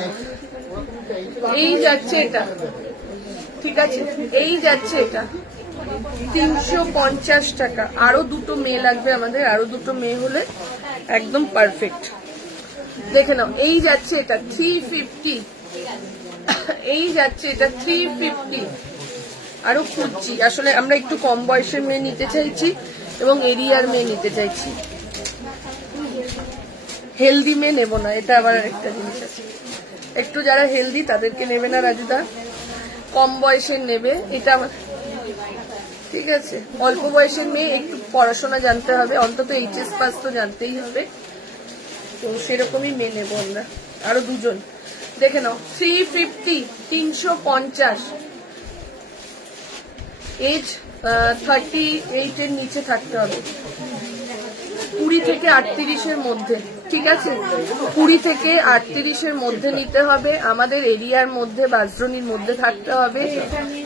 এই যাচ্ছে এটা, ঠিক আছে, এই যাচ্ছে এটা 350 টাকা। আরো দুটো মেয়ে লাগবে আমাদের, আরো দুটো মেয়ে হলে একদম পারফেক্ট। দেখে নাও, এই যাচ্ছে এটা 350, এই যাচ্ছে এটা 350। আরো খুঁজছি, আসলে আমরা একটু কম বয়সের মেয়ে নিতে চাইছি এবং এরিয়ার মেয়ে নিতে চাইছি, হেলদি মেয়ে নেবো না, এটা আবার একটা জিনিস আছে। একটু যারা হেলদি তাদেরকে নেবে না রাজুদা, কম বয়সের নেবে, এটা আমার ঠিক আছে। অল্প বয়সের মেয়ে একটু পড়াশোনা জানতে হবে, অন্তত এইচএস পাস তো জানতেই হবে, তো সেরকমই মেয়ে নেবো আমরা। আরো দুজন দেখে নাও, 350, 350। এজ 38 এর নিচে থাকতে হবে, 20 থেকে 38-এর মধ্যে, ঠিক আছে, 20 থেকে 38-এর মধ্যে নিতে হবে, আমাদের এরিয়ার মধ্যে বাসরনির মধ্যে থাকতে হবে,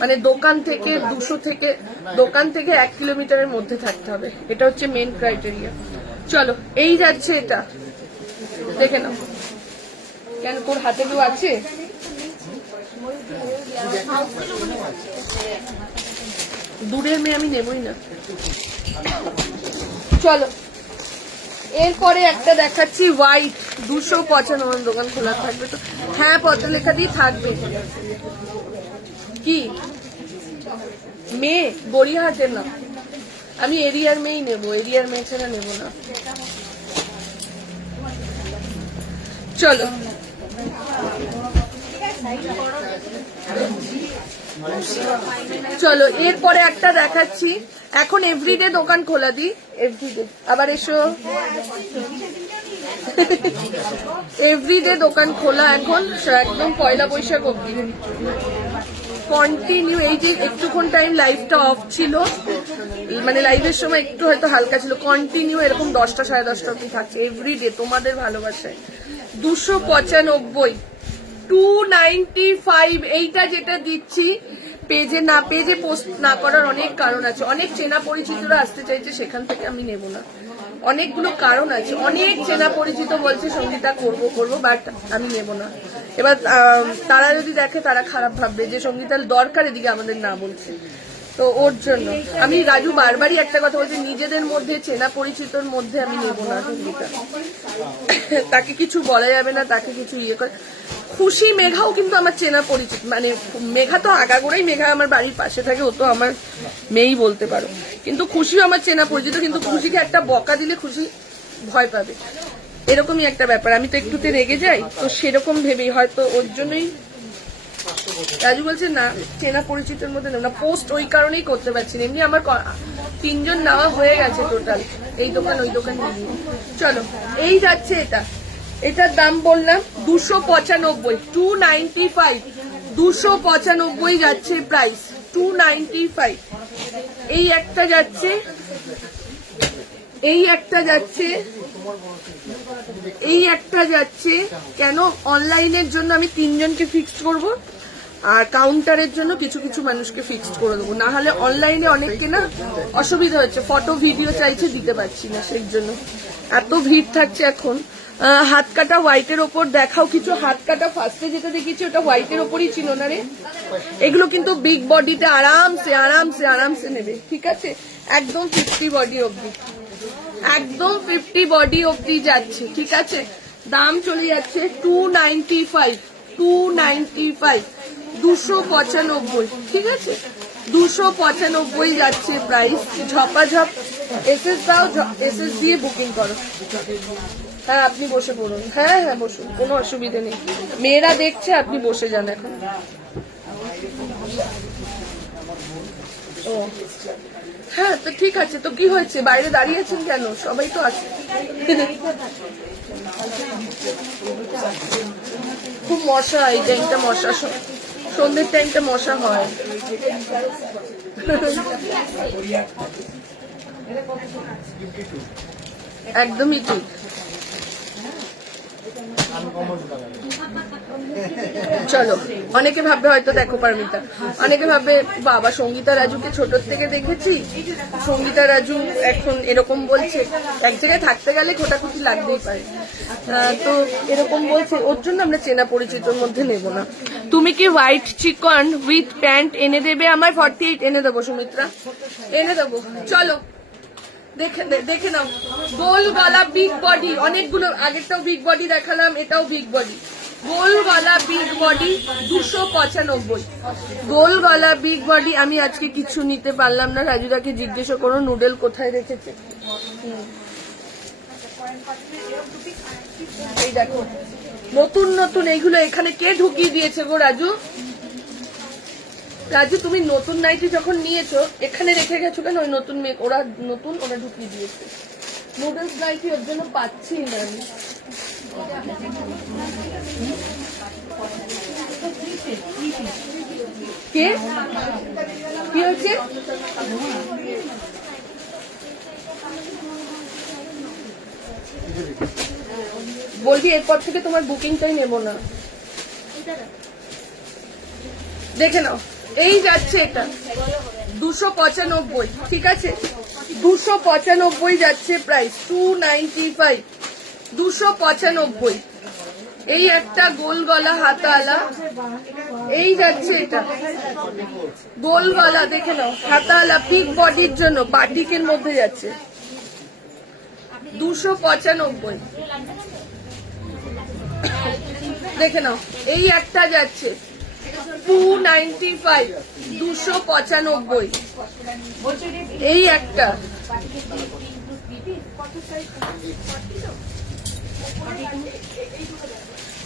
মানে দোকান থেকে 1 কিলোমিটারের মধ্যে থাকতে হবে, এটা হচ্ছে মেন ক্রাইটেরিয়া। চলো, এই যাচ্ছে এটা, দেখে নাও। কেন, তোর হাতে কেউ আছে? দূরের মেয়ে আমি নেবই না। চলো, এরপরে একটা দেখাচ্ছি হোয়াইট, 255। দোকান খোলা থাকবে তো? হ্যাঁ, পত্রলেখা দিয়ে থাকবে। কি মেয়ে? গড়িয়াহাটের না, আমি এরিয়ার মেয়েই নেবো, এরিয়ার মেয়ে ছাড়া নেবো না। চলো, চলো এরপরে একটা দেখাচ্ছি। এখন এভরিডে দোকান খোলা দিই, এভরিডে আবার এসো, এভরিডে দোকান খোলা এখন একদম পয়লা বৈশাখ অব্দি কন্টিনিউ। এই যে একটুক্ষণ টাইম লাইভটা অফ ছিল, মানে লাইভের সময় একটু হয়তো হালকা ছিল, কন্টিনিউ এরকম 10টা 10:30 অব্দি থাকছে এভরিডে, তোমাদের ভালোবাসায়। 295, 295। এইটা যেটা দিচ্ছি, পেজে না, পেজে পোস্ট না করার অনেক কারণ আছে, অনেক চেনা পরিচিতরা আসতে চাইছে, সেখান থেকে আমি নেব না, অনেকগুলো কারণ আছে, অনেক চেনা পরিচিত বলছে সঙ্গীতা করব, বাট আমি নেব না। এবার তারা যদি দেখে তারা খারাপ ভাববে যে সঙ্গীতার দরকার, এদিকে আমাদের না বলছে, তো ওর জন্য আমি রাজু বারবারই একটা কথা বলছি, নিজেদের মধ্যে চেনা পরিচিতর মধ্যে আমি নেব না সঙ্গীতা, তাকে কিছু বলা যাবে না, তাকে কিছু ইয়ে করে। খুশি মেঘাও কিন্তু আমার চেনা পরিচিত, মানে মেঘা তো আগাগোড়াই, মেঘা আমার বাড়ির পাশে থাকে, ও তো আমার মেয়েই বলতে পারো, কিন্তু খুশিও আমার চেনা পরিচিত, কিন্তু খুশিকে একটা বকা দিলে খুশি ভয় পাবে, এরকমই একটা ব্যাপার। আমি তো একটুতে রেগে যাই, তো সেরকম ভেবেই হয়তো ওর জন্যই রাজু বলছে না, চেনা পরিচিতের মধ্যে নেব না, পোস্ট ওই কারণেই করতে পারছি না, এমনি আমার 3 জন নেওয়া হয়ে গেছে টোটাল, এই দোকান ওই দোকান নিয়ে। চলো, এই যাচ্ছে এটা, এটার দাম বললাম 295, 295, 295 যাচ্ছে প্রাইস, 295। এই একটা যাচ্ছে, এই একটা যাচ্ছে, এই একটা যাচ্ছে। কেন, অনলাইনের জন্য আমি 3 জনকে ফিক্সড করব, আর কাউন্টারের জন্য কিছু কিছু মানুষকে ফিক্সড করে দেবো, না হলে অনলাইনে অনেককে না অসুবিধা হচ্ছে, ফটো ভিডিও চাইছে, দিতে পারছি না, সেই জন্য এত ভিড় থাকছে এখন। হাত কাটা হোয়াইটের ওপর দেখাও কিছু, হাত কাটা ফার্স্টে যেটা দেখেছি ওটা হোয়াইটের ওপরই ছিল না রে, এগুলো কিন্তু বিগ বডিতে আরামসে আরামসে আরামসে নেবে, ঠিক আছে, একদম 50 বডি অব্দি, একদম 50 বডি অব্দি যাচ্ছে, ঠিক আছে। দাম চলে যাচ্ছে 295, 295, 295, ঠিক আছে, 295 যাচ্ছে প্রাইস। ঝপাঝপ এসএস দাও, এসএস দিয়ে বুকিং করো। হ্যাঁ, আপনি বসে পড়ুন, হ্যাঁ হ্যাঁ বসুন, কোনো অসুবিধা নেই, মেয়েরা দেখছে, আপনি বসে যান এখন। ও হ্যাঁ, তো ঠিক আছে, তো কি হয়েছে, বাইরে দাঁড়িয়েছেন কেন, সবাই তো আছে। খুব মশা, এই টাইমটা মশা, সন্ধ্যের টাইমটা মশা হয়। একদমই ঠিক। চলো, অনেকে ভাববে হয়তো, দেখো পারমিতা, অনেকে ভাববে বাবা সঙ্গীতা রাজুকে ছোট থেকে দেখেছি, সঙ্গীতা রাজু এখন এরকম বলছে। এক জায়গায় থাকতে গেলে খোটাখুটি লাগতেই পারে, তো এরকম বলছে, ওর জন্য আমরা চেনা পরিচিতর মধ্যে নেব না। তুমি কি হোয়াইট চিকন উইথ প্যান্ট এনে দেবে? আমার 48 এনে দেবো সুমিত্রা, এনে দেবো। চলো দেখে নাও, গোল গলা বিগ বডি, অনেকগুলো, আগেরটাও বিগ বডি দেখালাম, এটাও বিগ বডি। গোল গলা বিগ বডি 295। গোল গলা বিগ বডি। আমি আজকে কিছু নিতে পারলাম না, রাজুদাকে জিজ্ঞেস করো নুডল কোথায় রেখেছে। এই দেখো নতুন নতুন এইগুলো এখানে কে ঢুকিয়ে দিয়েছে গো রাজু? রাজু তুমি নতুন নাইটি যখন নিয়েছো এখানে রেখে গেছো কেন? ওই নতুন মেয়ে, ওরা নতুন, ওরা ঢুকিয়ে দিয়েছে নুডলস নাইটি, ওর জন্য পাচ্ছি না আমি। কে কি হচ্ছে? বলবি এরপর থেকে তোমার বুকিংটাই নেব না। দেখে নাও, এই যাচ্ছে এটা 295, ঠিক আছে? 295 যাচ্ছে প্রাইস, 295, 295। এই একটা গোল গলা হাতাওয়ালা, এই যাচ্ছে এটা গোল গলা, দেখে নাও, হাতাওয়ালা পিক বডির জন্য বাটিকের মধ্যে যাচ্ছে 295। দেখে নাও, এই একটা যাচ্ছে 295, 295। এই একটা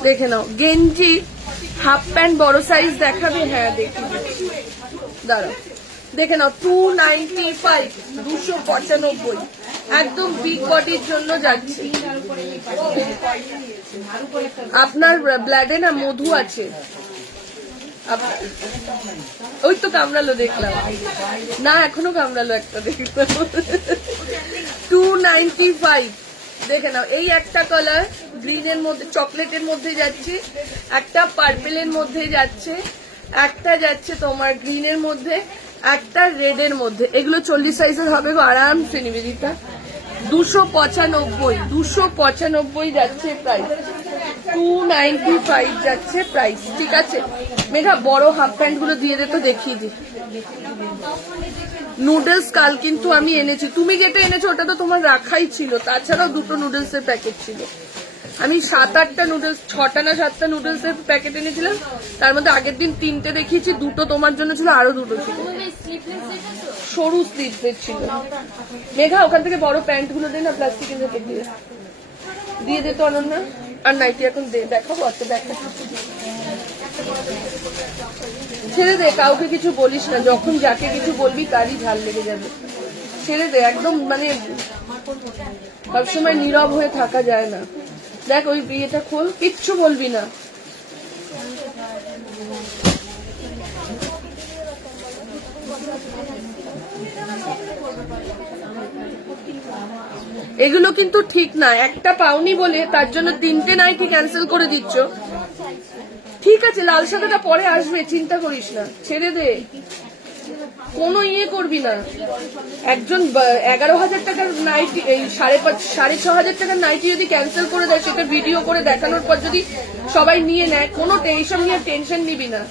দেখে নাও, গেঞ্জি হাফ প্যান্ট বড় সাইজ দেখাবে? হ্যাঁ দেখি, দাঁড়াও, দেখে নাও 295, 295, একদম বিগ বডির জন্য যাচ্ছে। আপনার ব্লাডে না মধু আছে, ওই তো কামড়ালো দেখলাম, না এখনো কামড়ালো একটা দেখলাম। 295। দেখে নাও, এই একটা কালার গ্রিনের মধ্যে, চকলেটের মধ্যে যাচ্ছে, একটা পার্পেলের মধ্যে যাচ্ছে, একটা যাচ্ছে তোমার গ্রিনের মধ্যে, একটা রেডের মধ্যে। এগুলো 40 সাইজের হবে আরামসে নিবেদিতা। 295, 295 যাচ্ছে প্রাইস, 295 যাচ্ছে প্রাইস, ঠিক আছে? মেঘা বড় হাফ প্যান্ট গুলো দিয়ে দে তো, দেখিয়ে দি। নুডলস কাল কিন্তু আমি এনেছি, তুমি যেটা এনেছো ওটা তো তোমার রাখাই ছিল, তাছাড়াও দুটো নুডলস এর প্যাকেট ছিল। আমি 7-8টা নুডলস, 6টা না 7টা নুডলস এর প্যাকেট এনেছিলাম, তার মধ্যে আগের দিন 3টে দেখিয়েছি, দুটো তোমার জন্য ছিল, আরো দুটো ছিল, সরু স্লিভসের ছিল। মেঘা ওখান থেকে বড় প্যান্ট গুলো দে না, প্লাস্টিকের ভেতর দিয়ে দে তো অনন্যা। আর নাইটি এখন দে, দেখাবো, আচ্ছা দেখা, ছেড়ে দে, কাউকে কিছু বলিস না, যখন যাকে কিছু বলবি তারই ঝাল লেগে যাবে, ছেড়ে দে একদম, মানে সবসময় নীরব হয়ে থাকা যায় না। দেখ ওই বিয়েটা খোল, কিচ্ছু বলবি না। এগুলো কিন্তু ঠিক না, একটা পাওনি বলে তার জন্য 3টে নাইটি ক্যান্সেল করে দিচ্ছ। ঠিক আছে, লাল সাদাটা পরে আসবে, চিন্তা করিস না, ছেড়ে দে, কোনো ইয়ে করবি না। একজন 11,000 টাকার নাইটি, এই 6,500 টাকার নাইটি যদি ক্যান্সেল করে দেয়, সেটা ভিডিও করে দেখানোর পর যদি সবাই নিয়ে নেয়, কোনো টেনশন নিয়ে টেনশন নিবি না,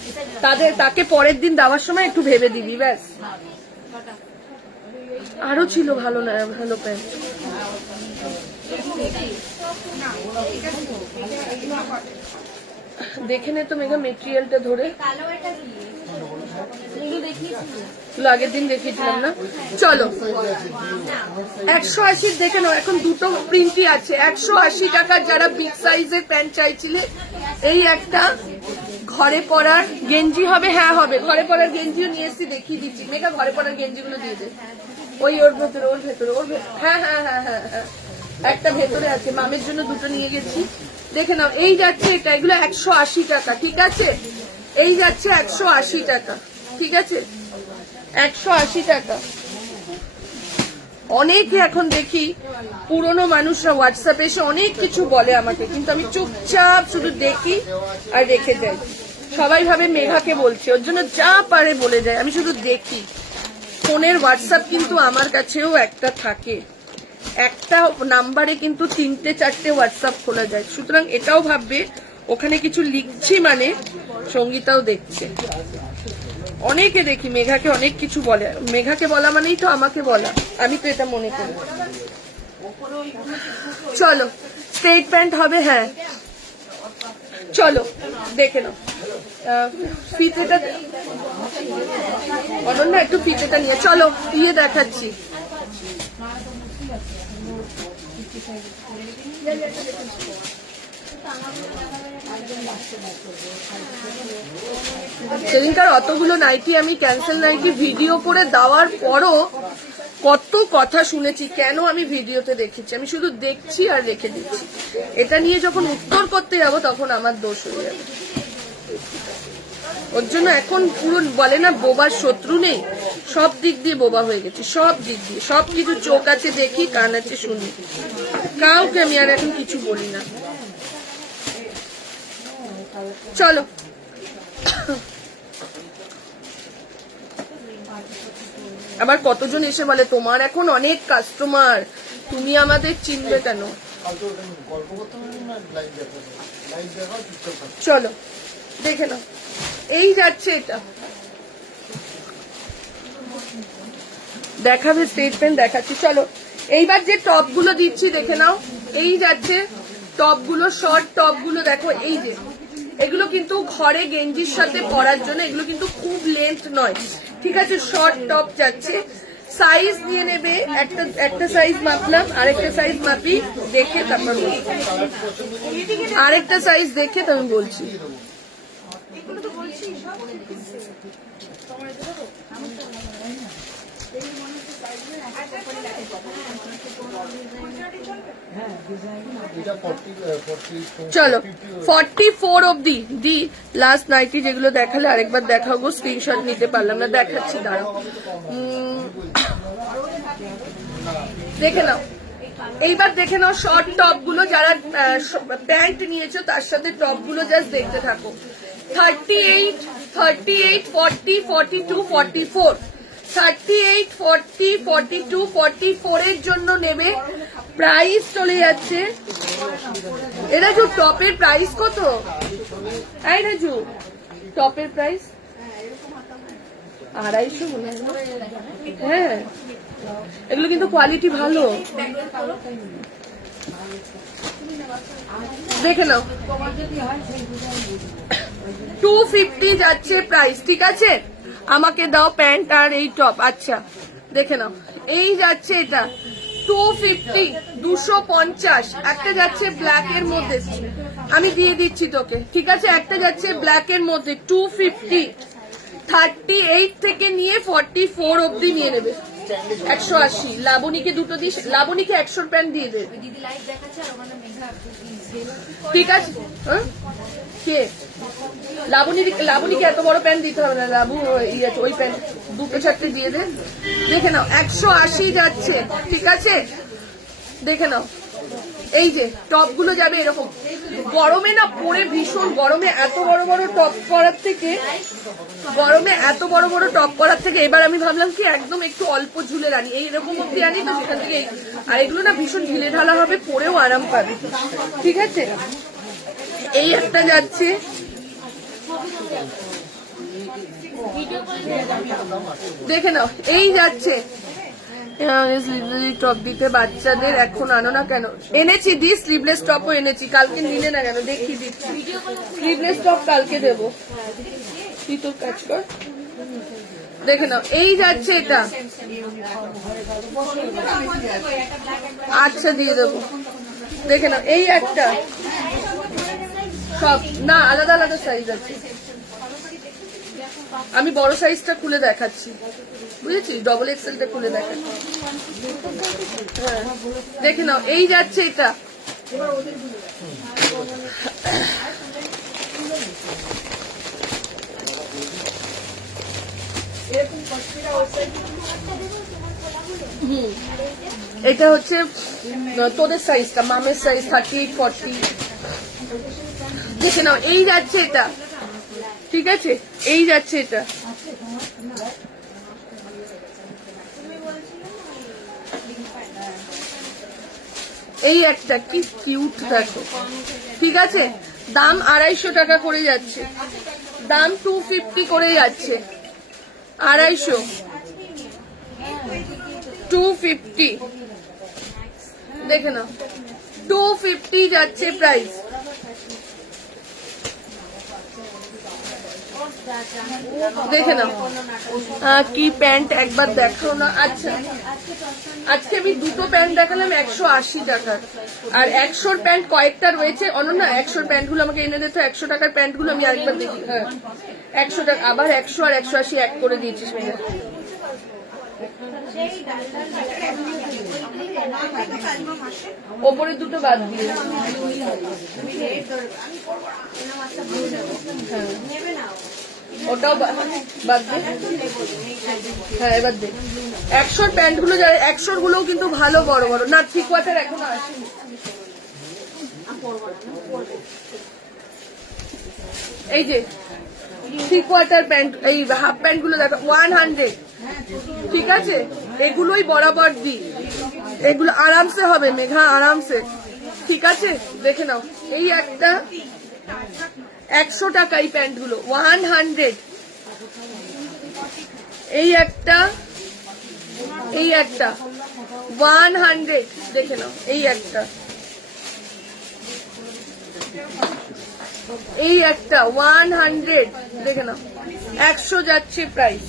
তাকে পরের দিন দেওয়ার সময় একটু ভেবে দিবি, ব্যাস। আরো ছিল ভালো না, ভালো প্যান্ট, দেখে নে তো মেঘা মেটেরিয়ালটা ধরে, আগের দিন দেখিয়েছিলাম না। চলো 180 দেখে নাও, এখন দুটো প্রিন্টই আছে 180 টাকার। যারা বিগ সাইজের প্যান্ট চাইছিলে, এই একটা ঘরে পরার গেঞ্জি হবে, হ্যাঁ হবে, ঘরে পরার গেঞ্জিও নিয়ে এসছি, দেখিয়ে দিচ্ছি। মেঘা ঘরে পরার গেঞ্জি গুলো দিয়ে দে, ওই ওর ভেতরে, ওর ভেতরে, হ্যাঁ হ্যাঁ হ্যাঁ হ্যাঁ হ্যাঁ, একটা ভেতরে আছে, মামের জন্য দুটো নিয়ে গেছি, দেখে নাও। এই যাচ্ছে এটা, এগুলো 180 টাকা, ঠিক আছে? এই যাচ্ছে 180 টাকা, ঠিক আছে? 180 টাকা। অনেকে এখন দেখি পুরনো মানুষরা হোয়াটসঅ্যাপে এসে অনেক কিছু বলে আমাকে, কিন্তু আমি চুপচাপ শুধু দেখি আর রেখে যাই। সবাই ভাবে মেঘাকে বলছে, ওর জন্য যা পারে বলে যায়, আমি শুধু দেখি। ফোনের হোয়াটসঅ্যাপ কিন্তু আমার কাছেও একটা থাকে, একটা নাম্বারে কিন্তু 3-4টে হোয়াটসঅ্যাপ খোলা যায়। সুতরাং এটাও ভাববে ওখানে কিছু লিখছি মানে সঙ্গীতাও দেখছে। অনেকে দেখি মেঘাকে অনেক কিছু বলে, মেঘাকে বলা মানেই তো আমাকে বলা, আমি তো এটা মনে করি। চলো স্ট্রেট প্যান্ট হবে, হ্যাঁ চলো দেখে নাও। ফিতেটা অনন্যা একটু ফিতেটা নিয়ে চলো, দিয়ে দেখাচ্ছি। সেদিনকার অতগুলো নাইটি আমি ক্যান্সেল নাইটি ভিডিও করে দেওয়ার পরও কত কথা শুনেছি, কেন আমি ভিডিওতে দেখেছি, আমি শুধু দেখছি আর রেখে দিচ্ছি। এটা নিয়ে যখন উত্তর করতে যাব তখন আমার দোষ হয়ে যাবে। ওর জন্য এখন পুরো বলে না বোবার শত্রু নেই, সব দিক দিয়ে বোবা হয়ে গেছি, সব দিক দিয়ে। সবকিছু চোখ আছে দেখি, কান আছে শুনি, কাউকে আমি আর এখন কিছু বলি না। চলো আবার কতজন এসে বলে তোমার এখন অনেক কাস্টমার, তুমি আমাদের চিনবে কেন? চলো দেখে নাও, এই যাচ্ছে এটা দেখাবে, স্টেটমেন্ট দেখাচ্ছি। চলো এইবার যে টপ গুলো দিচ্ছি দেখে নাও, এই যাচ্ছে টপ গুলো, শর্ট টপ গুলো দেখো, এই যে এগুলো কিন্তু ঘরে গেঞ্জির সাথে পরার জন্য, এগুলো কিন্তু খুব লেন্থ নয়, ঠিক আছে? শর্ট টপ যাচ্ছে, সাইজ নিয়ে নেবে, একটা সাইজ মাপলাম, আরেকটা সাইজ মাপি দেখে তারপর বলছি, আরেকটা সাইজ দেখে তো আমি বলছি। চলো 44 অব্দি দি লাস্ট নাইটি যেগুলো দেখালে আরেকবার দেখাবো, স্ক্রিনশট নিতে পারলাম না, দেখাচ্ছি দাঁড়াও। দেখে নাও, এইবার দেখে নাও শর্ট টপ গুলো, যারা প্যান্ট নিয়েছো তার সাথে টপ গুলো জাস্ট দেখতে থাকো। 38, 40, 42, 44, 38, 40, 42, 44 এর জন্য নেবে। প্রাইস চলে যাচ্ছে, এটা রাজু টপের প্রাইস কত? এই রাজু টপের প্রাইস 250 মনে হয়। হ্যাঁ এগুলো কিন্তু কোয়ালিটি ভালো, দেখে নাও। 250 যাচ্ছে প্রাইস, ঠিক আছে? আমাকে দাও প্যান্ট আর এই টপ। আচ্ছা দেখে নাও, এই যাচ্ছে এটা 250, 250। একটা যাচ্ছে ব্ল্যাক এর মধ্যে, আমি দিয়ে দিচ্ছি তোকে, ঠিক আছে? একটা যাচ্ছে ব্ল্যাক এর মধ্যে 250, 38 থেকে নিয়ে 44 অব্দি নিয়ে নেবে। 180। লাবণীকে দুটো দিস, লাবণীকে 100 প্যান্ট দিয়ে দে, ঠিক আছে? কে লাবণীকে এত বড় প্যান্ট দিতে হবে না, লাবু ওই প্যান্ট 2-4টে দিয়ে দে। দেখে নাও 180 যাচ্ছে, ঠিক আছে? দেখে নাও, এই যে টপ গুলো যাবে এরকম। গরমে না পরে ভীষণ গরমে এত বড় বড় টপ করার থেকে, এবার আমি ভাবলাম কি একদম একটু অল্প ঝুলের আনি, এইরকম অব্দি আনি, তো সেখান থেকে। আর এগুলো না ভীষণ ঢিলে ঢালা হবে, পরেও আরাম পাবে, ঠিক আছে? এই একটা যাচ্ছে, দেখে নাও, এই যাচ্ছে টপ দিতে বাচ্চাদের। এখন আনো না কেন? এনেছি দি, স্লিভলেস টপও এনেছি, কালকে নিলে না কেন? দেখিয়ে দিচ্ছি, স্লিভলেস টপ কালকে দেবো, তুই তোর কাজ কর। দেখে নাও, এই যাচ্ছে এটা, আচ্ছা দিয়ে দেবো। দেখে নাও, এই একটা, সব না আলাদা আলাদা সাইজ আছে, আমি বড় সাইজটা খুলে দেখাচ্ছি, বুঝেছি? ডবল এক্সেলটা খুলে দেখাচ্ছি। হ্যাঁ দেখে নাও, এই যাচ্ছে এটা, এটা হচ্ছে তোদের সাইজটা, মামের সাইজ 38-40। দেখে নাও, এই যাচ্ছে এটা, ঠিক আছে, এই যাচ্ছে এটা। এই একটা কি কিউট দেখো, ঠিক আছে, দাম 250 টাকা করে যাচ্ছে, দাম 250 করে যাচ্ছে, 250, 250, দেখে নাও 250 যাচ্ছে প্রাইস। দেখে নাও কি প্যান্ট একবার দেখো না। আচ্ছা, আজকে আমি দুটো প্যান্ট দেখালাম 180 টাকার, আর 100-র প্যান্ট কয়েকটা রয়েছে। অনন্যা 100-র প্যান্ট গুলো আমাকে এনে দিত, 100 টাকার প্যান্ট গুলো আমি আরেকবার দেখি। হ্যাঁ 100 টাকা, আবার 100 আর 180 এক করে দিয়েছিস মেয়ে। ওপরে দুটো বাদ দিয়ে, ওটাও বাদ দে। হ্যাঁ এবার দে। 100-র প্যান্ট গুলো, 100-র গুলোও কিন্তু ভালো বড় বড় না, 3/4 এখনো আসেনি। এই যে 3/4 প্যান্ট, এই হাফ প্যান্ট গুলো দেখো 100, ঠিক আছে, এগুলোই বরাবর দি, এগুলো আরামসে হবে মেঘা, আরামসে, ঠিক আছে। দেখে নাও, এই একটা 100 টাকা, এই প্যান্ট গুলো 100, এই একটা 100, দেখে নাও, এই একটা 100, দেখে নাও, 100 যাচ্ছে প্রাইস।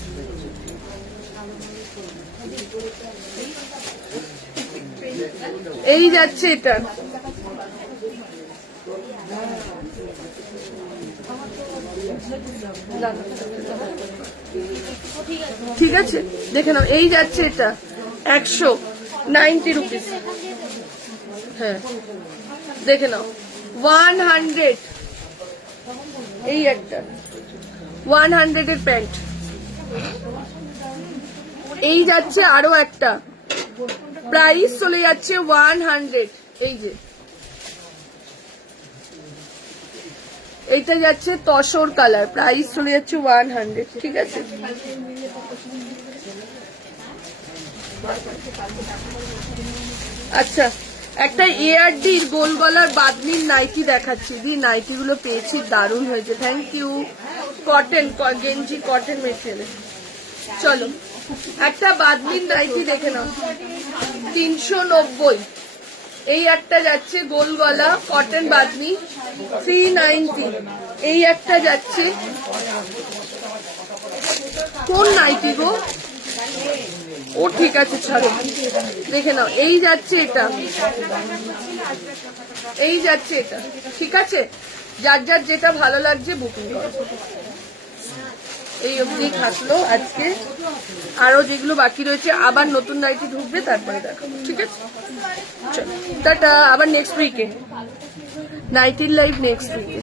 এই যাচ্ছে এটা, ঠিক আছে, দেখে নাও, এই যাচ্ছে এটা 190 রুপিস। হ্যাঁ দেখে নাও 100, এই একটা 100-এর প্যান্ট। এই যাচ্ছে আরো একটা, প্রাইস চলে যাচ্ছে 100, এই যে এইটা যাচ্ছে তসর কালার, প্রাইস চলে যাচ্ছে 100, ঠিক আছে। আচ্ছা, একটা এআরডির গোল গলার বাদনির নাইটি দেখাচ্ছি, দি নাইটি গুলো পেয়েছি, দারুণ হয়েছে, থ্যাংক ইউ। কটন গেঞ্জি, কটন মেটেরিয়াল। চলো একটা বাদনির নাইটি দেখে নাও, 390। এই একটা যাচ্ছে গোল গলা কটন বাদনি 390। এই একটা যাচ্ছে, কোন নাইটি গো, ও ঠিক আছে ছাড়ো, দেখে নাও, এই যাচ্ছে এটা, এই যাচ্ছে এটা, ঠিক আছে, যার যার যেটা ভালো লাগছে বুকিং করো। এই অবধি থাকলো আজকে, আরো যেগুলো বাকি রয়েছে আবার নতুন নাইটি ঢুকবে, তারপরে দেখো, ঠিক আছে। চলো টাটা, আবার নেক্সট উইকে নাইটির লাইভ, নেক্সট উইকে।